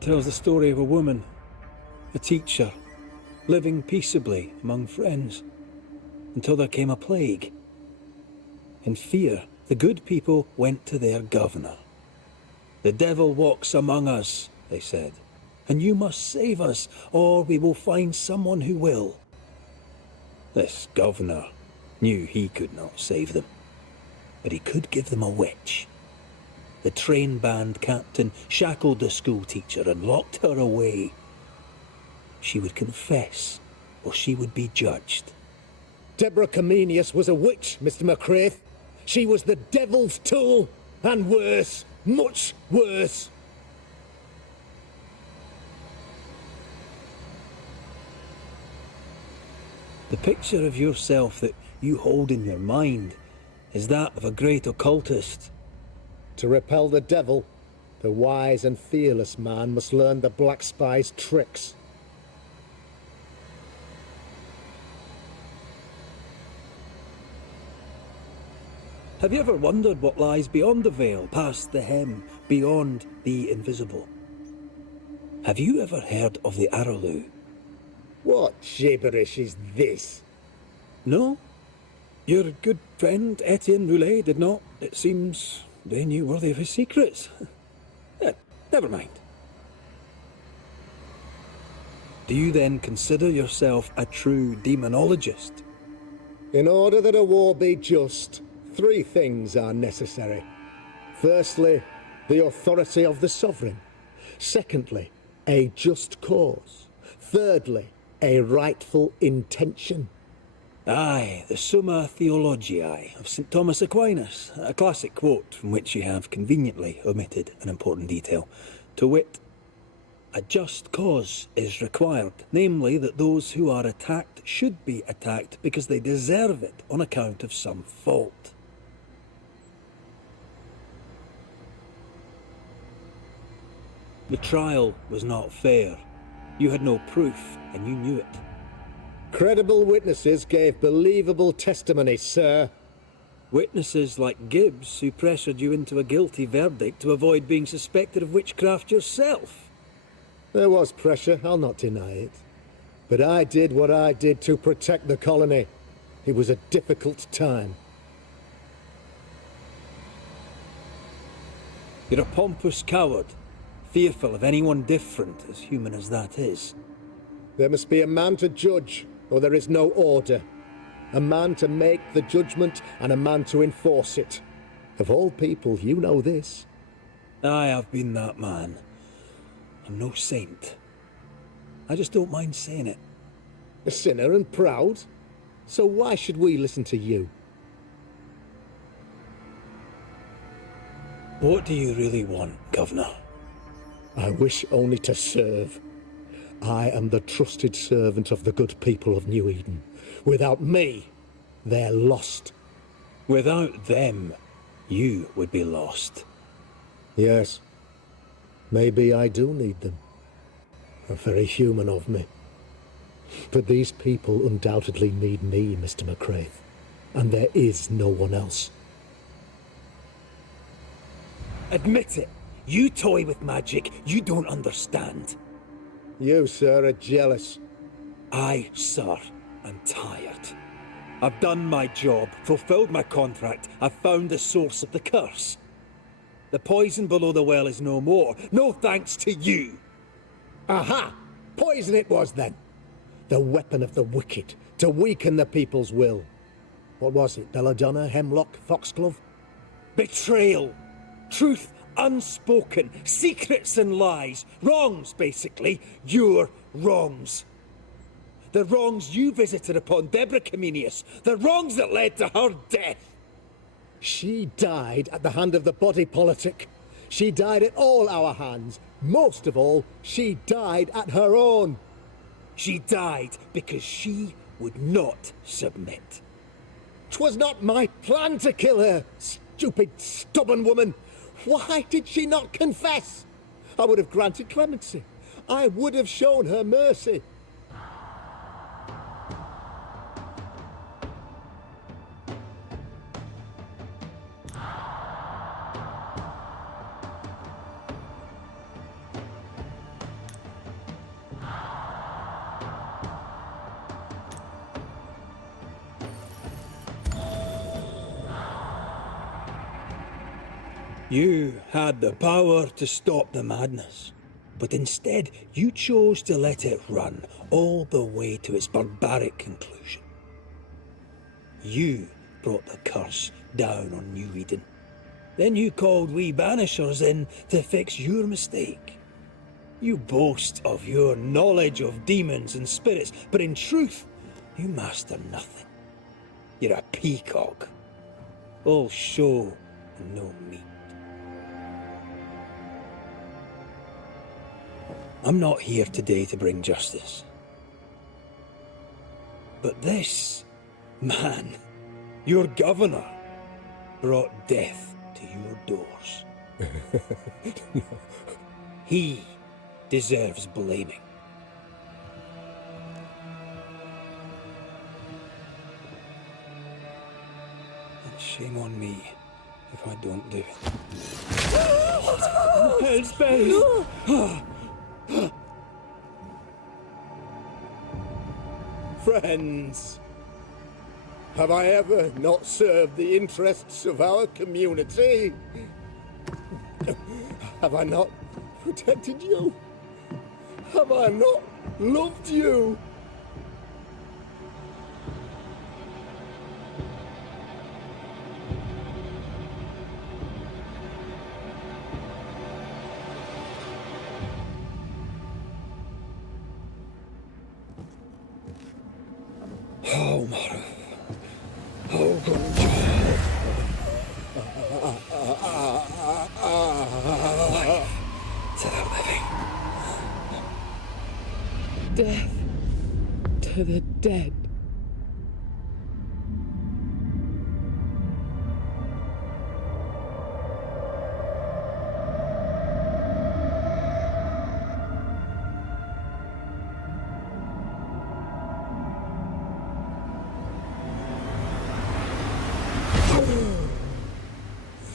It tells the story of a woman, a teacher, living peaceably among friends, until there came a plague. In fear, the good people went to their governor. "The devil walks among us," they said, "and you must save us, or we will find someone who will." This governor knew he could not save them, but he could give them a witch. The train band captain shackled the school teacher and locked her away. She would confess, or she would be judged. Deborah Comenius was a witch, Mr. McCraith. She was the devil's tool, and worse, much worse. The picture of yourself that you hold in your mind is that of a great occultist. To repel the devil, the wise and fearless man must learn the Black Spy's tricks. Have you ever wondered what lies beyond the veil, past the hem, beyond the invisible? Have you ever heard of the Araloo? What gibberish is this? No? Your good friend Etienne Roulet did not. It seems they knew worthy of his secrets. Never mind. Do you then consider yourself a true demonologist? In order that a war be just, 3 things are necessary. Firstly, the authority of the sovereign. Secondly, a just cause. Thirdly, a rightful intention. Aye, the Summa Theologiae of St. Thomas Aquinas, a classic quote from which you have conveniently omitted an important detail. To wit, a just cause is required, namely that those who are attacked should be attacked because they deserve it on account of some fault. The trial was not fair. You had no proof, and you knew it. Credible witnesses gave believable testimony, sir. Witnesses like Gibbs, who pressured you into a guilty verdict to avoid being suspected of witchcraft yourself. There was pressure, I'll not deny it. But I did what I did to protect the colony. It was a difficult time. You're a pompous coward, fearful of anyone different, as human as that is. There must be a man to judge, or there is no order. A man to make the judgment, and a man to enforce it. Of all people, you know this. I have been that man. I'm no saint. I just don't mind saying it. A sinner and proud? So why should we listen to you? What do you really want, Governor? I wish only to serve. I am the trusted servant of the good people of New Eden. Without me, they're lost. Without them, you would be lost. Yes. Maybe I do need them. Very human of me. But these people undoubtedly need me, Mr. McCraith. And there is no one else. Admit it. You toy with magic you don't understand. You, sir, are jealous. I, sir, am tired. I've done my job, fulfilled my contract, I've found the source of the curse. The poison below the well is no more, no thanks to you. Aha! Poison it was then. The weapon of the wicked, to weaken the people's will. What was it? Belladonna, Hemlock, Foxglove? Betrayal! Truth unspoken, secrets and lies. Wrongs, basically. Your wrongs. The wrongs you visited upon Deborah Comenius. The wrongs that led to her death. She died at the hand of the body politic. She died at all our hands. Most of all, she died at her own. She died because she would not submit. 'Twas not my plan to kill her, stupid, stubborn woman. Why did she not confess? I would have granted clemency. I would have shown her mercy. You had the power to stop the madness, but instead you chose to let it run all the way to its barbaric conclusion. You brought the curse down on New Eden. Then you called we Banishers in to fix your mistake. You boast of your knowledge of demons and spirits, but in truth, you master nothing. You're a peacock. All show and no meat. I'm not here today to bring justice. But this man, your governor, brought death to your doors. He deserves blaming. And shame on me if I don't do it. Hell's bells! Friends, have I ever not served the interests of our community? Have I not protected you? Have I not loved you? Oh, Mara. Oh, God. Life to the living. Death to the dead.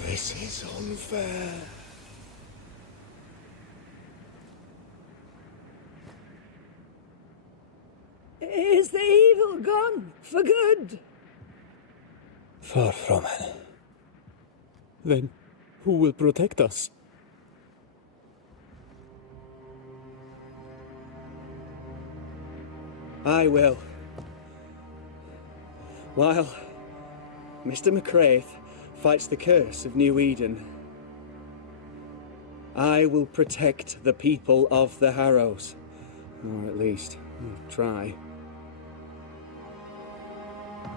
This is unfair. Is the evil gone for good? Far from it. Then who will protect us? I will. While Mr. McCraith fights the curse of New Eden, I will protect the people of the Harrows. Or at least, try.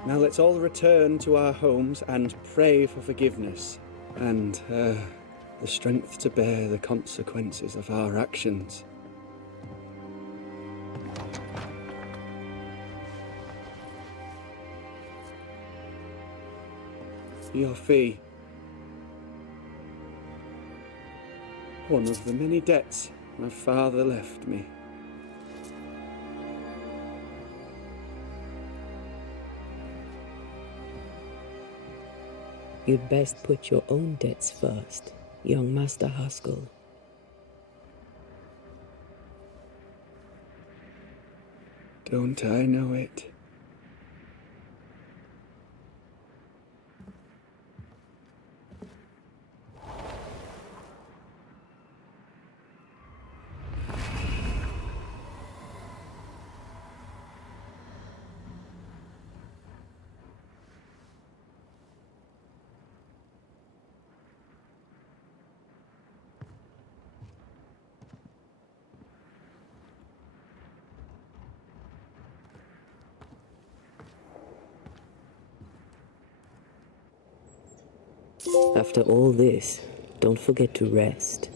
Now let's all return to our homes and pray for forgiveness and the strength to bear the consequences of our actions. Your fee. One of the many debts my father left me. You'd best put your own debts first, young Master Haskell. Don't I know it? After all this, don't forget to rest.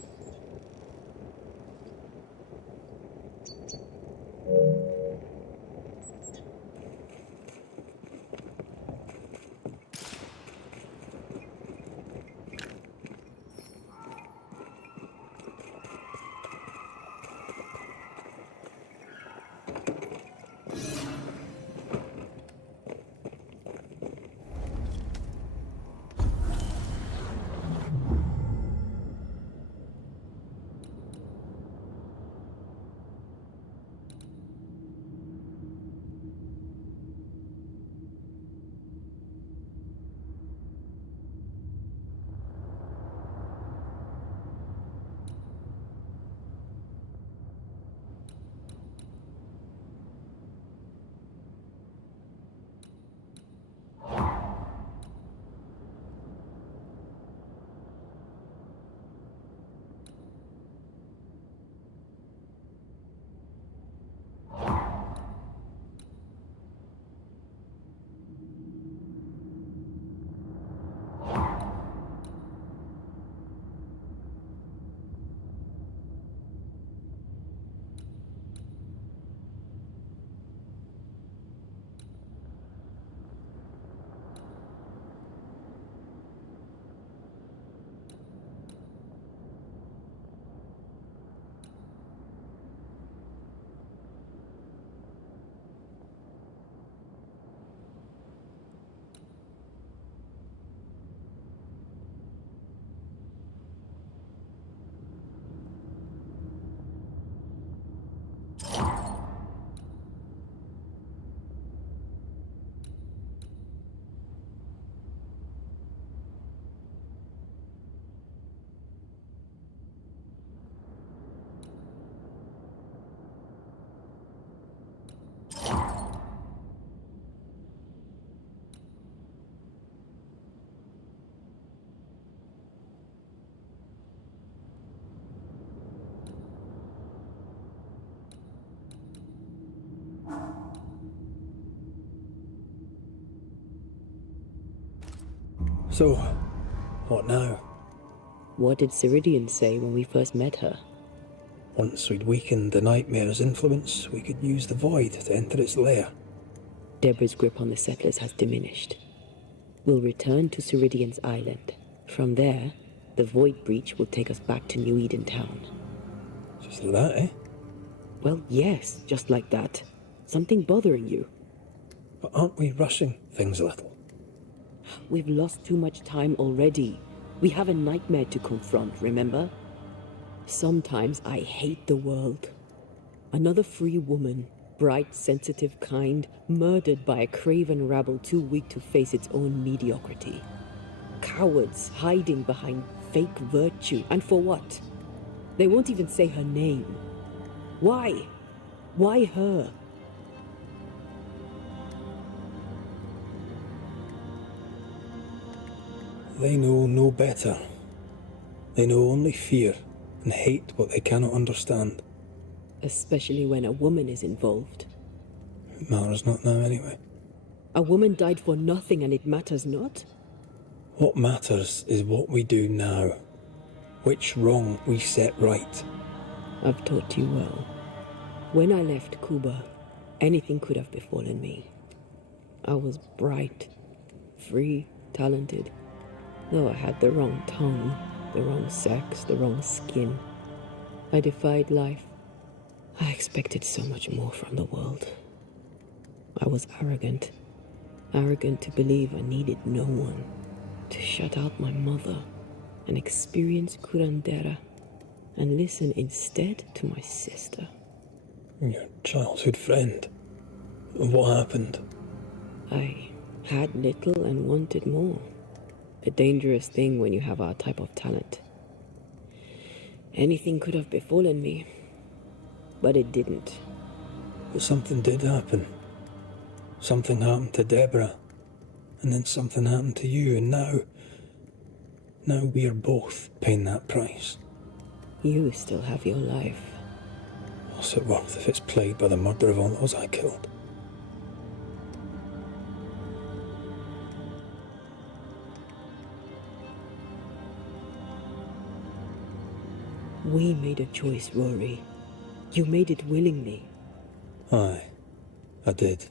So, what now? What did Ceridian say when we first met her? Once we'd weakened the nightmare's influence, we could use the void to enter its lair. Deborah's grip on the settlers has diminished. We'll return to Ceridian's island. From there, the void breach will take us back to New Eden town. Just like that, eh? Well, yes, just like that. Something bothering you. But aren't we rushing things a little? We've lost too much time already. We have a nightmare to confront, remember? Sometimes I hate the world. Another free woman, bright, sensitive, kind, murdered by a craven rabble too weak to face its own mediocrity. Cowards hiding behind fake virtue. And for what? They won't even say her name. Why? Why her? They know no better. They know only fear and hate what they cannot understand. Especially when a woman is involved. It matters not now anyway. A woman died for nothing and it matters not? What matters is what we do now. Which wrong we set right. I've taught you well. When I left Cuba, anything could have befallen me. I was bright, free, talented. Though I had the wrong tongue, the wrong sex, the wrong skin. I defied life. I expected so much more from the world. I was arrogant. Arrogant to believe I needed no one. To shut out my mother and experience curandera. And listen instead to my sister. Your childhood friend. What happened? I had little and wanted more. A dangerous thing when you have our type of talent. Anything could have befallen me, but it didn't. But something did happen. Something happened to Deborah, and then something happened to you, and now we're both paying that price. You still have your life. What's it worth if it's plagued by the murder of all those I killed? We made a choice, Rory. You made it willingly. Aye, I did.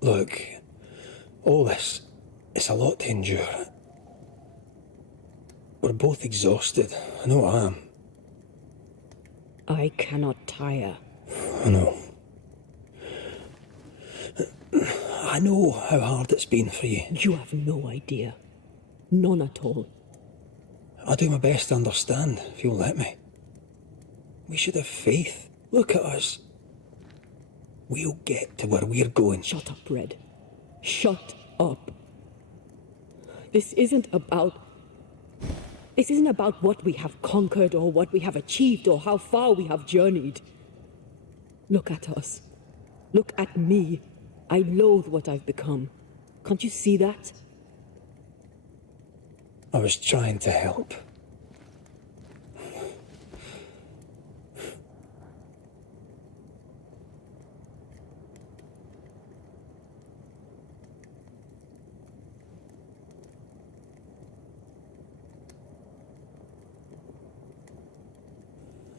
Look, all this, it's a lot to endure. We're both exhausted. I know I am. I cannot tire. I know. I know how hard it's been for you. You have no idea. None at all. I do my best to understand, if you'll let me. We should have faith. Look at us. We'll get to where we're going. Shut up, Red. Shut up. This isn't about what we have conquered or what we have achieved or how far we have journeyed. Look at us. Look at me. I loathe what I've become. Can't you see that? I was trying to help.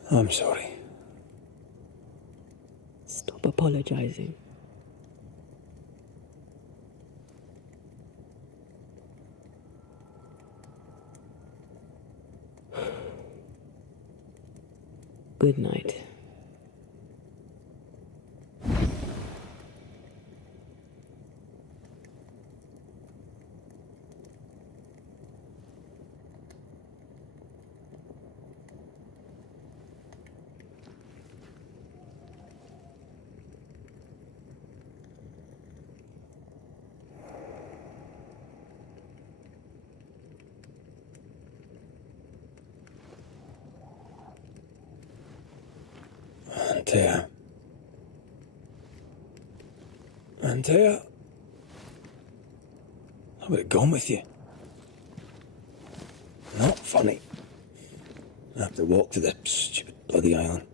I'm sorry. Stop apologizing. Good night. Antea, I would have gone with you. Not funny. I have to walk to the stupid bloody island.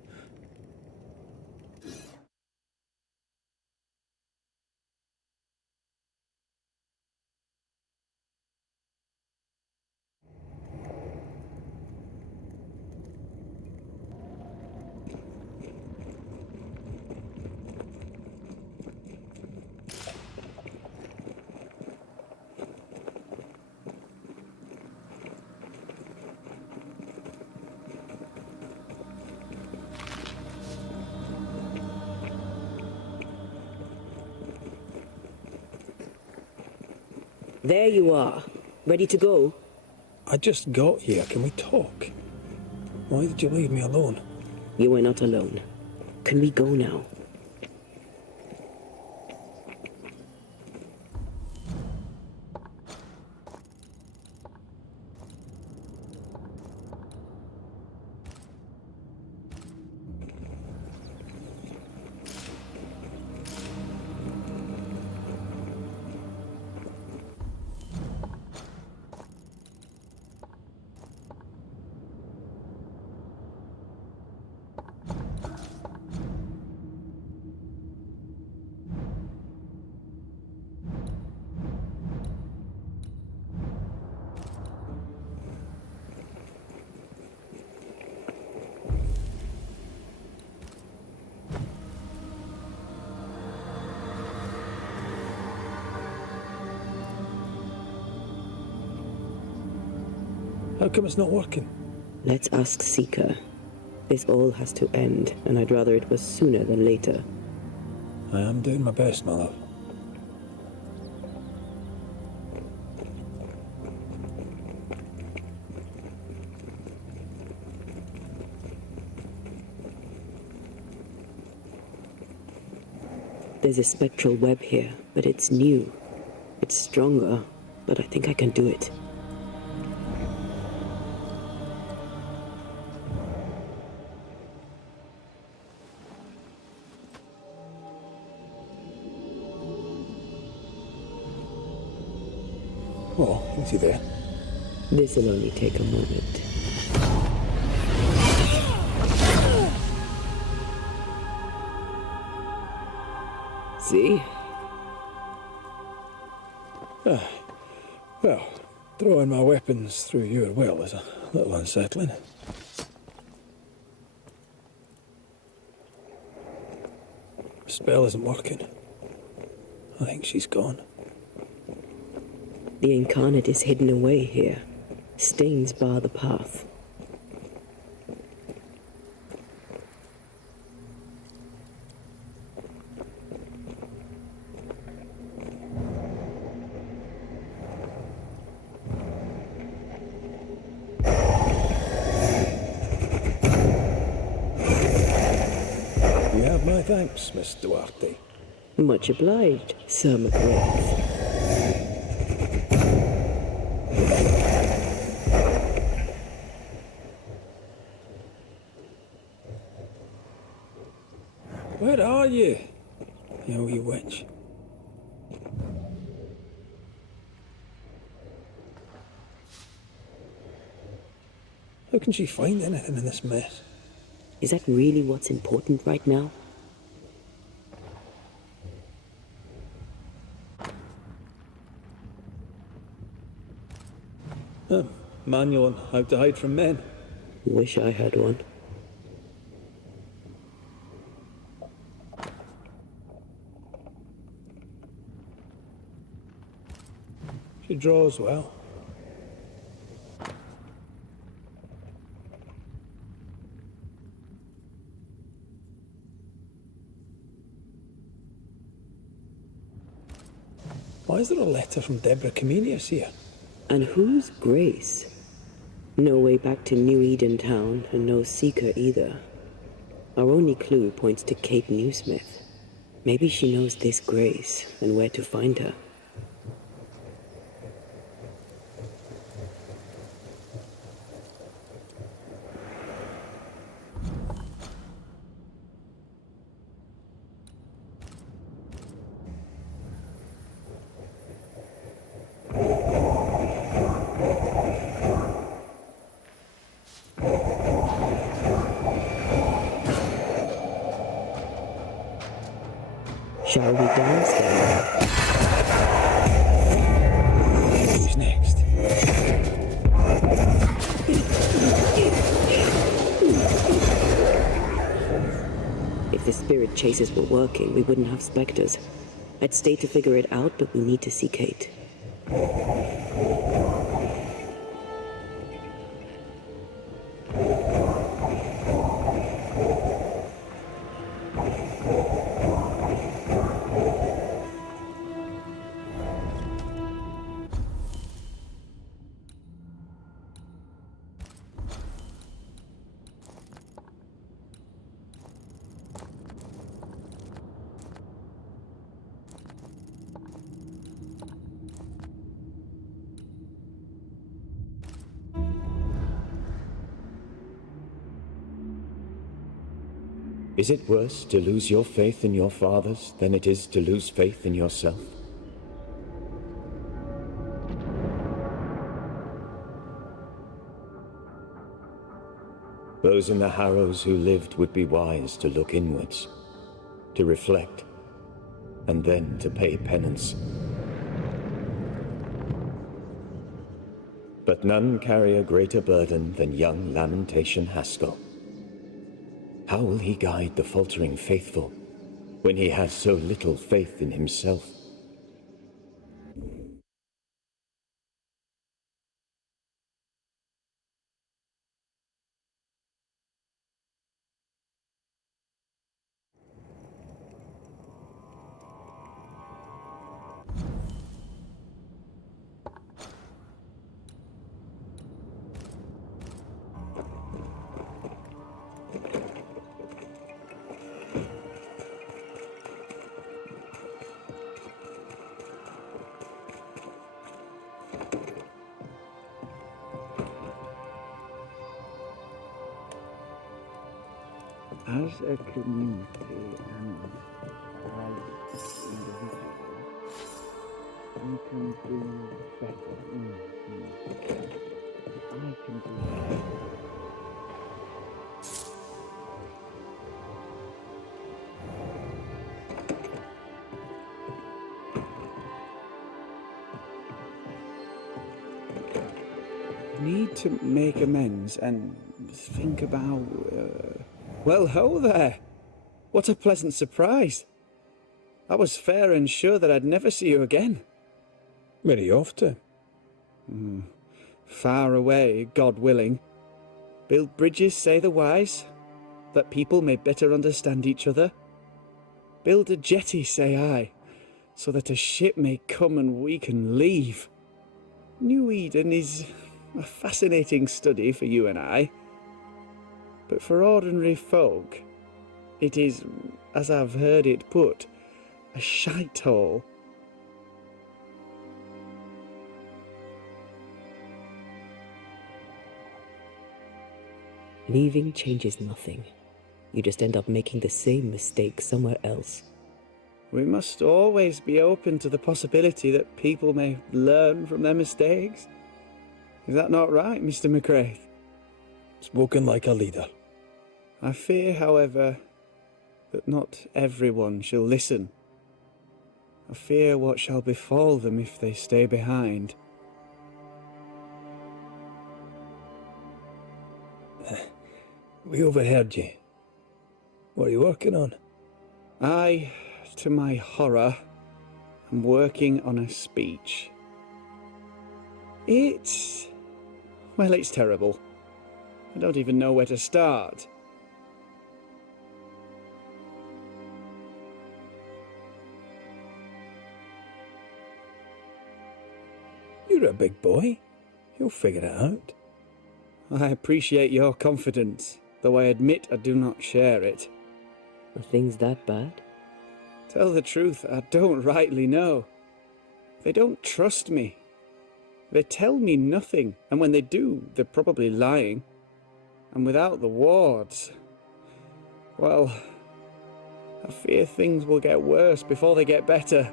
There you are. Ready to go? I just got here. Can we talk? Why did you leave me alone? You were not alone. Can we go now? How come it's not working? Let's ask Seeker. This all has to end, and I'd rather it was sooner than later. I am doing my best, my love. There's a spectral web here, but it's new. It's stronger, but I think I can do it. Oh, easy there. This'll only take a moment. See? Well, throwing my weapons through your will is a little unsettling. The spell isn't working. I think she's gone. The incarnate is hidden away here. Stains bar the path. You have my thanks, Miss Duarte. Much obliged, Sir McWraith. Where are you, you wee witch? How can she find anything in this mess? Is that really what's important right now? Manual on how to hide from men. Wish I had one. She draws well. Why is there a letter from Deborah Comenius here? And who's Grace? No way back to New Eden Town, and no seeker either. Our only clue points to Kate Newsmith. Maybe she knows this Grace, and where to find her. Shall we dance then? Who's next? If the spirit chases were working, we wouldn't have specters. I'd stay to figure it out, but we need to see Kate. Is it worse to lose your faith in your fathers than it is to lose faith in yourself? Those in the Harrows who lived would be wise to look inwards, to reflect, and then to pay penance. But none carry a greater burden than young Lamentation Haskell. How will he guide the faltering faithful when he has so little faith in himself? As a community and as individuals, we can do better. I can do better. Need to make amends and think about... Well, ho there! What a pleasant surprise! I was fair and sure that I'd never see you again. Where are you off to? Far away, God willing. Build bridges, say the wise, that people may better understand each other. Build a jetty, say I, so that a ship may come and we can leave. New Eden is a fascinating study for you and I. But for ordinary folk, it is, as I've heard it put, a shite hole. Leaving changes nothing. You just end up making the same mistake somewhere else. We must always be open to the possibility that people may learn from their mistakes. Is that not right, Mr. McCraith? Spoken like a leader. I fear, however, that not everyone shall listen. I fear what shall befall them if they stay behind. We overheard you. What are you working on? I, to my horror, am working on a speech. It's terrible. I don't even know where to start. You're a big boy. You'll figure it out. I appreciate your confidence, though I admit I do not share it. Are things that bad? Tell the truth, I don't rightly know. They don't trust me. They tell me nothing, and when they do, they're probably lying. And without the wards, well, I fear things will get worse before they get better.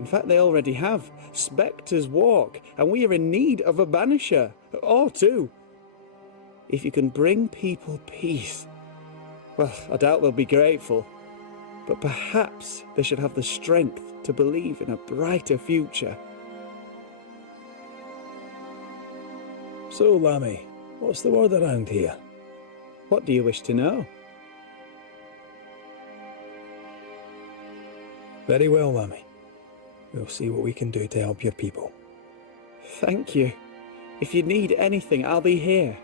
In fact, they already have. Spectres walk, and we are in need of a banisher, or two. If you can bring people peace, well, I doubt they'll be grateful, but perhaps they should have the strength to believe in a brighter future. So, Lammy, what's the word around here? What do you wish to know? Very well, Lammy. We'll see what we can do to help your people. Thank you. If you need anything, I'll be here.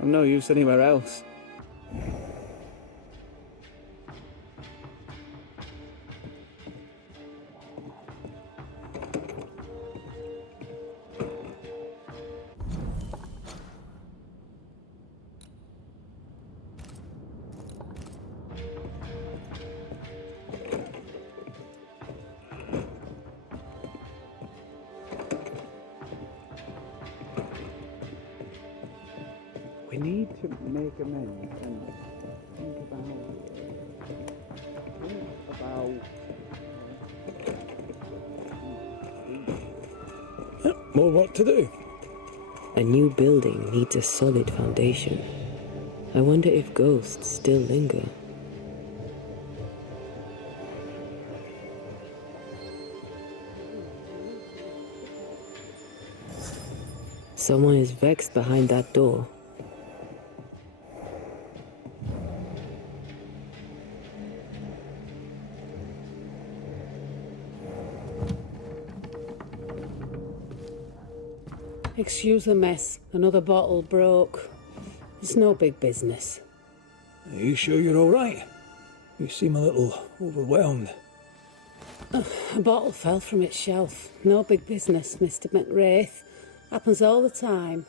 I'm no use anywhere else. We need to make amends and think about... More work to do. A new building needs a solid foundation. I wonder if ghosts still linger. Someone is vexed behind that door. Excuse the mess. Another bottle broke. It's no big business. Are you sure you're all right? You seem a little overwhelmed. A bottle fell from its shelf. No big business, Mr. McWraith. Happens all the time.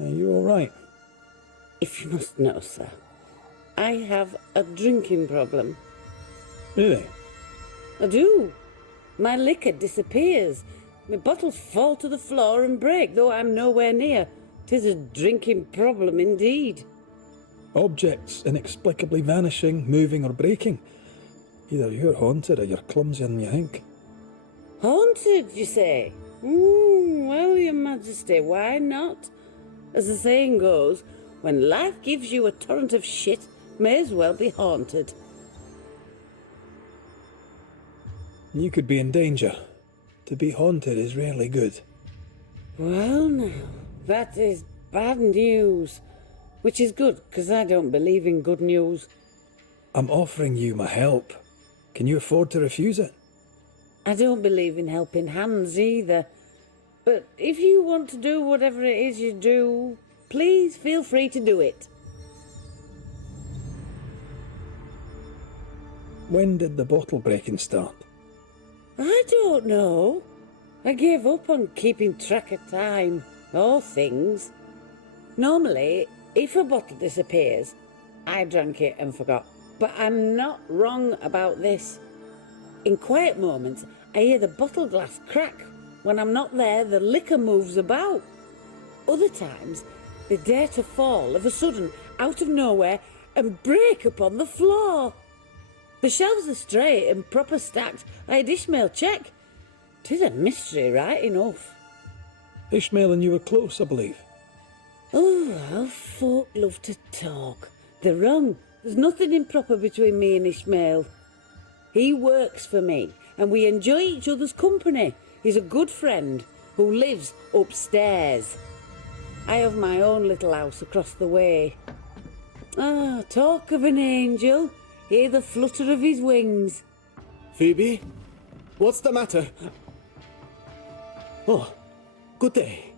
Are you all right? If you must know, sir, I have a drinking problem. Really? I do. My liquor disappears. My bottles fall to the floor and break, though I'm nowhere near. 'Tis a drinking problem indeed. Objects inexplicably vanishing, moving or breaking. Either you're haunted or you're clumsier than you think. Haunted, you say? Well, your majesty, why not? As the saying goes, when life gives you a torrent of shit, may as well be haunted. You could be in danger. To be haunted is rarely good. Well now, That is bad news. Which is good, because I don't believe in good news. I'm offering you my help. Can you afford to refuse it? I don't believe in helping hands either. But if you want to do whatever it is you do, please feel free to do it. When did the bottle breaking start? I don't know. I gave up on keeping track of time, or things. Normally, if a bottle disappears, I drank it and forgot. But I'm not wrong about this. In quiet moments, I hear the bottle glass crack. When I'm not there, the liquor moves about. Other times, they dare to fall of a sudden, out of nowhere, and break upon the floor. The shelves are straight and proper stacked. I had Ishmael check. 'Tis a mystery, right enough. Ishmael and you were close, I believe. Oh, how folk love to talk. They're wrong. There's nothing improper between me and Ishmael. He works for me, and we enjoy each other's company. He's a good friend who lives upstairs. I have my own little house across the way. Ah, talk of an angel. Hear the flutter of his wings. Phoebe? What's the matter? Oh, good day.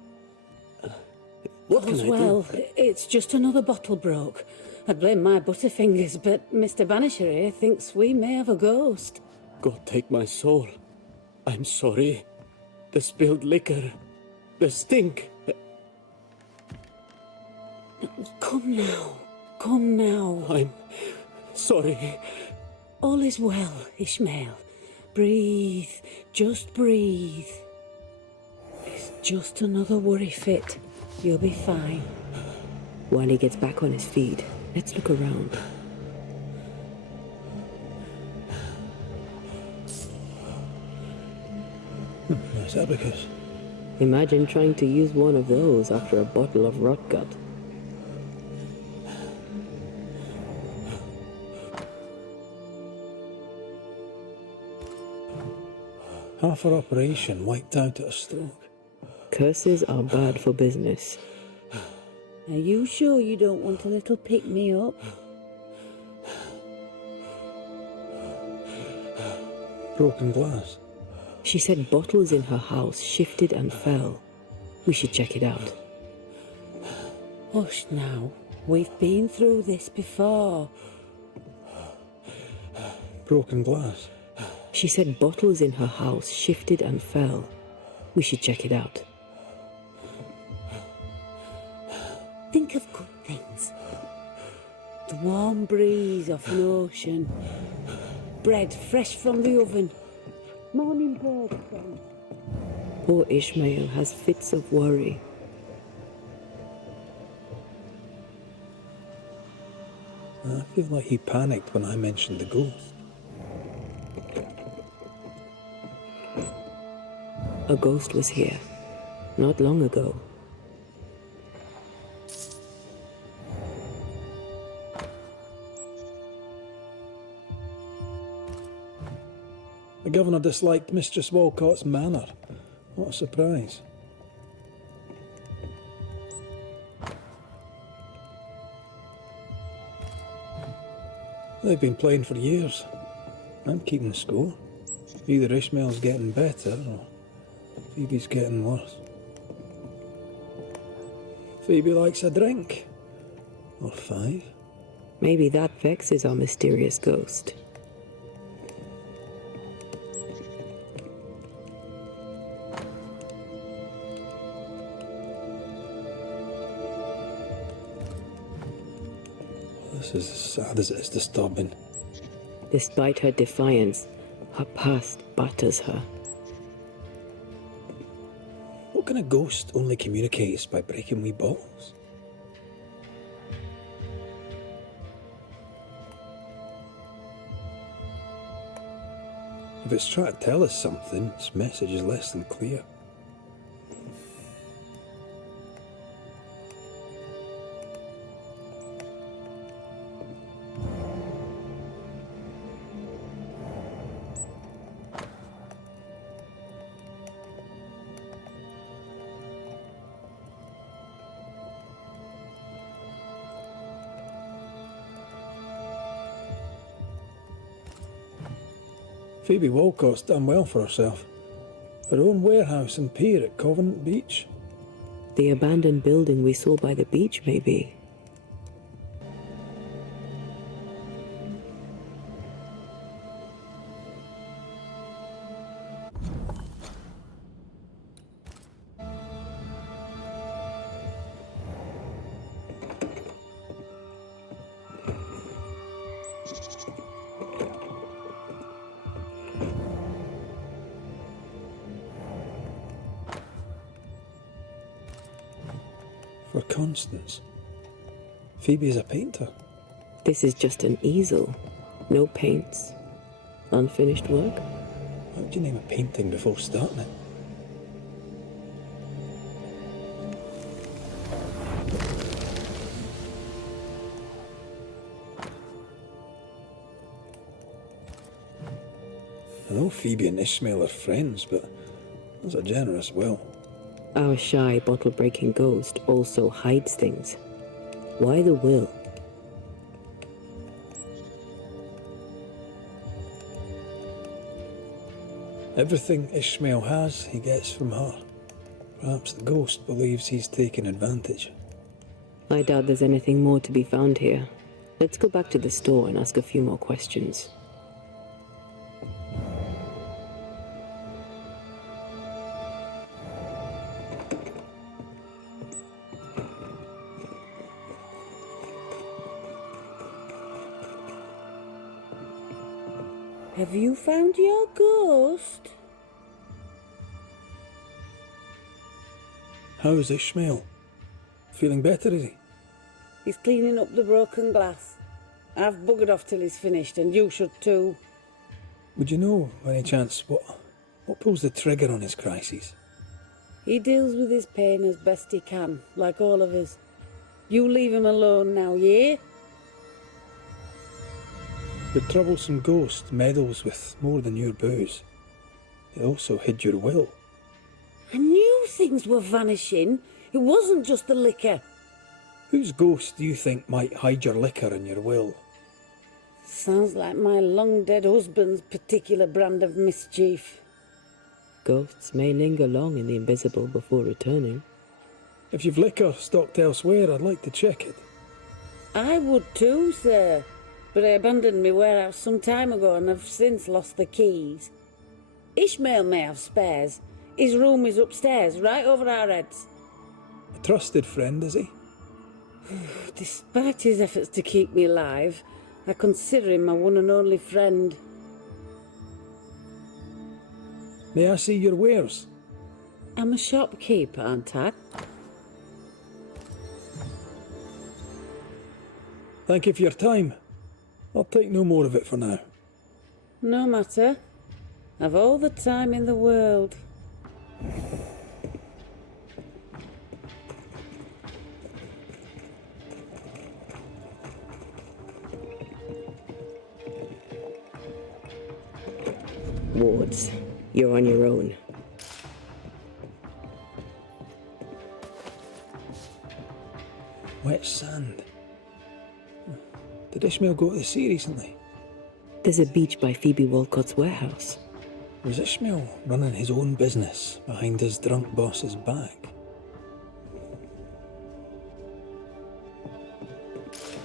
What can I Well, do? it's just another bottle broke. I'd blame my butterfingers, but Mr. Banisher here thinks we may have a ghost. God take my soul. I'm sorry. The spilled liquor. The stink. Come now. Come now. I'm sorry. All is well, Ishmael. Breathe. Just breathe. It's just another worry fit. You'll be fine. While he gets back on his feet, let's look around. Nice abacus. Imagine trying to use one of those after a bottle of rot gut. Half our operation wiped out at a stroke. Curses are bad for business. Are you sure you don't want a little pick-me-up? Broken glass. She said bottles in her house shifted and fell. We should check it out. Hush now. We've been through this before. Broken glass. She said bottles in her house shifted and fell. We should check it out. Think of good things. The warm breeze off an ocean. Bread fresh from the oven. Morning bird song. Poor Ishmael has fits of worry. I feel like he panicked when I mentioned the ghost. A ghost was here, not long ago. The governor disliked Mistress Walcott's manner. What a surprise. They've been playing for years. I'm keeping score. Either Ishmael's getting better or Phoebe's getting worse. Phoebe likes a drink. Or 5. Maybe that vexes our mysterious ghost. This is as sad as it is disturbing. Despite her defiance, her past batters her. What kind of ghost only communicates by breaking wee bottles? If it's trying to tell us something, its message is less than clear. Phoebe Walcott's done well for herself. Her own warehouse and pier at Covenant Beach. The abandoned building we saw by the beach, maybe. For Constance. Phoebe is a painter. This is just an easel. No paints. Unfinished work? How would you name a painting before starting it? I know Phoebe and Ishmael are friends, but there's a generous will. Our shy, bottle-breaking ghost also hides things. Why the will? Everything Ishmael has, he gets from her. Perhaps the ghost believes he's taken advantage. I doubt there's anything more to be found here. Let's go back to the store and ask a few more questions. Have you found your ghost? How's Ishmael? Feeling better, is he? He's cleaning up the broken glass. I've buggered off till he's finished, and you should too. Would you know, by any chance, what pulls the trigger on his crises? He deals with his pain as best he can, like all of us. You leave him alone now, yeah? Your troublesome ghost meddles with more than your booze. It also hid your will. I knew things were vanishing. It wasn't just the liquor. Whose ghost do you think might hide your liquor and your will? Sounds like my long-dead husband's particular brand of mischief. Ghosts may linger long in the invisible before returning. If you've liquor stocked elsewhere, I'd like to check it. I would too, sir. But I abandoned my warehouse some time ago and have since lost the keys. Ishmael may have spares. His room is upstairs, right over our heads. A trusted friend, is he? Despite his efforts to keep me alive, I consider him my one and only friend. May I see your wares? I'm a shopkeeper, aren't I? Thank you for your time. I'll take no more of it for now. No matter. I've all the time in the world. Wards, you're on your own. Wet sand. Did Ishmael go to the sea recently? There's a beach by Phoebe Walcott's warehouse. Was Ishmael running his own business behind his drunk boss's back?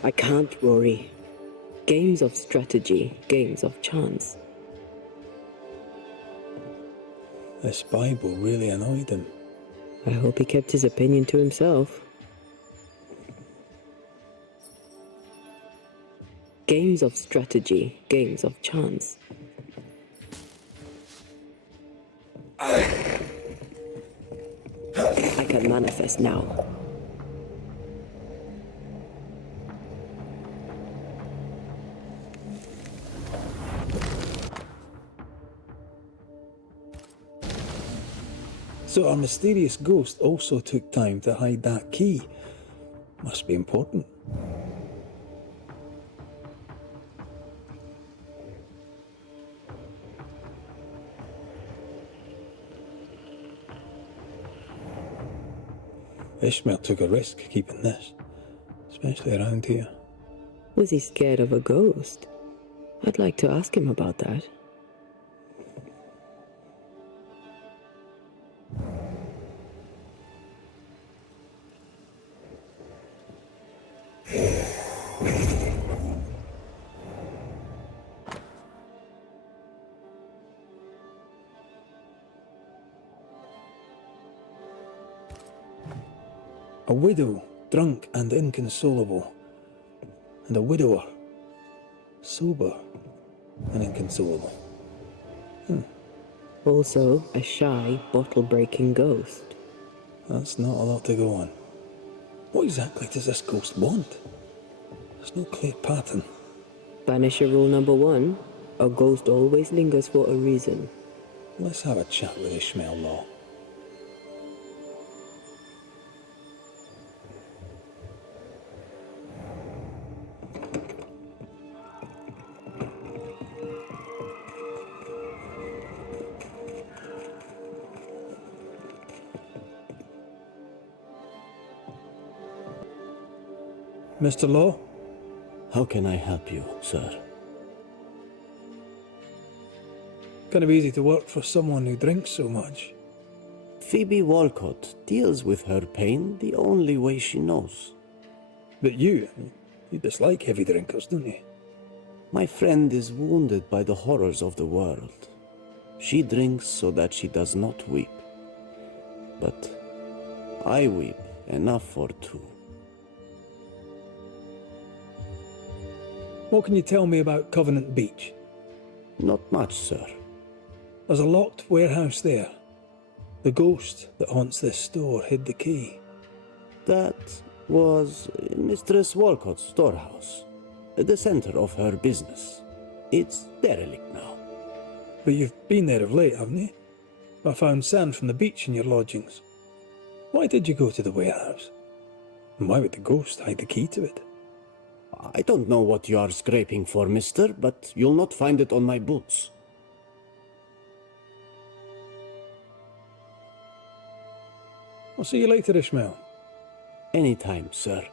I can't, Rory. Games of strategy, games of chance. This Bible really annoyed him. I hope he kept his opinion to himself. Games of strategy, games of chance. I can manifest now. So our mysterious ghost also took time to hide that key. Must be important. Ishmael took a risk keeping this, especially around here. Was he scared of a ghost? I'd like to ask him about that. A widow, drunk and inconsolable. And a widower, sober and inconsolable. Also, a shy, bottle-breaking ghost. That's not a lot to go on. What exactly does this ghost want? There's no clear pattern. Banisher rule number 1, a ghost always lingers for a reason. Let's have a chat with Ishmael Law. Mr. Law? How can I help you, sir? Kind of easy to work for someone who drinks so much. Phoebe Walcott deals with her pain the only way she knows. But you dislike heavy drinkers, don't you? My friend is wounded by the horrors of the world. She drinks so that she does not weep. But I weep enough for two. What can you tell me about Covenant Beach? Not much, sir. There's a locked warehouse there. The ghost that haunts this store hid the key. That was Mistress Walcott's storehouse, the center of her business. It's derelict now. But you've been there of late, haven't you? I found sand from the beach in your lodgings. Why did you go to the warehouse? And why would the ghost hide the key to it? I don't know what you are scraping for, mister, but you'll not find it on my boots. I'll see you later, Ishmael. Anytime, sir.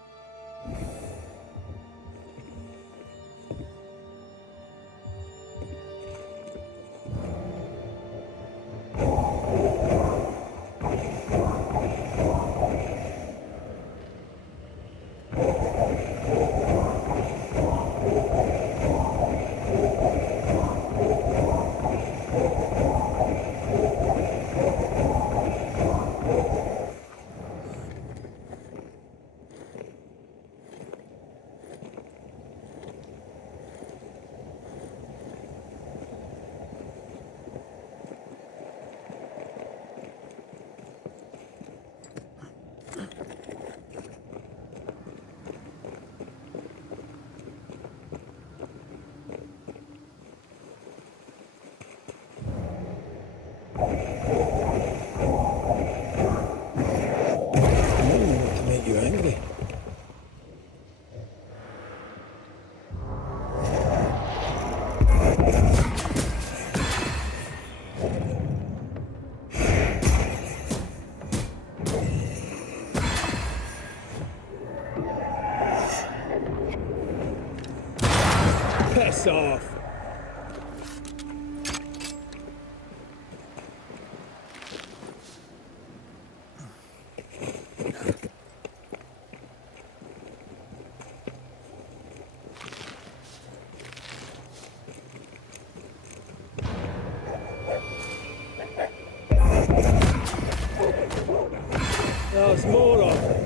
Piss off! There's more of them.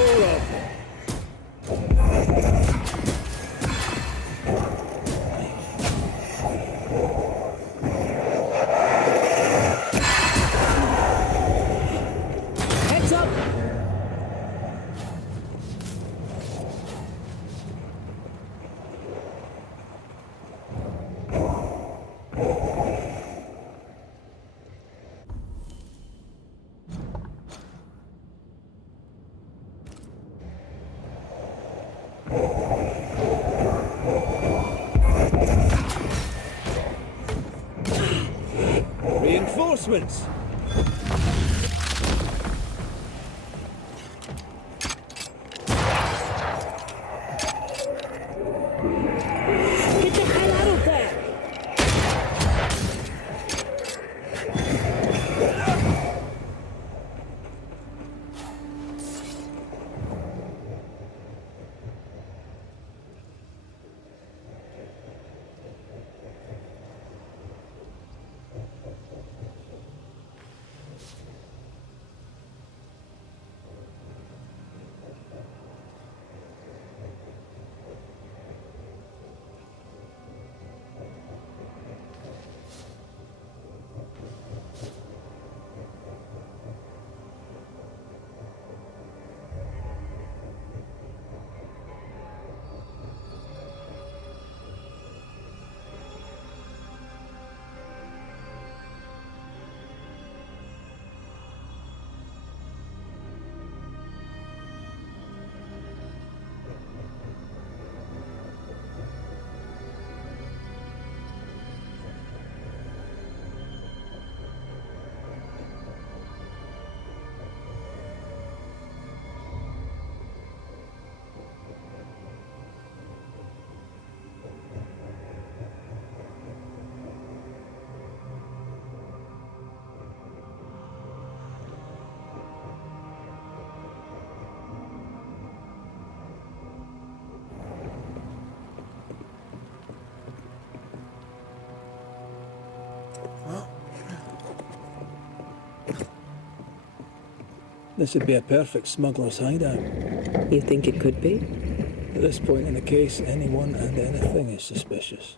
more of. Heads up! Reinforcements! Get the hell out of there! This would be a perfect smuggler's hideout. You think it could be? At this point in the case, anyone and anything is suspicious.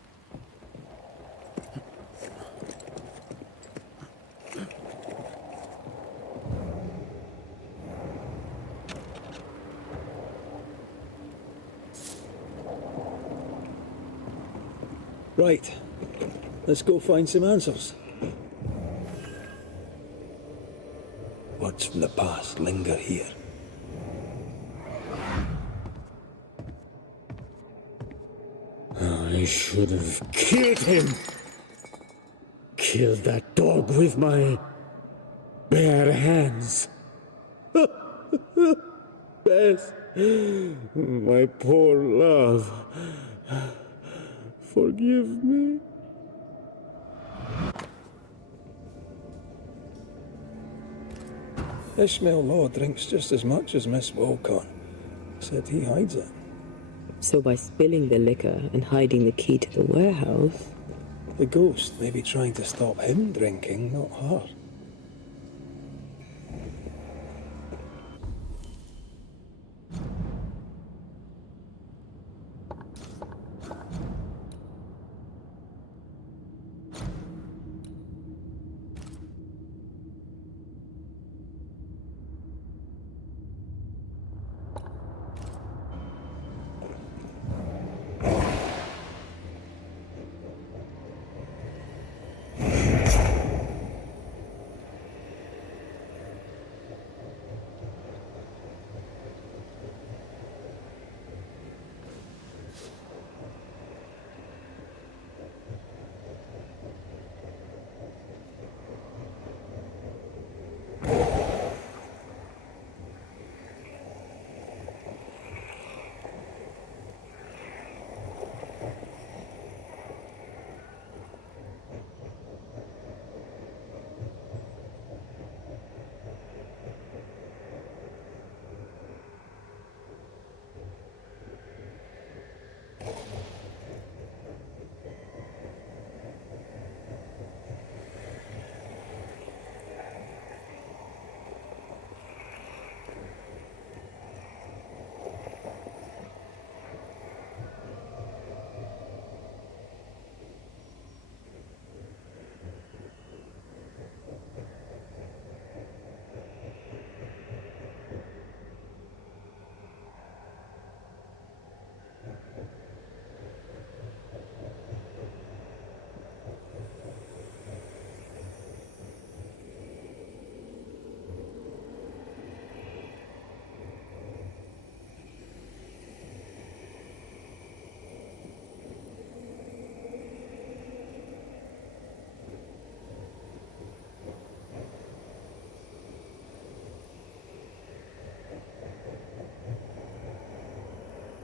Right, let's go find some answers. Words from the past linger here. I should have killed him. Killed that dog with my bare hands. Bess, my poor love. Forgive me. Ishmael Law drinks just as much as Miss Wilcon. Said he hides it. So by spilling the liquor and hiding the key to the warehouse... The ghost may be trying to stop him drinking, not her.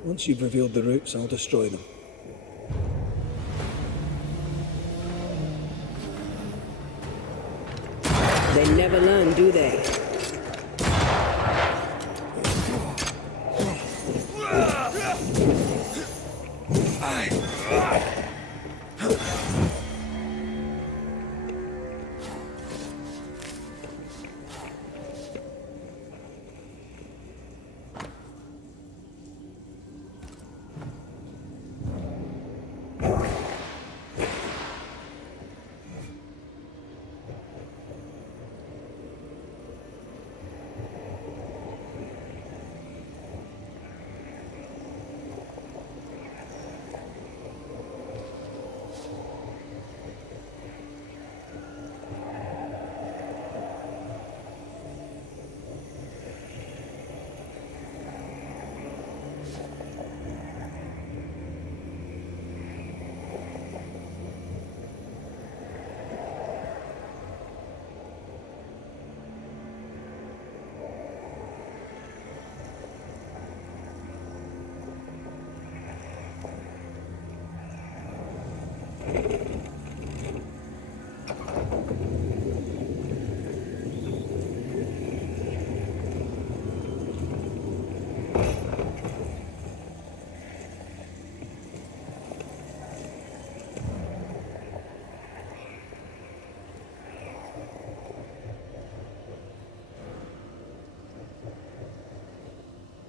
Once you've revealed the roots, I'll destroy them. They never learn, do they?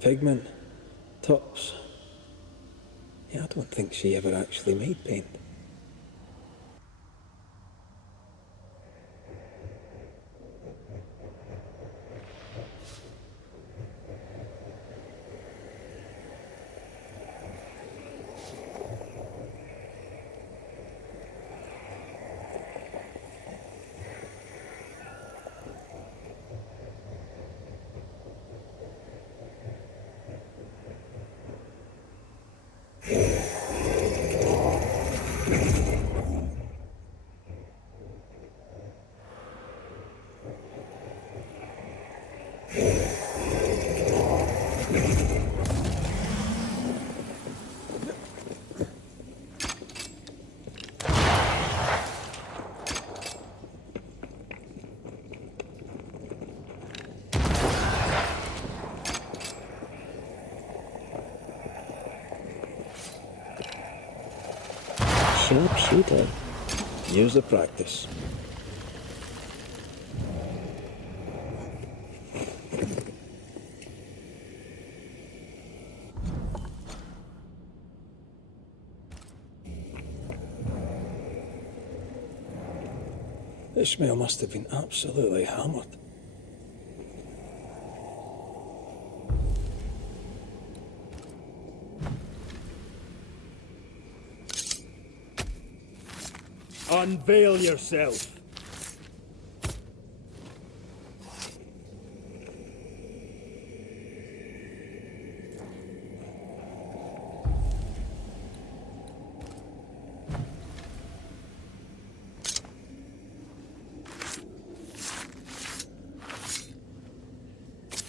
Pigment, tops. Yeah, I don't think she ever actually made paint. Sharpshooter. Years of practice. Ishmael must have been absolutely hammered. Unveil yourself!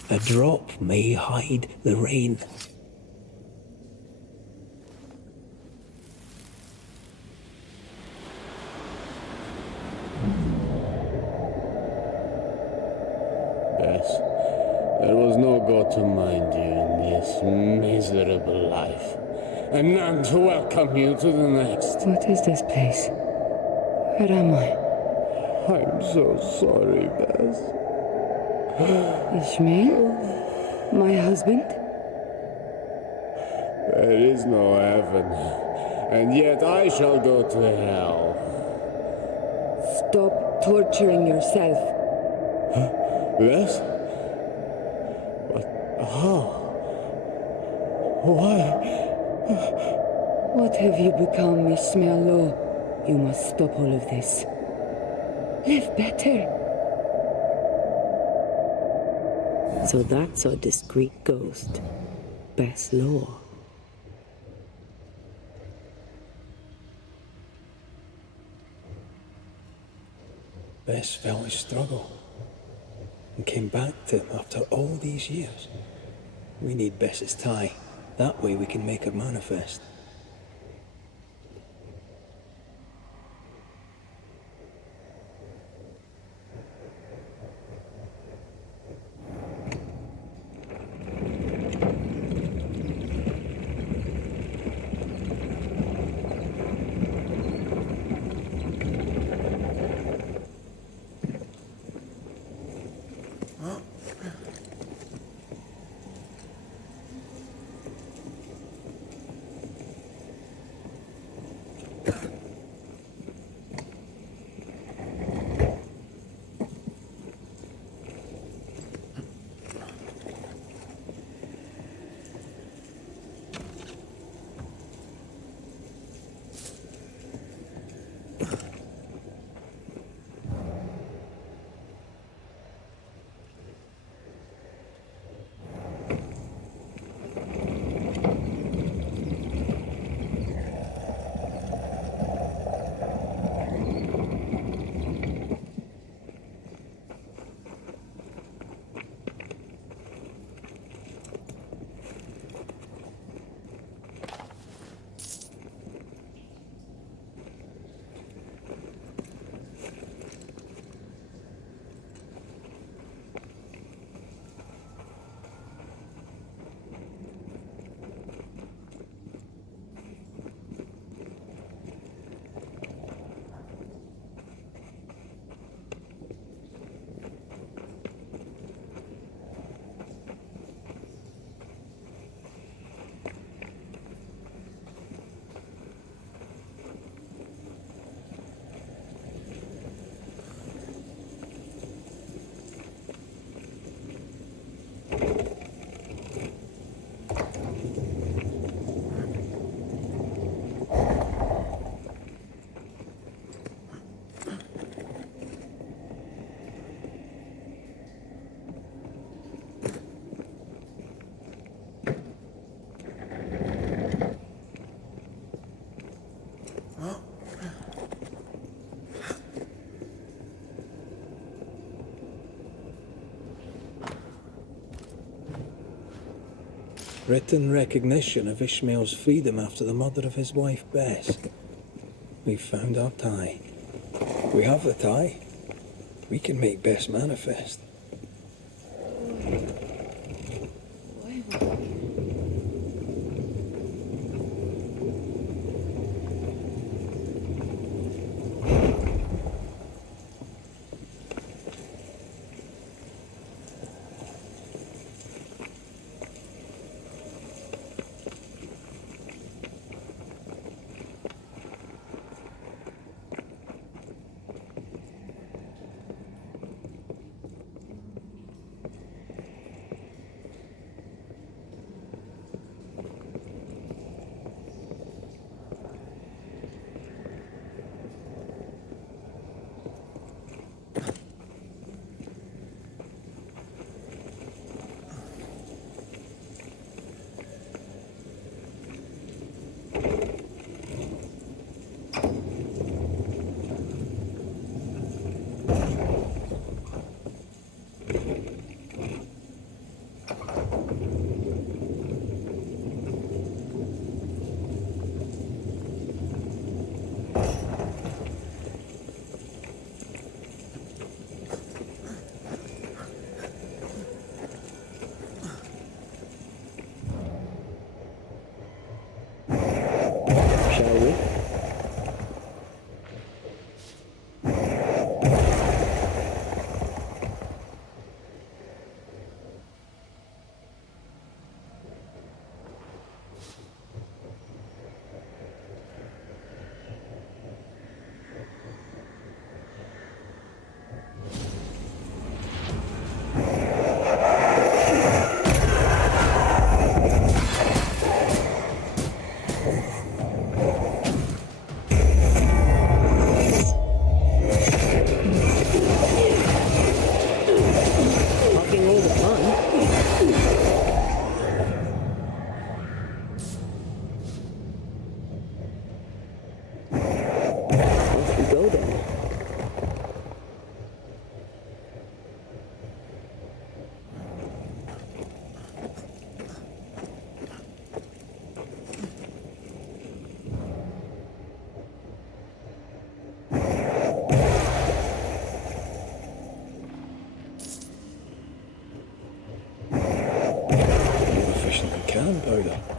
A drop may hide the rain. Yes, there was no God to mind you in this miserable life, and none to welcome you to the next. What is this place? Where am I? I'm so sorry, Bess. Ishmael? My husband? There is no heaven, and yet I shall go to hell. Stop torturing yourself. Yes? But how? Why? What have you become, Ishmael Law? You must stop all of this. Live better. So that's our discreet ghost, Bess Law. Bess felt his struggle and came back to him after all these years. We need Bess's tie. That way we can make her manifest. Written recognition of Ishmael's freedom after the murder of his wife Bess. We've found our tie. We have the tie. We can make Bess manifest. Shall we? powder.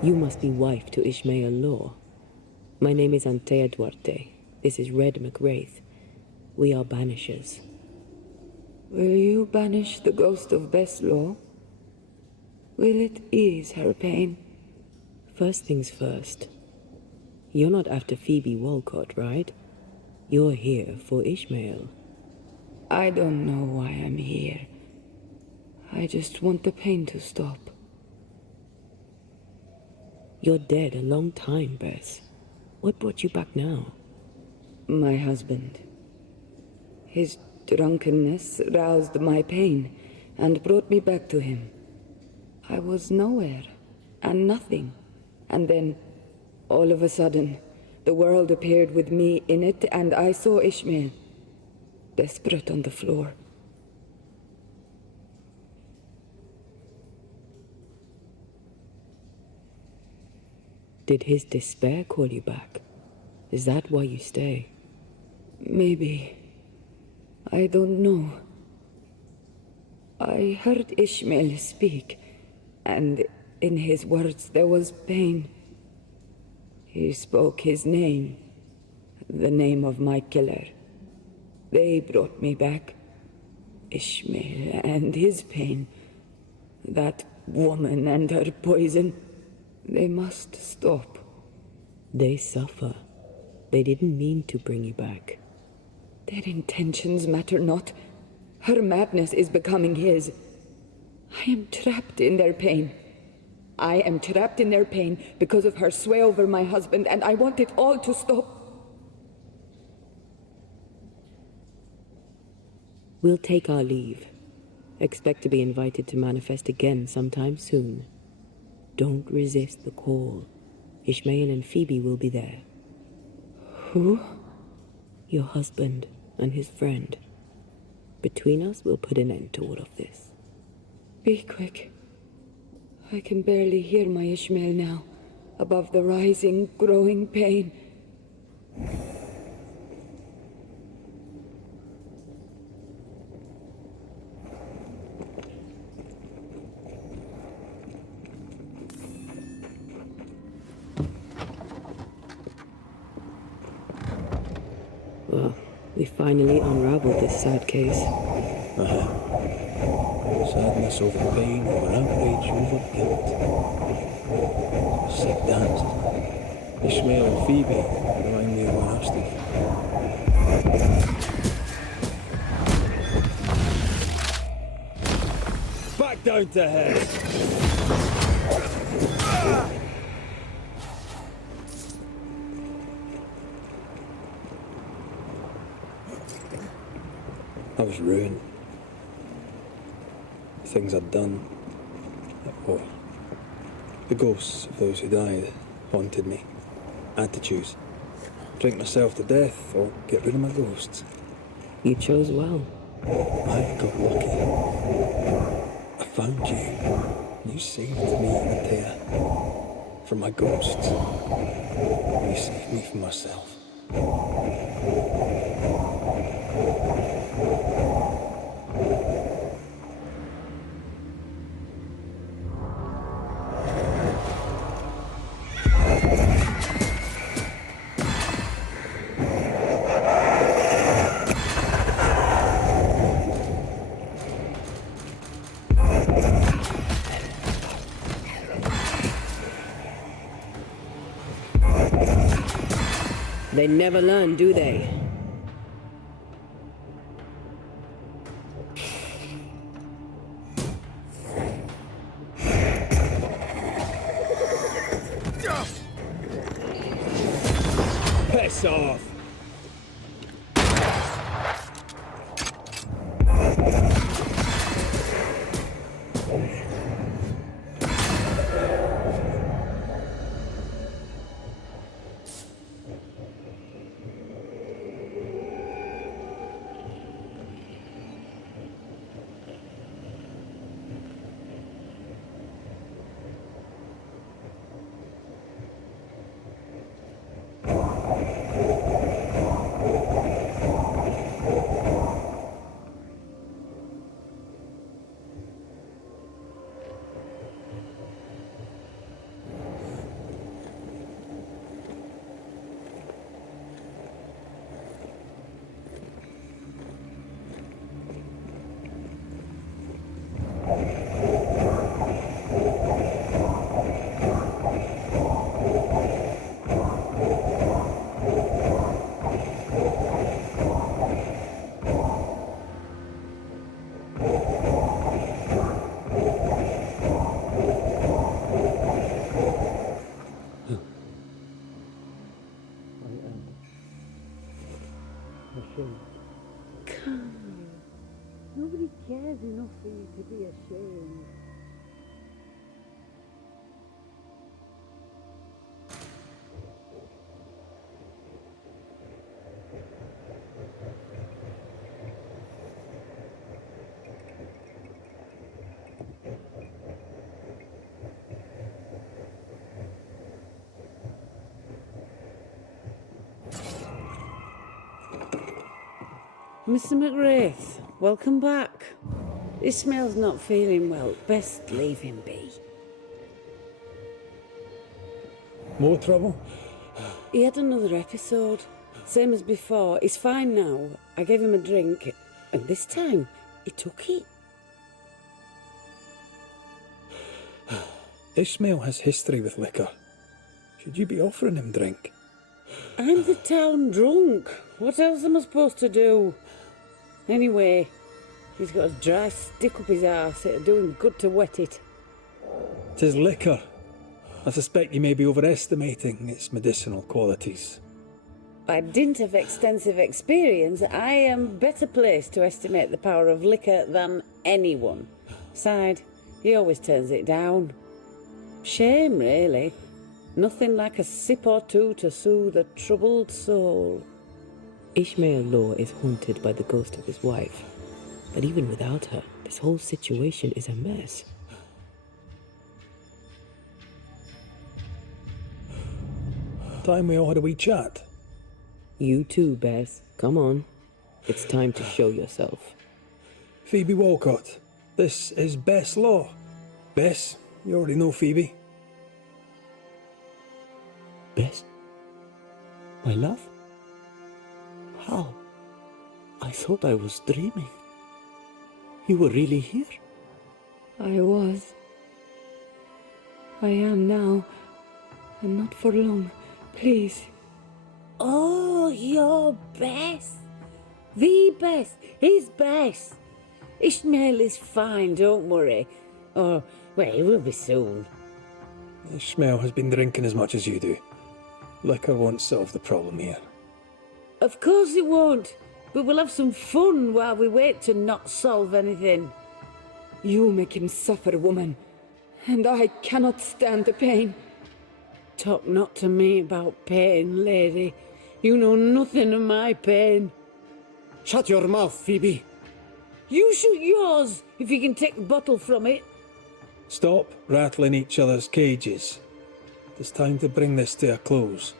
You must be wife to Ishmael Law. My name is Antea Duarte. This is Red McWraith. We are Banishers. Will you banish the ghost of Bess Law? Will it ease her pain? First things first. You're not after Phoebe Walcott, right? You're here for Ishmael. I don't know why I'm here. I just want the pain to stop. You're dead a long time, Bess. What brought you back now? My husband. His drunkenness roused my pain and brought me back to him. I was nowhere and nothing. And then, all of a sudden, the world appeared with me in it, and I saw Ishmael, desperate on the floor. Did his despair call you back? Is that why you stay? Maybe. I don't know. I heard Ishmael speak, and in his words there was pain. He spoke his name, the name of my killer. They brought me back. Ishmael and his pain. That woman and her poison. They must stop. They suffer. They didn't mean to bring you back. Their intentions matter not. Her madness is becoming his. I am trapped in their pain. I am trapped in their pain because of her sway over my husband, and I want it all to stop. We'll take our leave. Expect to be invited to manifest again sometime soon. Don't resist the call. Ishmael and Phoebe will be there. Who? Your husband and his friend. Between us, we'll put an end to all of this. Be quick. I can barely hear my Ishmael now, above the rising, growing pain. Well, we finally unraveled this sad case. Sadness over pain, or outrage over guilt. Sick dance. Ishmael and Phoebe remind me of where I stood. Back down to head! I was ruined. The things I'd done. Oh, the ghosts of those who died haunted me. I had to choose. Drink myself to death or get rid of my ghosts. You chose well. I got lucky. I found you. You saved me, Matea, from my ghosts. You saved me from myself. They never learn, do they? Piss off! Come. Nobody cares enough for you to be ashamed. Mr. McWraith, welcome back. Ishmael's not feeling well. Best leave him be. More trouble? He had another episode. Same as before. He's fine now. I gave him a drink, and this time, he took it. Ishmael has history with liquor. Should you be offering him drink? I'm the town drunk. What else am I supposed to do? Anyway, he's got a dry stick up his arse. It'll do him good to wet it. 'Tis liquor. I suspect you may be overestimating its medicinal qualities. By dint of extensive experience, I am better placed to estimate the power of liquor than anyone. Besides, he always turns it down. Shame, really. Nothing like a sip or two to soothe a troubled soul. Ishmael Law is haunted by the ghost of his wife, but even without her, this whole situation is a mess. Time we all had a wee chat. You too, Bess. Come on. It's time to show yourself. Phoebe Walcott, this is Bess Law. Bess, you already know Phoebe. Bess? My love? How? I thought I was dreaming. You were really here? I was. I am now. And not for long. Please. Oh, you're Bess. The Bess. His Bess. Ishmael is fine, don't worry. Or, well, he will be soon. Ishmael has been drinking as much as you do. Liquor won't solve the problem here. Of course it won't. But we'll have some fun while we wait to not solve anything. You make him suffer, woman. And I cannot stand the pain. Talk not to me about pain, lady. You know nothing of my pain. Shut your mouth, Phoebe. You shoot yours, if you can take the bottle from it. Stop rattling each other's cages. It's time to bring this to a close.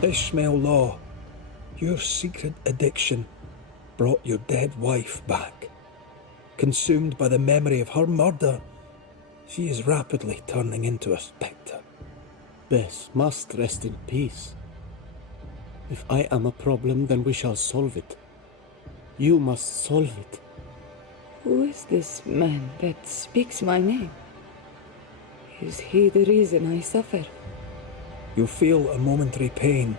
Ishmael Law, your secret addiction brought your dead wife back. Consumed by the memory of her murder, she is rapidly turning into a spectre. Bess must rest in peace. If I am a problem, then we shall solve it. You must solve it. Who is this man that speaks my name? Is he the reason I suffer? You'll feel a momentary pain,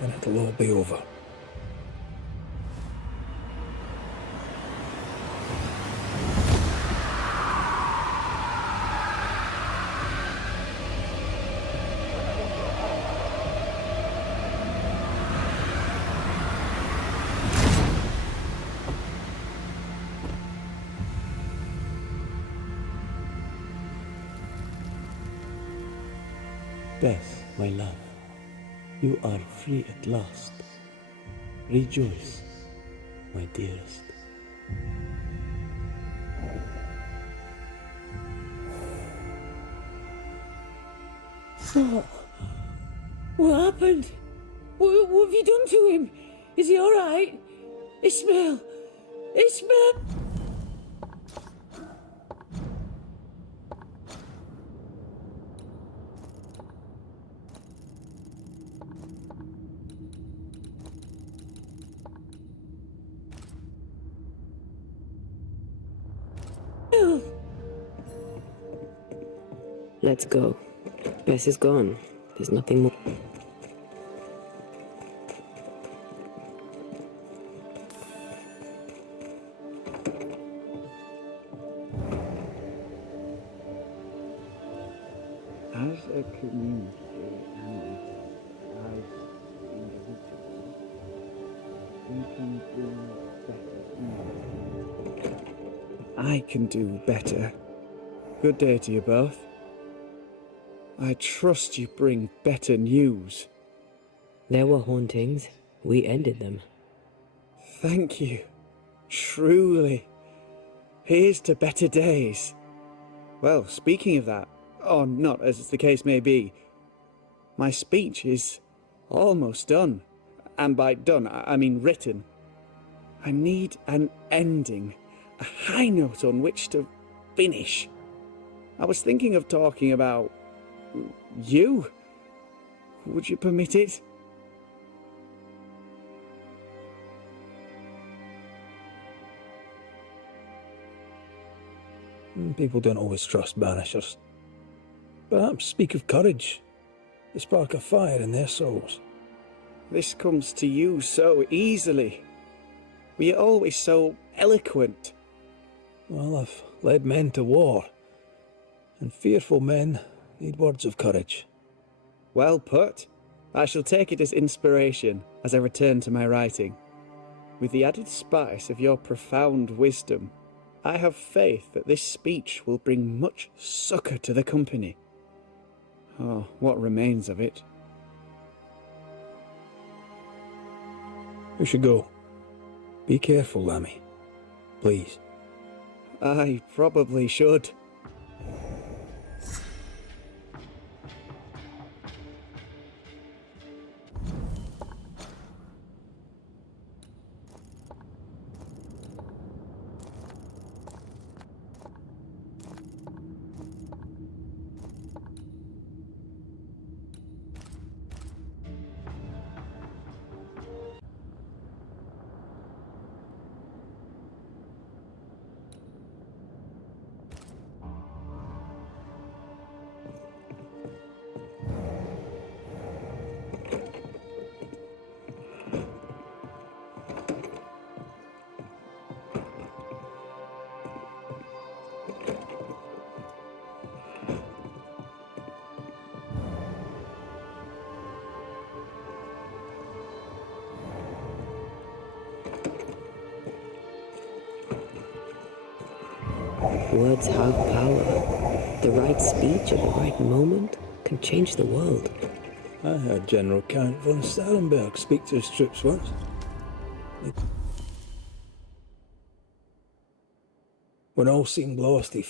and it'll all be over. Beth, my love, you are free at last. Rejoice, my dearest. Oh, what happened? What have you done to him? Is he all right? Ishmael! Ishmael! Let's go. Bess is gone. There's nothing more. As a community and as individuals, we can do better. I can do better. Good day to you both. I trust you bring better news. There were hauntings. We ended them. Thank you. Truly. Here's to better days. Well, speaking of that, or not, as the case may be, my speech is almost done. And by done, I mean written. I need an ending, a high note on which to finish. I was thinking of talking about you. Would you permit it? People don't always trust Banishers. Perhaps speak of courage, the spark of fire in their souls. This comes to you so easily. Were you always so eloquent? Well, I've led men to war, and fearful men need words of courage. Well put. I shall take it as inspiration as I return to my writing. With the added spice of your profound wisdom, I have faith that this speech will bring much succour to the company. Oh, what remains of it? We should go. Be careful, Lammy. Please. I probably should. Words have power. The right speech at the right moment can change the world. I heard General Count von Starenberg speak to his troops once. When all seemed lost, he...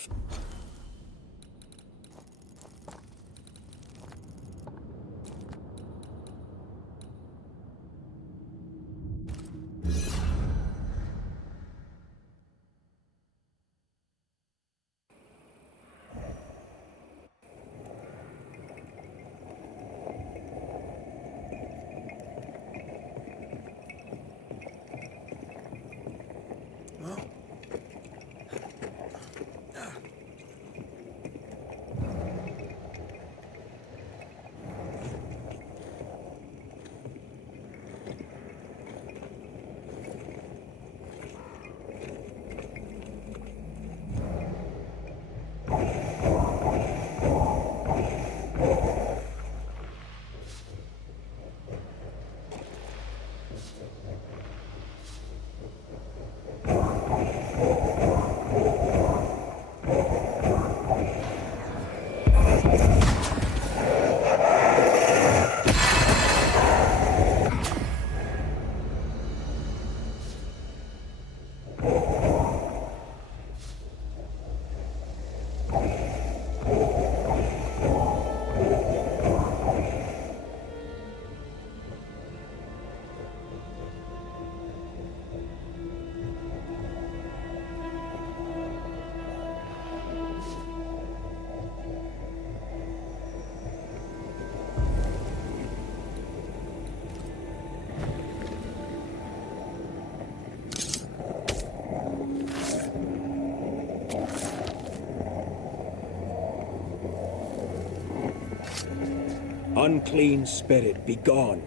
Unclean spirit, be gone.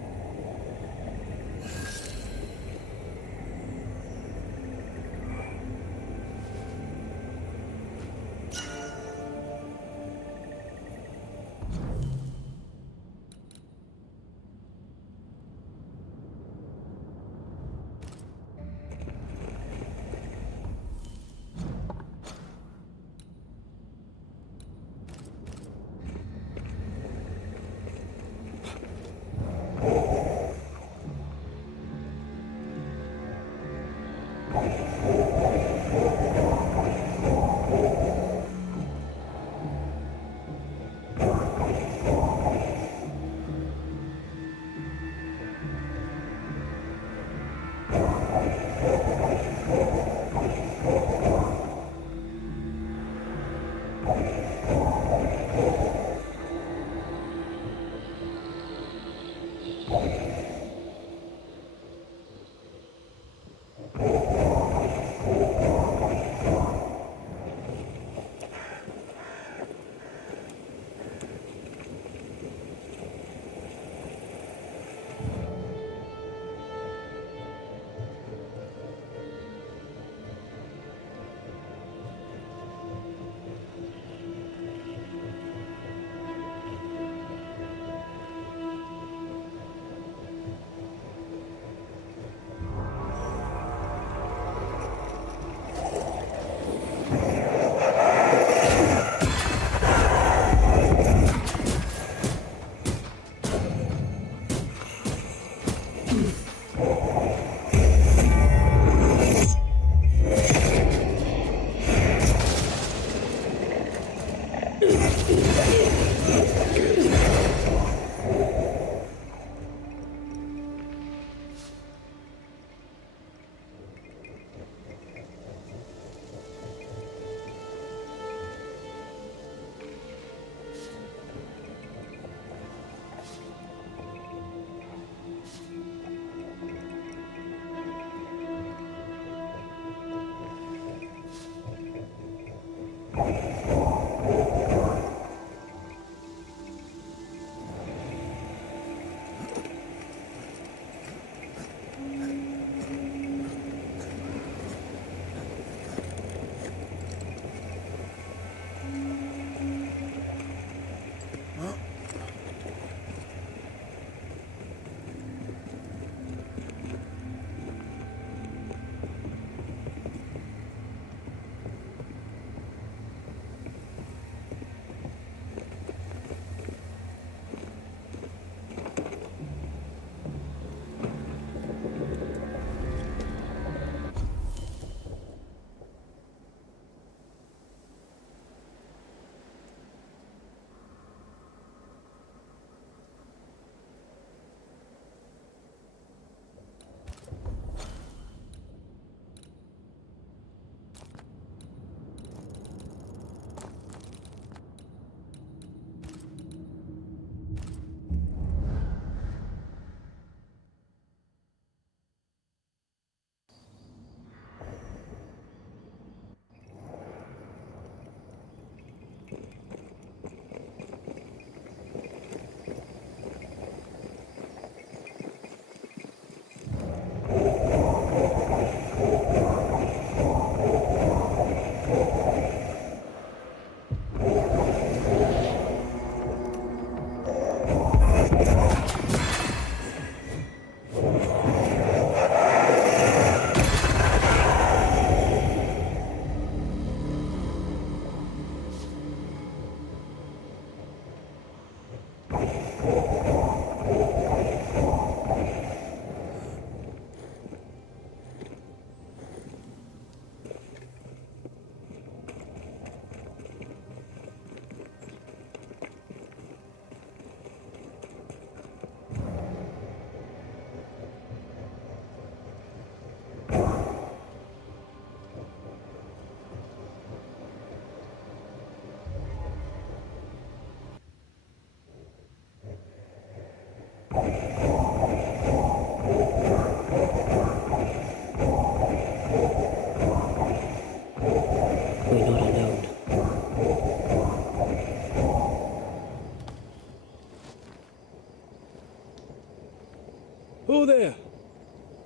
Who there?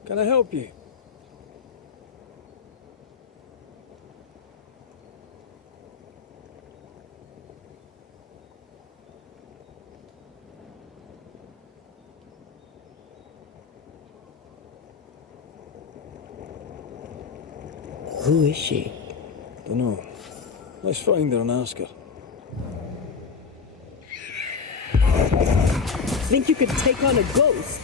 Can I help you? Who is she? Dunno. Let's find her and ask her. Think you could take on a ghost?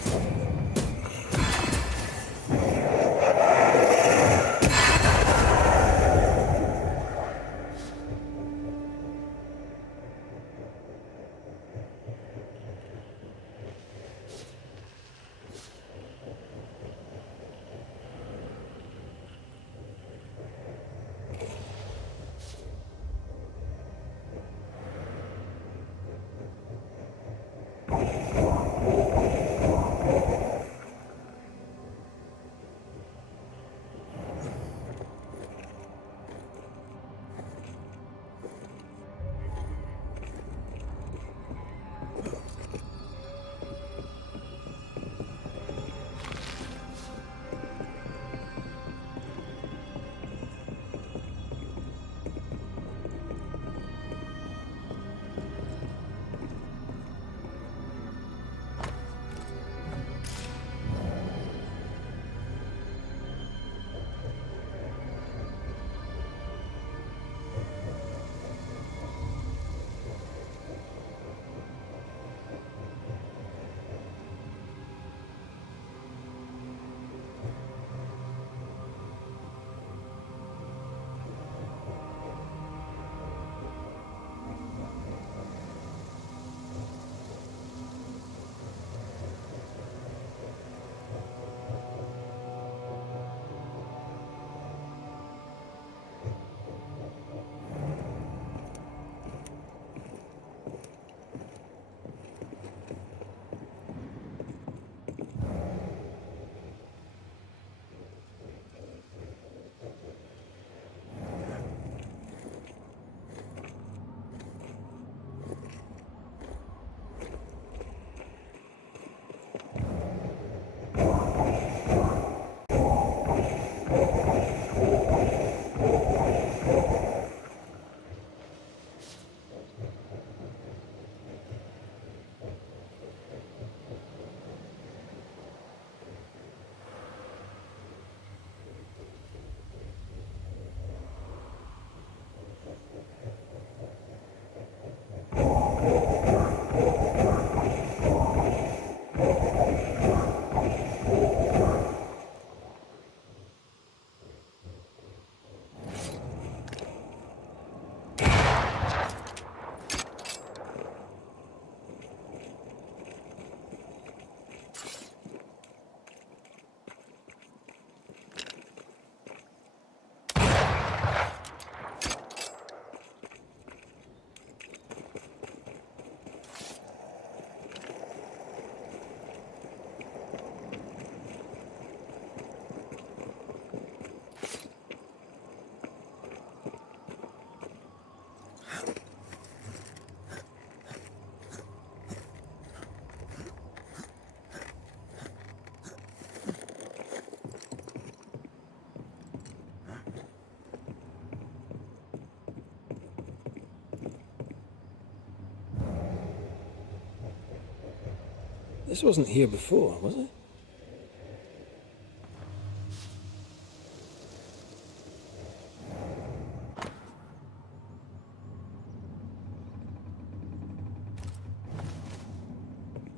This wasn't here before, was it?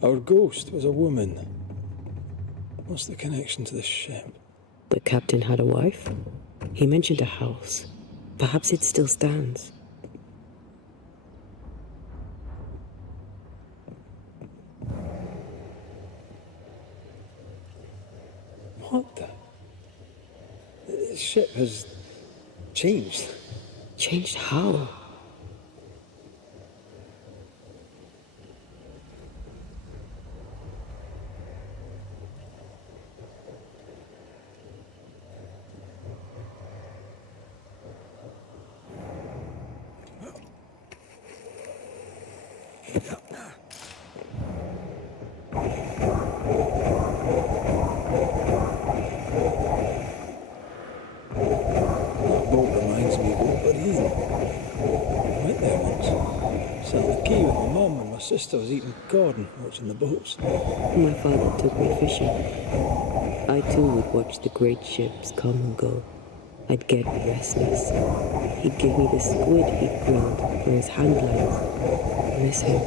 Our ghost was a woman. What's the connection to the ship? The captain had a wife? He mentioned a house. Perhaps it still stands. What the? The ship has changed. Changed how? Sister was eating Gordon, watching the boats. My father took me fishing. I too would watch the great ships come and go. I'd get restless. He'd give me the squid he'd grilled for his hand lines. Miss him.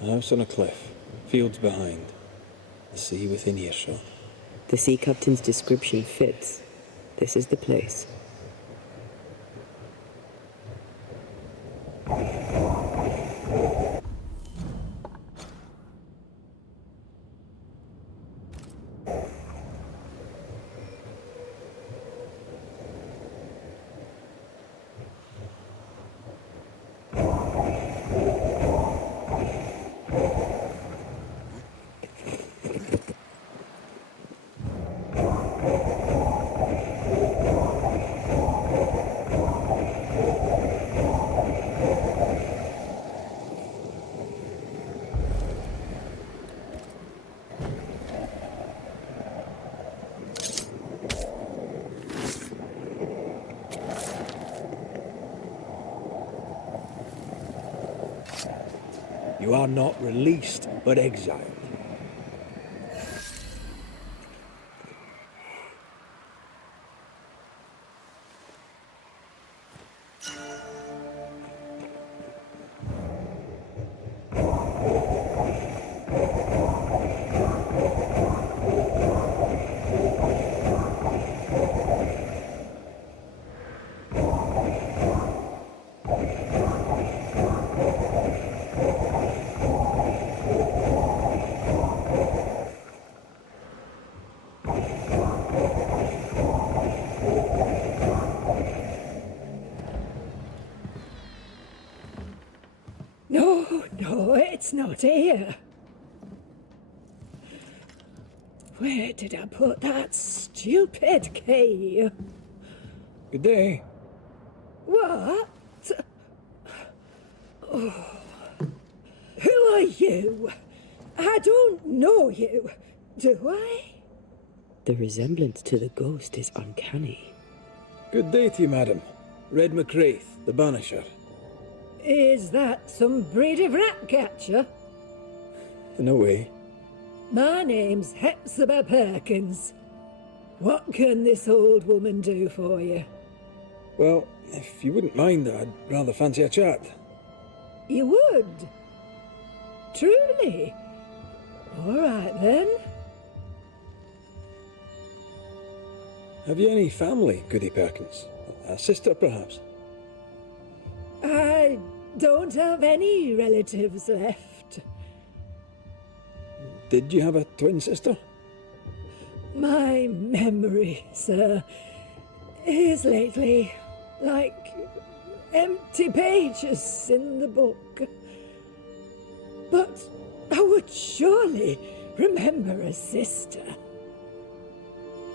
A house on a cliff, fields behind, the sea within earshot. The sea captain's description fits. This is the place. You are not released, but exiled. No, it's not here. Where did I put that stupid key? Good day. What? Oh. Who are you? I don't know you, do I? The resemblance to the ghost is uncanny. Good day to you, madam. Red McCraith, the Banisher. Is that some breed of rat catcher? No way. My name's Hepzibah Perkins. What can this old woman do for you? Well, If you wouldn't mind, I'd rather fancy a chat. You would? Truly? All right, then. Have you any family, Goody Perkins? A sister, perhaps? I don't have any relatives left. Did you have a twin sister? My memory, sir, is lately like empty pages in the book. But I would surely remember a sister.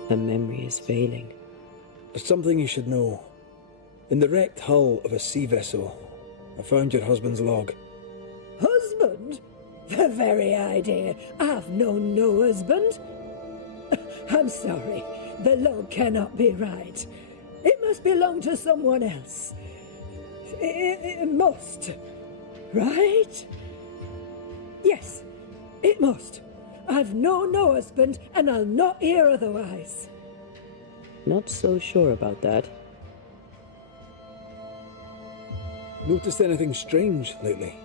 Her memory is failing. There's something you should know. In the wrecked hull of a sea vessel, I found your husband's log. Husband? The very idea. I've known no husband. I'm sorry. The log cannot be right. It must belong to someone else. It must. Right? Yes, it must. I've known no husband, and I'll not hear otherwise. Not so sure about that. Noticed anything strange lately?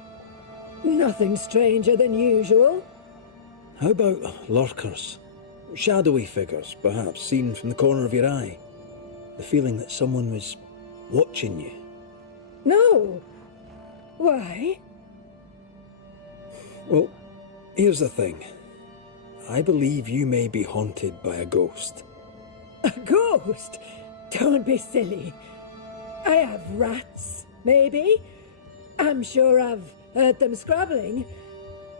Nothing stranger than usual. How about lurkers? Shadowy figures, perhaps, seen from the corner of your eye. The feeling that someone was watching you. No. Why? Well, here's the thing. I believe you may be haunted by a ghost. A ghost? Don't be silly. I have rats, maybe. I'm sure I've heard them scrabbling.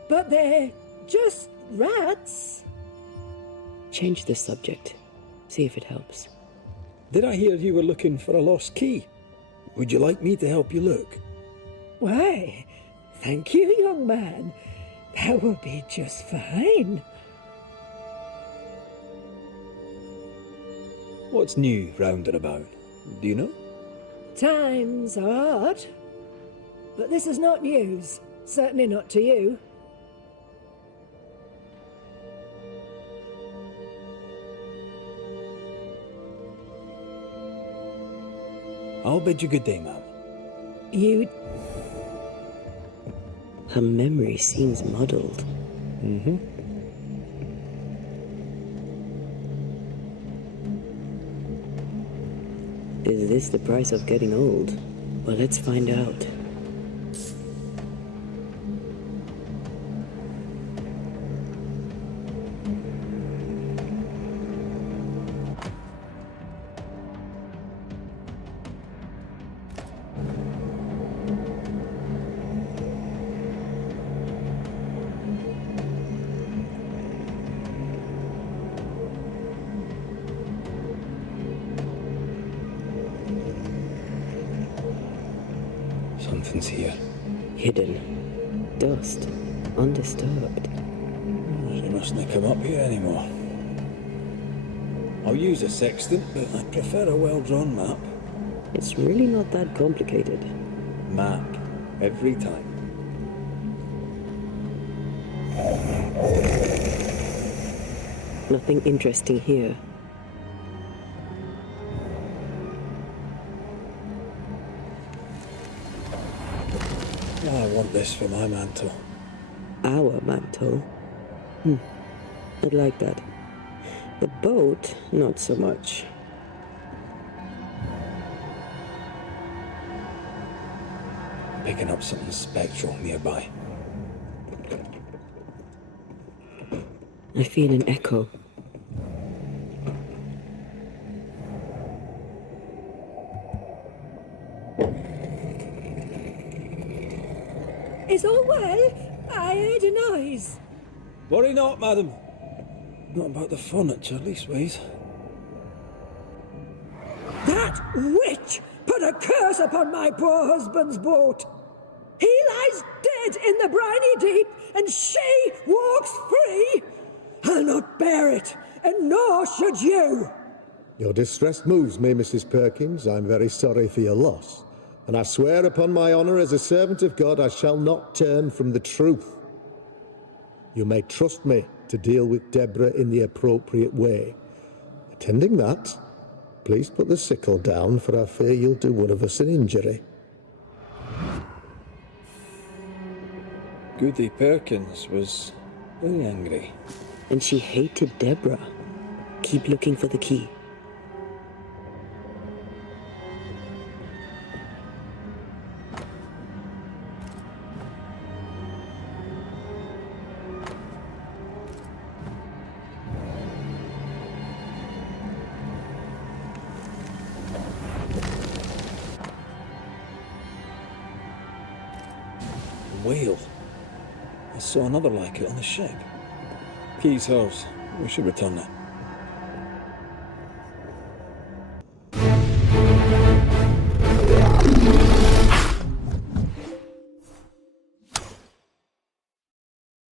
But they're just rats. Change the subject. See if it helps. Did I hear you were looking for a lost key? Would you like me to help you look? Why, thank you, young man. That will be just fine. What's new round and about? Do you know? Times are hard. But this is not news. Certainly not to you. I'll bid you good day, ma'am. You... Her memory seems muddled. Mm-hmm. Is this the price of getting old? Well, let's find out. Something's here. Hidden. Dust. Undisturbed. She mustn't have come up here anymore. I'll use a sextant, but I prefer a well-drawn map. It's really not that complicated. Map. Every time. Nothing interesting here. I want this for my mantle. Our mantle? I'd like that. The boat, not so much. Picking up something spectral nearby. I feel an echo. Is all well? I heard a noise. Worry not, madam. Not about the furniture, leastways. That witch put a curse upon my poor husband's boat. He lies dead in the briny deep, and she walks free. I'll not bear it, and nor should you. Your distress moves me, Mrs. Perkins. I'm very sorry for your loss. And I swear upon my honour as a servant of God I shall not turn from the truth. You may trust me to deal with Deborah in the appropriate way. Attending that, Please put the sickle down, for I fear you'll do one of us an injury. Goody Perkins was very angry. And she hated Deborah. Keep looking for the key. Whale. I saw another like it on the ship. Key's hers. We should return it.